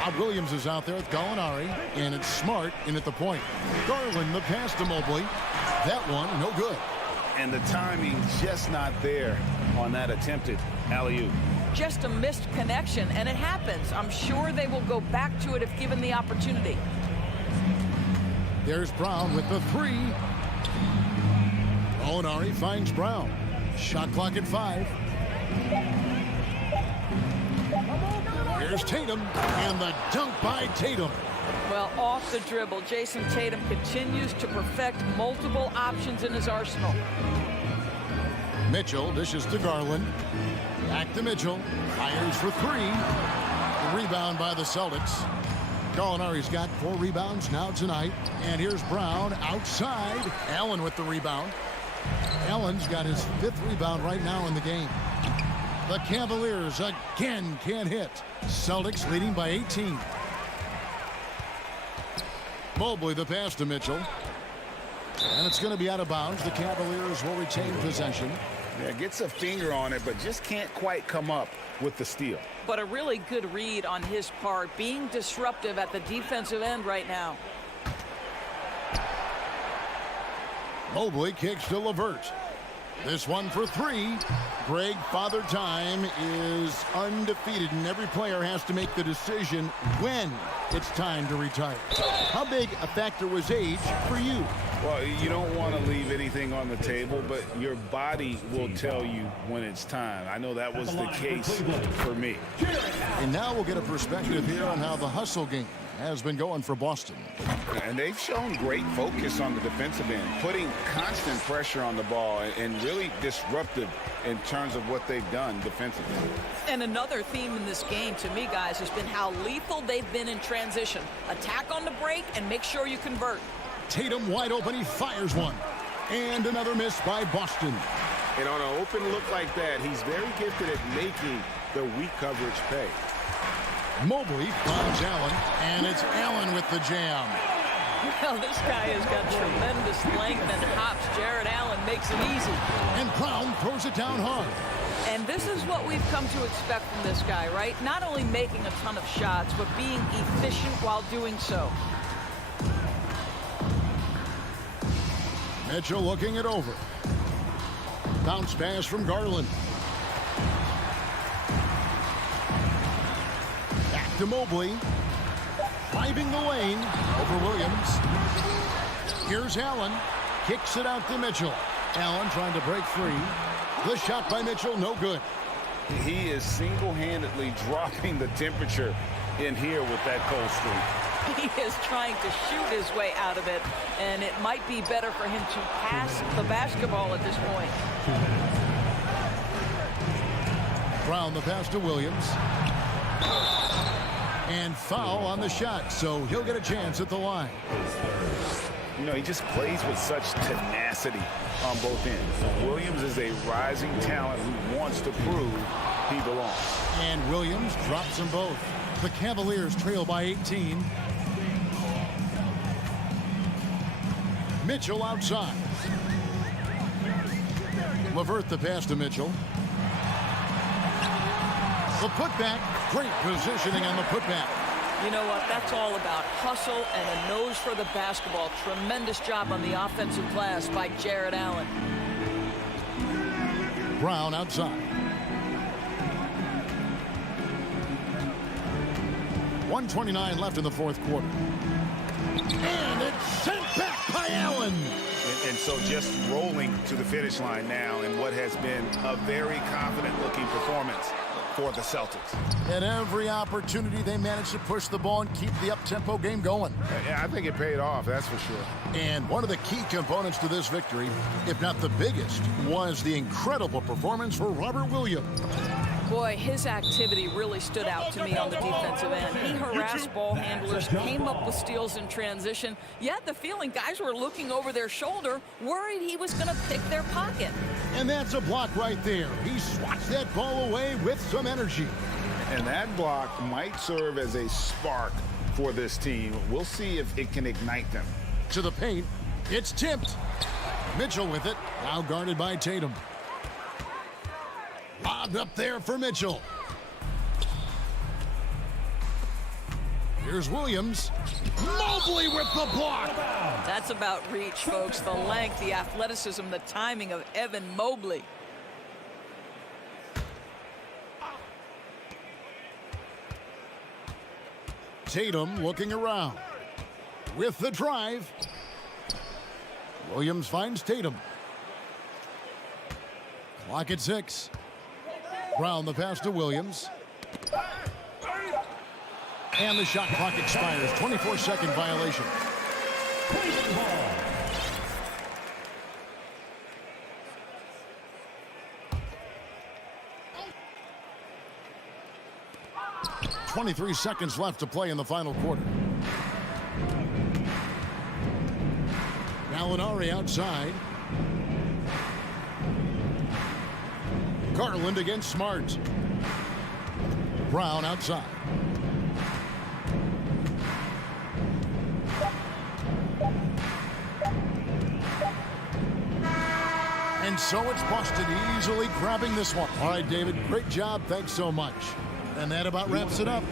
Bob Williams is out there with Gallinari, and it's Smart in at the point. Garland the pass to Mobley. That one, no good. And the timing just not there on that attempted alley-oop. Just a missed connection, and it happens. I'm sure they will go back to it if given the opportunity. There's Brown with the three. Molinari finds Brown. Shot clock at 5. Here's Tatum, and the dunk by Tatum. Well, off the dribble, Jason Tatum continues to perfect multiple options in his arsenal. Mitchell dishes to Garland. Back to Mitchell. Fires for 3. Rebound by the Celtics. Gallinari's got 4 rebounds now tonight. And here's Brown outside. Allen with the rebound. Allen's got his 5th rebound right now in the game. The Cavaliers again can't hit. Celtics leading by 18. Mobley the pass to Mitchell. And it's going to be out of bounds. The Cavaliers will retain possession. Yeah, gets a finger on it, but just can't quite come up with the steal. But a really good read on his part, being disruptive at the defensive end right now. Mobley kicks to LeVert. This one for 3. Greg, Father Time is undefeated, and every player has to make the decision when it's time to retire. How big a factor was age for you? Well, you don't want to leave anything on the table, but your body will tell you when it's time. I know that was the case for me. And now we'll get a perspective here on how the hustle game has been going for Boston. And they've shown great focus on the defensive end, putting constant pressure on the ball and really disruptive in terms of what they've done defensively. And another theme in this game to me, guys, has been how lethal they've been in transition. Attack on the break and make sure you convert. Tatum wide open, he fires one. And another miss by Boston. And on an open look like that, he's very gifted at making the weak coverage pay. Mobley finds Allen, and it's Allen with the jam. Well, this guy has got tremendous length and hops. Jared Allen makes it easy. And Brown throws it down hard. And this is what we've come to expect from this guy, right? Not only making a ton of shots, but being efficient while doing so. Mitchell looking it over. Bounce pass from Garland. Back to Mobley. Driving the lane over Williams. Here's Allen. Kicks it out to Mitchell. Allen trying to break free. The shot by Mitchell, no good. He is single-handedly dropping the temperature in here with that cold streak. He is trying to shoot his way out of it, and it might be better for him to pass the basketball at this point. Brown the pass to Williams. And foul on the shot, so he'll get a chance at the line. You know, he just plays with such tenacity on both ends. Williams is a rising talent who wants to prove he belongs. And Williams drops them both. The Cavaliers trail by 18. Mitchell outside. LeVert the pass to Mitchell. The putback, great positioning on the putback. You know what? That's all about hustle and a nose for the basketball. Tremendous job on the offensive glass by Jared Allen. Brown outside. 1:29 left in the fourth quarter. And it's sent back by Allen. And so just rolling to the finish line now in what has been a very confident-looking performance for the Celtics. At every opportunity, they managed to push the ball and keep the up-tempo game going. Yeah, I think it paid off, that's for sure. And one of the key components to this victory, if not the biggest, was the incredible performance for Robert Williams. Boy, his activity really stood out to me on the defensive end. He harassed ball handlers, came up with steals in transition. You had the feeling guys were looking over their shoulder, worried he was going to pick their pocket. And that's a block right there. He swats that ball away with some energy. And that block might serve as a spark for this team. We'll see if it can ignite them. To the paint, it's tipped. Mitchell with it, now guarded by Tatum. Lobbed up there for Mitchell. Here's Williams. Mobley with the block. That's about reach, folks. The length, the athleticism, the timing of Evan Mobley. Tatum looking around. With the drive. Williams finds Tatum. Clock at 6. Brown the pass to Williams. And the shot clock expires. 24-second violation. 23 seconds left to play in the final quarter. Gallinari outside. Garland against Smart. Brown outside. And so it's Boston easily grabbing this one. All right, David, great job. Thanks so much. And that about wraps it up.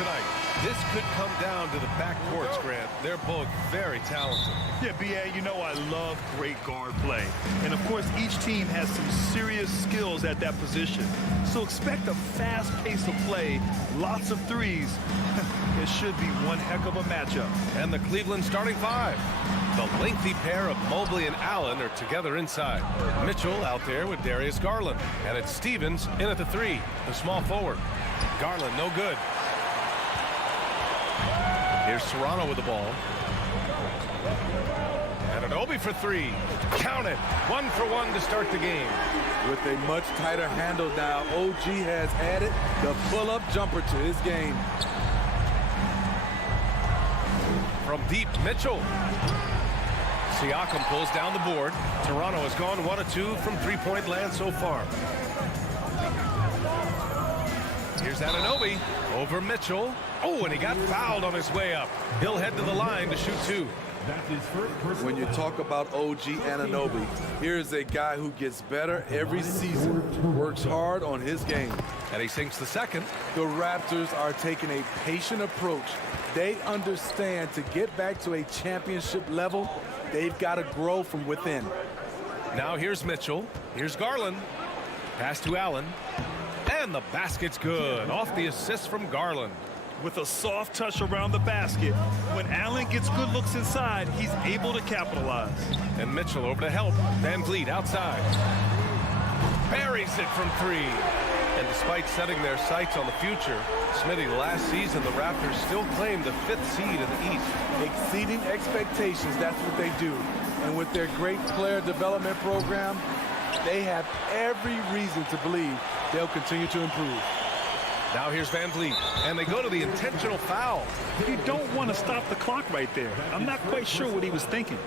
tonight. This could come down to the backcourts, Grant. They're both very talented. Yeah, B.A., you know I love great guard play. And, of course, each team has some serious skills at that position. So expect a fast pace of play, lots of threes. It should be one heck of a matchup. And the Cleveland starting five. The lengthy pair of Mobley and Allen are together inside. Mitchell out there with Darius Garland. And it's Stevens in at the three, the small forward. Garland no good. Here's Serrano with the ball. And an Obi for three. Count it. 1 for 1 to start the game. With a much tighter handle now, OG has added the pull-up jumper to his game. From deep, Mitchell. Siakam pulls down the board. Toronto has gone 1 of 2 from three-point land so far. Here's Anunoby over Mitchell. Oh, and he got fouled on his way up. He'll head to the line to shoot 2. When you talk about OG Anunoby, here's a guy who gets better every season, works hard on his game. And he sinks the second. The Raptors are taking a patient approach. They understand to get back to a championship level, they've got to grow from within. Now here's Mitchell. Here's Garland. Pass to Allen. And the basket's good. Off the assist from Garland. With a soft touch around the basket, when Allen gets good looks inside, he's able to capitalize. And Mitchell over to help. Van Vliet outside. Buries it from 3. And despite setting their sights on the future, Smitty, last season the Raptors still claimed the 5th seed in the East. Exceeding expectations, that's what they do. And with their great player development program, they have every reason to believe they'll continue to improve. Now here's Van Vliet, and they go to the intentional foul. You don't want to stop the clock right there. I'm not quite sure what he was thinking.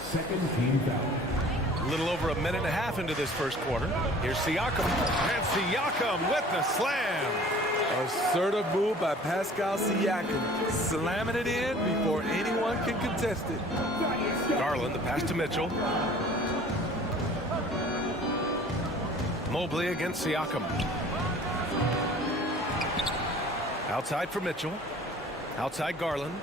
Second team foul. A little over a minute and a half into this first quarter. Here's Siakam, and Siakam with the slam. Assertive move by Pascal Siakam, slamming it in before anyone can contest it. Garland, the pass to Mitchell. Mobley against Siakam. Outside for Mitchell. Outside Garland.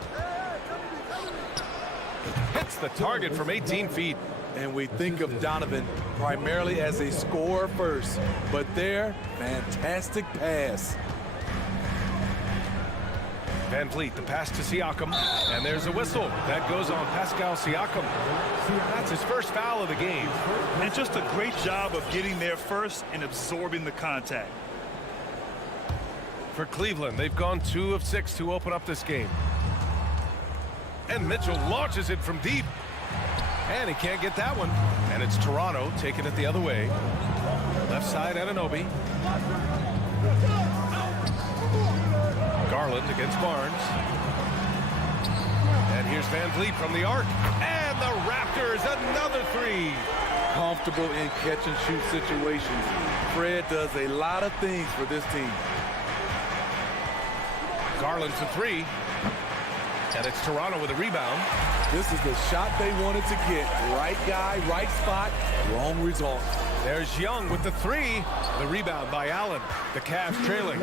Hits the target from 18 feet. And we think of Donovan primarily as a scorer first, but there, fantastic pass. Van Vliet, the pass to Siakam, and there's a whistle. That goes on Pascal Siakam. That's his first foul of the game. And just a great job of getting there first and absorbing the contact. For Cleveland, they've gone 2 of 6 to open up this game. And Mitchell launches it from deep. And he can't get that one. And it's Toronto taking it the other way. Left side, Anunoby. Garland against Barnes. And here's Van Vliet from the arc. And the Raptors, another 3. Comfortable in catch-and-shoot situations. Fred does a lot of things for this team. Garland for 3. And it's Toronto with a rebound. This is the shot they wanted to get. Right guy, right spot, wrong result. There's Young with the 3. The rebound by Allen. The Cavs trailing.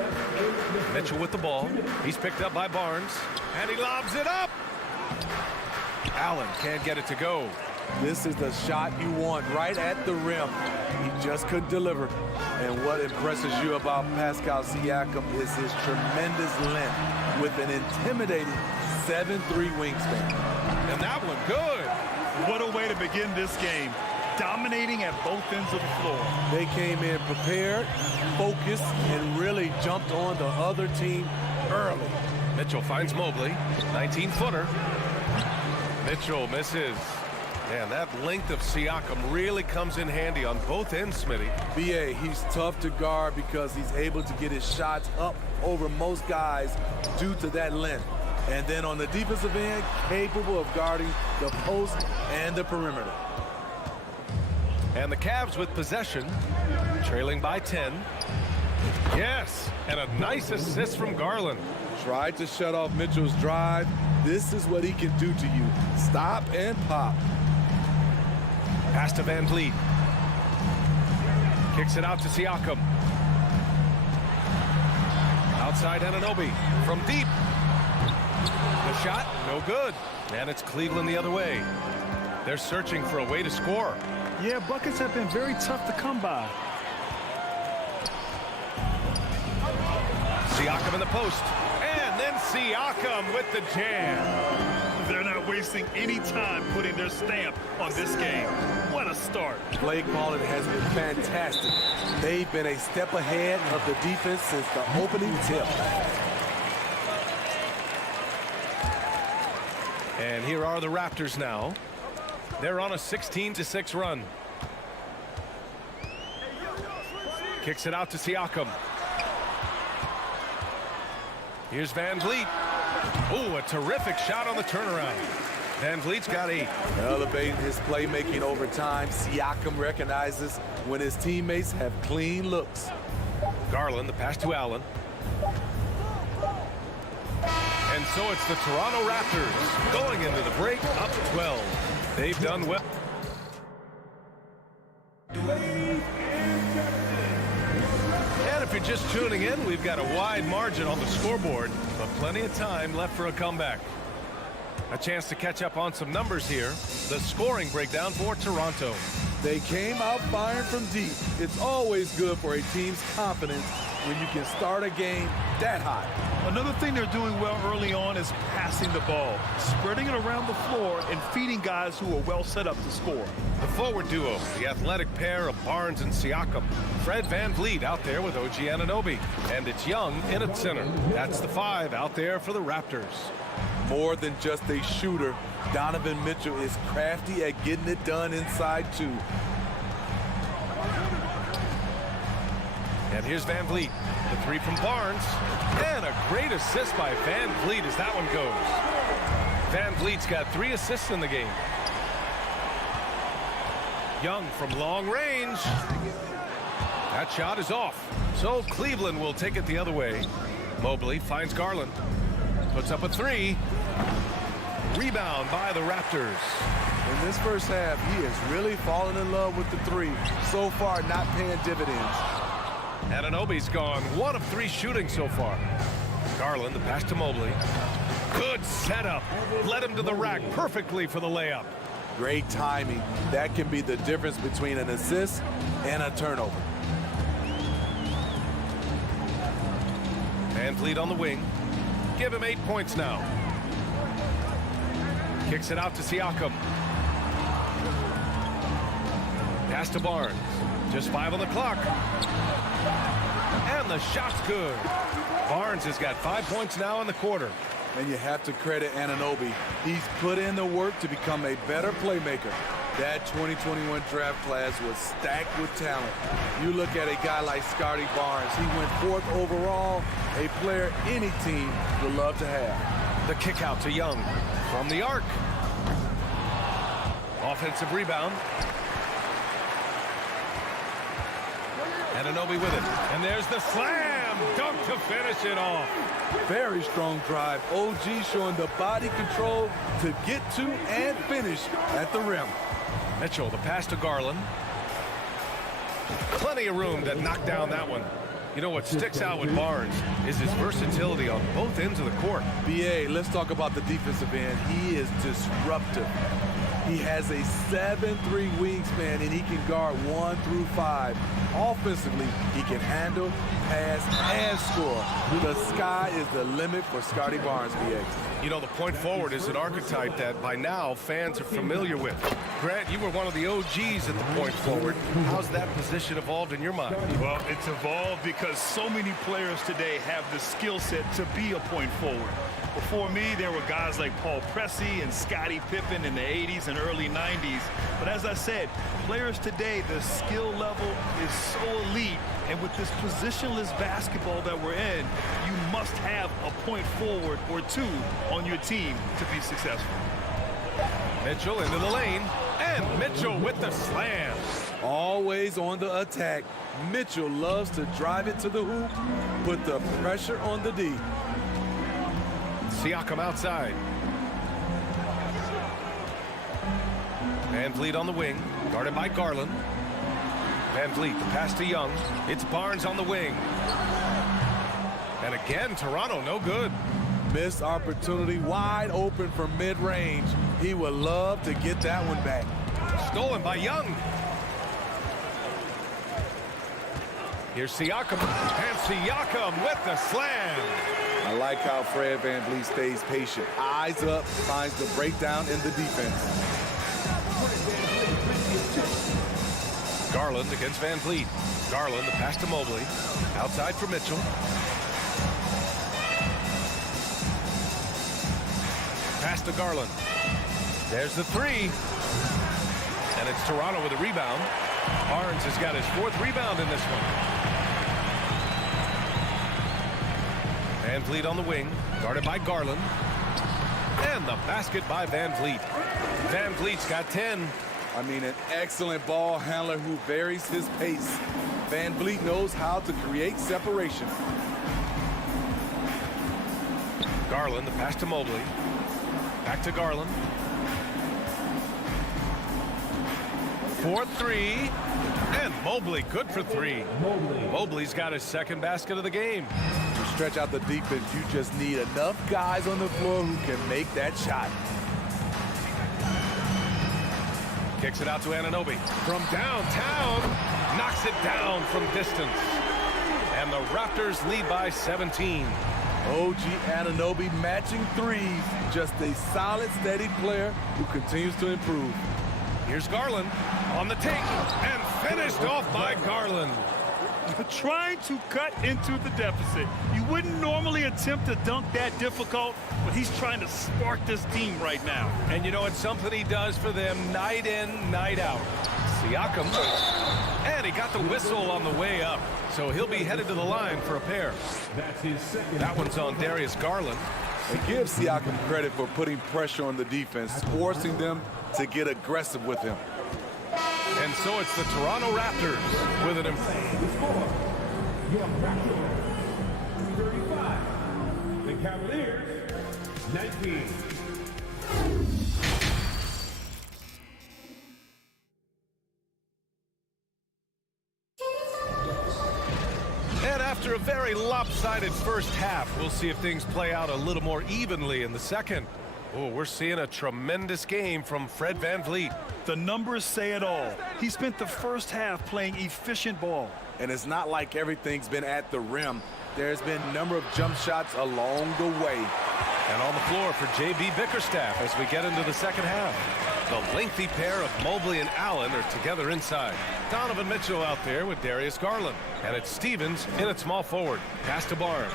Mitchell with the ball. He's picked up by Barnes. And he lobs it up. Allen can't get it to go. This is the shot you want right at the rim. He just couldn't deliver. And what impresses you about Pascal Siakam is his tremendous length with an intimidating 7'3" wingspan. And that one good. What a way to begin this game. Dominating at both ends of the floor. They came in prepared, focused, and really jumped on the other team early. Mitchell finds Mobley. 19-footer. Mitchell misses. Man, that length of Siakam really comes in handy on both ends, Smitty. B.A., he's tough to guard because he's able to get his shots up over most guys due to that length. And then on the defensive end, capable of guarding the post and the perimeter. And the Cavs with possession, trailing by 10. Yes, and a nice assist from Garland. Tried to shut off Mitchell's drive. This is what he can do to you. Stop and pop. Pass to Van Vliet. Kicks it out to Siakam. Outside side, Anunoby from deep. The shot, no good. And it's Cleveland the other way. They're searching for a way to score. Yeah, buckets have been very tough to come by. Siakam in the post. And then Siakam with the jam. They're not wasting any time putting their stamp on this game. What a start. Play quality has been fantastic. They've been a step ahead of the defense since the opening tip. And here are the Raptors now. They're on a 16-6 run. Kicks it out to Siakam. Here's Van Vliet. Oh, a terrific shot on the turnaround. Van Vliet's got 8. Elevating his playmaking over time, Siakam recognizes when his teammates have clean looks. Garland, the pass to Allen. And so it's the Toronto Raptors going into the break up 12. They've done well. And if you're just tuning in, we've got a wide margin on the scoreboard, but plenty of time left for a comeback. A chance to catch up on some numbers here. The scoring breakdown for Toronto. They came out firing from deep. It's always good for a team's confidence when you can start a game that hot. Another thing they're doing well early on is passing the ball, spreading it around the floor and feeding guys who are well set up to score. The forward duo, the athletic pair of Barnes and Siakam. Fred Van Vliet out there with OG Anunoby. And it's Young in at center. That's the 5 out there for the Raptors. More than just a shooter, Donovan Mitchell is crafty at getting it done inside too. And here's Van Vliet. The 3 from Barnes. And a great assist by Van Vliet as that one goes. Van Vliet's got 3 assists in the game. Young from long range. That shot is off. So Cleveland will take it the other way. Mobley finds Garland. Puts up a 3. Rebound by the Raptors. In this first half, he has really fallen in love with the 3. So far, not paying dividends. Anunoby's gone 1 of 3 shooting so far. Garland, the pass to Mobley. Good setup. Led him to the rack perfectly for the layup. Great timing. That can be the difference between an assist and a turnover. Van Vliet on the wing. Give him 8 points now. Kicks it out to Siakam. Pass to Barnes. Just 5 on the clock. And the shot's good. Barnes has got 5 points now in the quarter. And you have to credit Anunoby. He's put in the work to become a better playmaker. That 2021 draft class was stacked with talent. You look at a guy like Scotty Barnes. He went 4th overall, a player any team would love to have. The kick out to Young from the arc. Offensive rebound. Anunoby with it. And there's the slam dunk to finish it off. Very strong drive. OG showing the body control to get to and finish at the rim. Mitchell, the pass to Garland. Plenty of room to knock down that one. You know what sticks out with Barnes is his versatility on both ends of the court. BA, let's talk about the defensive end. He is disruptive. He has a 7'3" wingspan, and he can guard 1 through 5. Offensively, he can handle, pass, and score. The sky is the limit for Scotty Barnes, BA. You know, the point forward is an archetype that by now fans are familiar with. Grant, you were one of the OGs at the point forward. How's that position evolved in your mind? Well, it's evolved because so many players today have the skill set to be a point forward. Before me, there were guys like Paul Pressey and Scottie Pippen in the 80s and early 90s. But as I said, players today, the skill level is so elite. And with this positionless basketball that we're in, you must have a point forward or 2 on your team to be successful. Mitchell into the lane, and Mitchell with the slam. Always on the attack. Mitchell loves to drive it to the hoop, put the pressure on the D. Siakam outside. Van Vliet on the wing, guarded by Garland. Van Vliet, the pass to Young. It's Barnes on the wing. And again, Toronto no good. Missed opportunity, wide open from mid-range. He would love to get that one back. Stolen by Young. Here's Siakam. And Siakam with the slam. I like how Fred VanVleet stays patient. Eyes up, finds the breakdown in the defense. Garland against VanVleet. Garland, the pass to Mobley. Outside for Mitchell. Pass to Garland. There's the three. And it's Toronto with a rebound. Barnes has got his 4th rebound in this one. VanVleet on the wing. Guarded by Garland. And the basket by VanVleet. VanVleet's got 10. I mean, an excellent ball handler who varies his pace. VanVleet knows how to create separation. Garland, the pass to Mobley. Back to Garland. 4-3. And Mobley good for 3. Mobley's got his 2nd basket of the game. To stretch out the defense, you just need enough guys on the floor who can make that shot. Kicks it out to Anunoby. From downtown. Knocks it down from distance. And the Raptors lead by 17. OG Anunoby matching threes. Just a solid, steady player who continues to improve. Here's Garland on the take and finished off by Garland. Trying to cut into the deficit. You wouldn't normally attempt to dunk that difficult, but he's trying to spark this team right now. And you know, it's something he does for them night in, night out. Siakam. And he got the whistle on the way up. So he'll be headed to the line for a pair. That's his 2nd. That one's on Darius Garland. And give Siakam credit for putting pressure on the defense, forcing them to get aggressive with him. And so it's the Toronto Raptors with an Your Raptors, 35. The Cavaliers, 19. And after a very lopsided first half, we'll see if things play out a little more evenly in the second. Oh, we're seeing a tremendous game from Fred VanVleet. The numbers say it all. He spent the first half playing efficient ball. And it's not like everything's been at the rim. There's been a number of jump shots along the way. And on the floor for J.B. Bickerstaff as we get into the second half. The lengthy pair of Mobley and Allen are together inside. Donovan Mitchell out there with Darius Garland. And it's Stevens in at small forward. Pass to Barnes.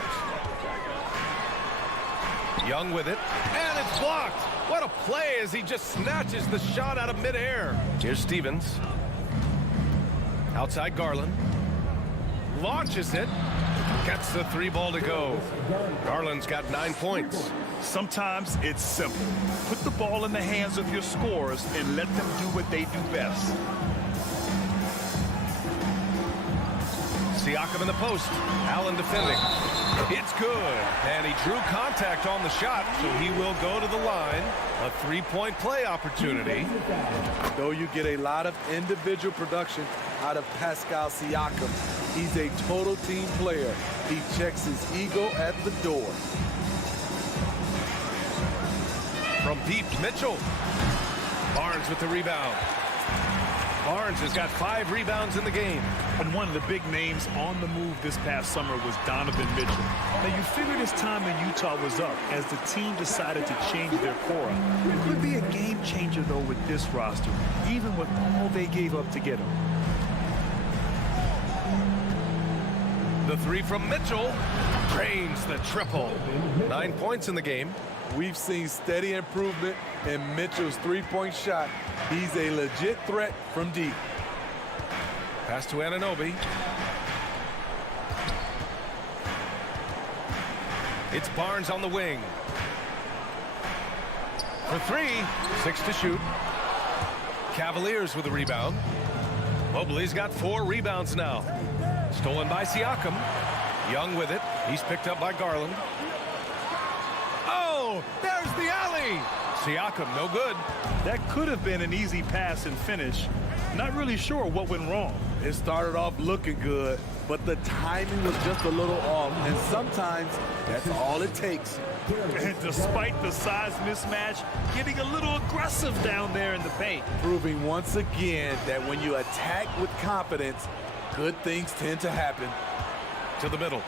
Young with it. And it's blocked. What a play as he just snatches the shot out of midair. Here's Stevens. Outside Garland. Launches it. Gets the 3 ball to go. Garland's got 9 points. Sometimes it's simple. Put the ball in the hands of your scorers and let them do what they do best. Siakam in the post. Allen defending. It's good. And he drew contact on the shot, so he will go to the line. A 3-point play opportunity. Though you get a lot of individual production out of Pascal Siakam, he's a total team player. He checks his ego at the door. From deep, Mitchell. Barnes with the rebound. Barnes has got 5 rebounds in the game. And one of the big names on the move this past summer was Donovan Mitchell. Now, you figured his time in Utah was up as the team decided to change their core. It could be a game changer, though, with this roster, even with all they gave up to get him. The 3 from Mitchell drains the triple. 9 points in the game. We've seen steady improvement in Mitchell's 3-point shot. He's a legit threat from deep. Pass to Anunoby. It's Barnes on the wing. For 3, 6 to shoot. Cavaliers with a rebound. Mobley's got 4 rebounds now. Stolen by Siakam. Young with it. He's picked up by Garland. Oh, there's the alley. Siakam, no good. That could have been an easy pass and finish, Not really sure what went wrong. It started off looking good, but the timing was just a little off, and sometimes that's all it takes. And despite the size mismatch, getting a little aggressive down there in the paint. Proving once again that when you attack with confidence, good things tend to happen. To the middle.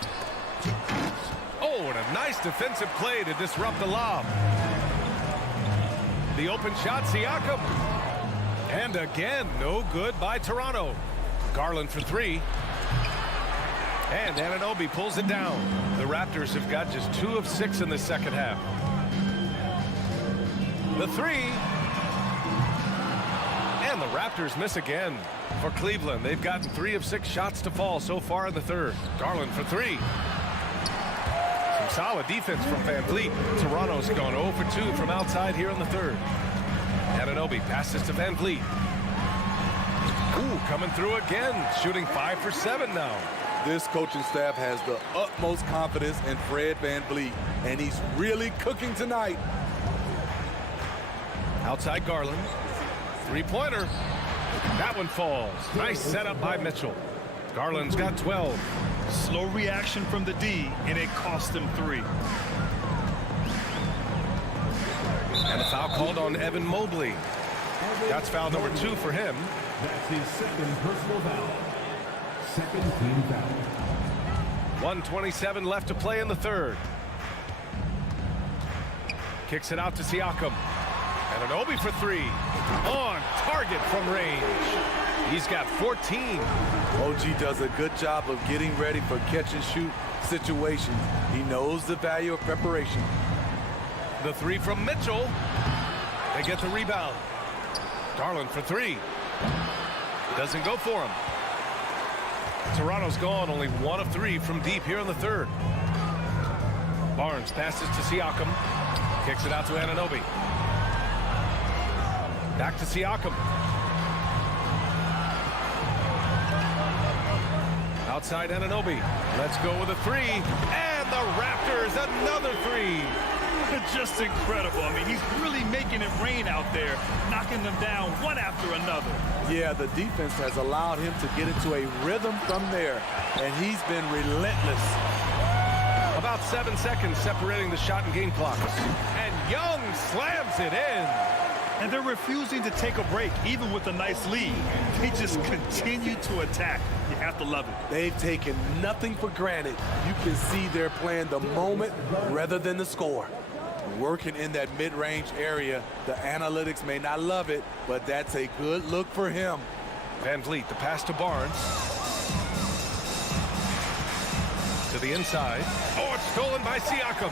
Oh, and a nice defensive play to disrupt the lob. The open shot, Siakam. And again, no good by Toronto. Garland for three. And Anunoby pulls it down. The Raptors have got just 2 of 6 in the second half. The three. And the Raptors miss again. For Cleveland, they've gotten 3 of 6 shots to fall so far in the third. Garland for three. Some solid defense from Van Vliet. Toronto's gone 0 for 2 from outside here in the third. Anunoby passes to Van Vliet. Ooh, coming through again, shooting 5 for 7 now. This coaching staff has the utmost confidence in Fred Van Vliet, and he's really cooking tonight. Outside Garland. Three-pointer. That one falls. Nice setup by Mitchell. Garland's got 12. Slow reaction from the D, and it cost him 3. And a foul called on Evan Mobley. That's foul number 2 for him. That's his second personal foul. Second team foul. 1:27 left to play in the third. Kicks it out to Siakam. Anunoby for 3. On target from range. He's got 14. OG does a good job of getting ready for catch-and-shoot situations. He knows the value of preparation. The 3 from Mitchell. They get the rebound. Garland for 3. Doesn't go for him. Toronto's gone only 1 of 3 from deep here in the third. Barnes passes to Siakam. Kicks it out to Anunoby. Back to Siakam. Outside Anunoby. Let's go with a 3. And the Raptors, another 3. Just incredible. I mean, he's really making it rain out there, knocking them down one after another. Yeah, the defense has allowed him to get into a rhythm from there, and he's been relentless. About 7 seconds separating the shot and game clock. And Young slams it in. And they're refusing to take a break, even with a nice lead. They just continue to attack. You have to love it. They've taken nothing for granted. You can see they're playing the moment rather than the score. Working in that mid-range area. The analytics may not love it, but that's a good look for him. Van Vliet, the pass to Barnes. To the inside. Oh, it's stolen by Siakam.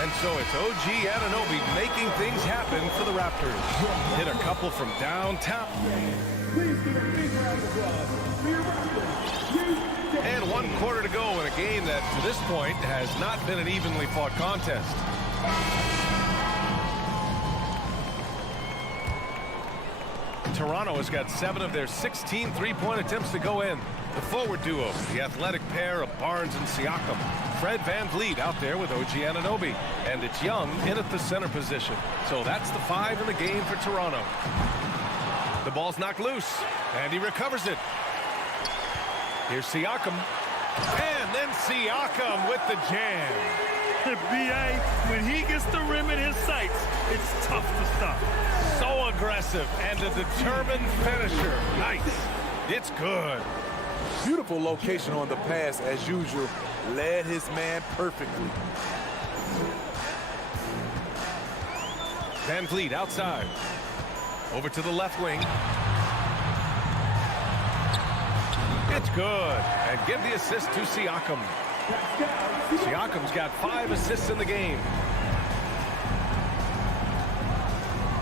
And so it's OG Anunoby making things happen for the Raptors. Hit a couple from downtown. And 1 quarter to go in a game that, to this point, has not been an evenly fought contest. Toronto has got 7 of their 16 three-point attempts to go in. The forward duo, the athletic pair of Barnes and Siakam. Fred Van Vliet out there with OG Anunoby. And it's Young in at the center position. So that's the 5 in the game for Toronto. The ball's knocked loose, and he recovers it. Here's Siakam. And then Siakam with the jam. B.A., when he gets the rim in his sights, it's tough to stop. So aggressive and a determined finisher. Nice. It's good. Beautiful location on the pass as usual. Led his man perfectly. Van Vliet outside. Over to the left wing. It's good. And give the assist to Siakam. Siakam's got 5 assists in the game.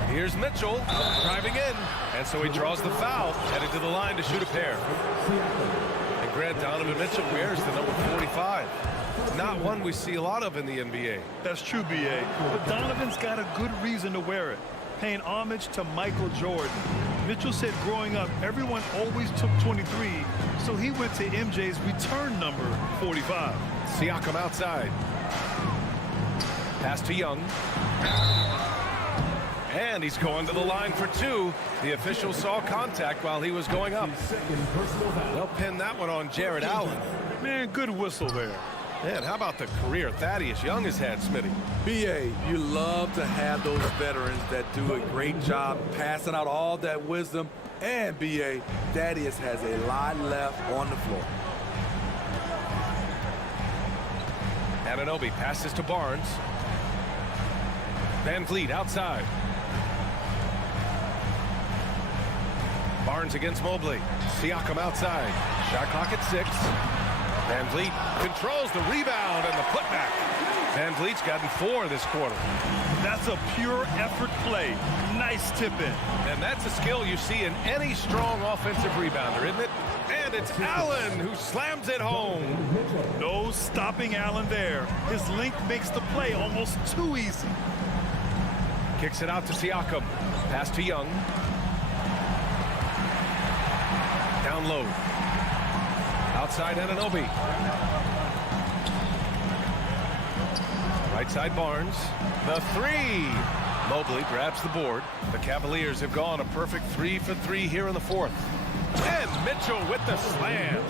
Here's Mitchell driving in. And so he draws the foul, headed to the line to shoot a pair. And Grant Donovan Mitchell wears the number 45. Not one we see a lot of in the NBA. That's true, B.A. But Donovan's got a good reason to wear it. Paying homage to Michael Jordan. Mitchell said growing up, everyone always took 23, so he went to MJ's return number 45. Siakam outside. Pass to Young. And he's going to the line for two. The official saw contact while he was going up. They'll pin that one on Jared Allen. Man, good whistle there. And how about the career Thaddeus Young has had, Smitty? B.A., you love to have those veterans that do a great job passing out all that wisdom. And, B.A., Thaddeus has a lot left on the floor. Anunoby passes to Barnes. Van Vliet outside. Barnes against Mobley. Siakam outside. Shot clock at 6. Van Vliet controls the rebound and the putback. Van Vliet's gotten 4 this quarter. That's a pure effort play. Nice tip in. And that's a skill you see in any strong offensive rebounder, isn't it? And it's Allen who slams it home. No stopping Allen there. His length makes the play almost too easy. Kicks it out to Siakam. Pass to Young. Down low. Outside Anunoby. Right side Barnes. The 3. Mobley grabs the board. The Cavaliers have gone a perfect 3 for 3 here in the 4th. And Mitchell with the slam.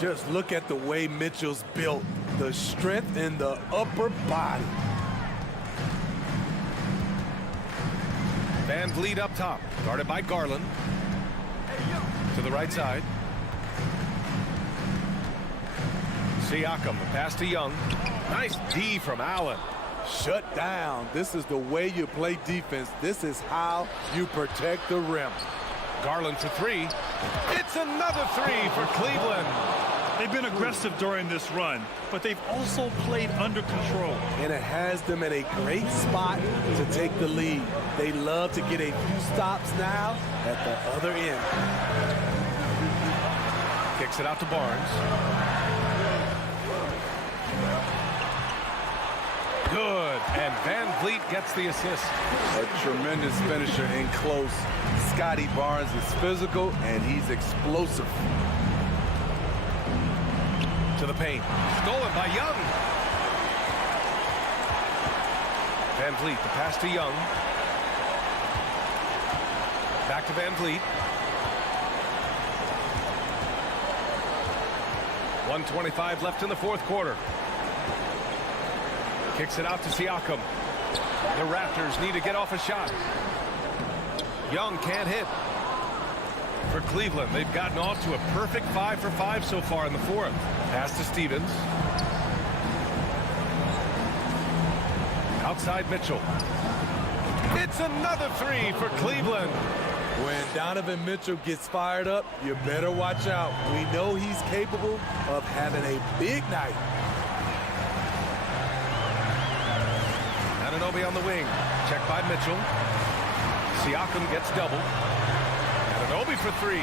Just look at the way Mitchell's built. The strength in the upper body. Van Vliet up top. Guarded by Garland. To the right side. Siakam, the pass to Young. Nice D from Allen. Shut down. This is the way you play defense. This is how you protect the rim. Garland for 3. It's another 3 for Cleveland. They've been aggressive during this run, but they've also played under control. And it has them in a great spot to take the lead. They love to get a few stops now at the other end. Kicks it out to Barnes. Good, and Van Vliet gets the assist. A tremendous finisher in close. Scotty Barnes is physical, and he's explosive. To the paint. Stolen by Young. Van Vliet, the pass to Young. Back to Van Vliet. 1:25 left in the 4th quarter. Kicks it out to Siakam. The Raptors need to get off a shot. Young can't hit. For Cleveland, they've gotten off to a perfect 5 for 5 so far in the 4th. Pass to Stevens. Outside Mitchell. It's another 3 for Cleveland. When Donovan Mitchell gets fired up, you better watch out. We know he's capable of having a big night. Anunoby on the wing. Checked by Mitchell. Siakam gets doubled. Anunoby for 3.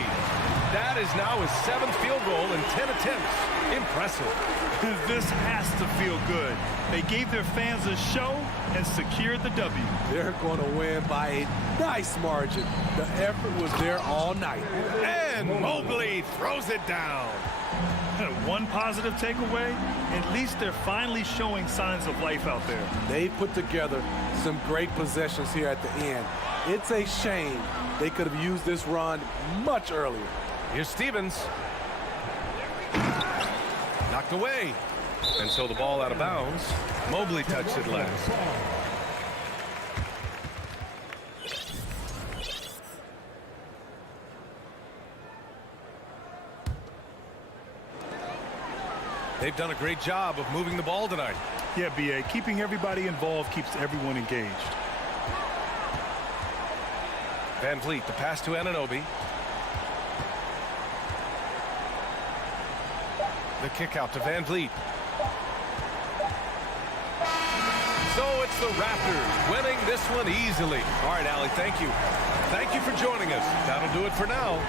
That is now his 7th field goal in 10 attempts. Impressive. This has to feel good. They gave their fans a show and secured the W. They're going to win by a nice margin. The effort was there all night. And Mobley throws it down. One positive takeaway, at least they're finally showing signs of life out there. They put together some great possessions here at the end. It's a shame they could have used this run much earlier. Here's Stevens. Knocked away. And so the ball out of bounds. Mobley touched it last. They've done a great job of moving the ball tonight. Yeah, B.A. Keeping everybody involved keeps everyone engaged. Van Vliet, the pass to Anunoby. The kick out to Van Vliet. So it's the Raptors winning this one easily. All right, Allie, thank you. Thank you for joining us. That'll do it for now.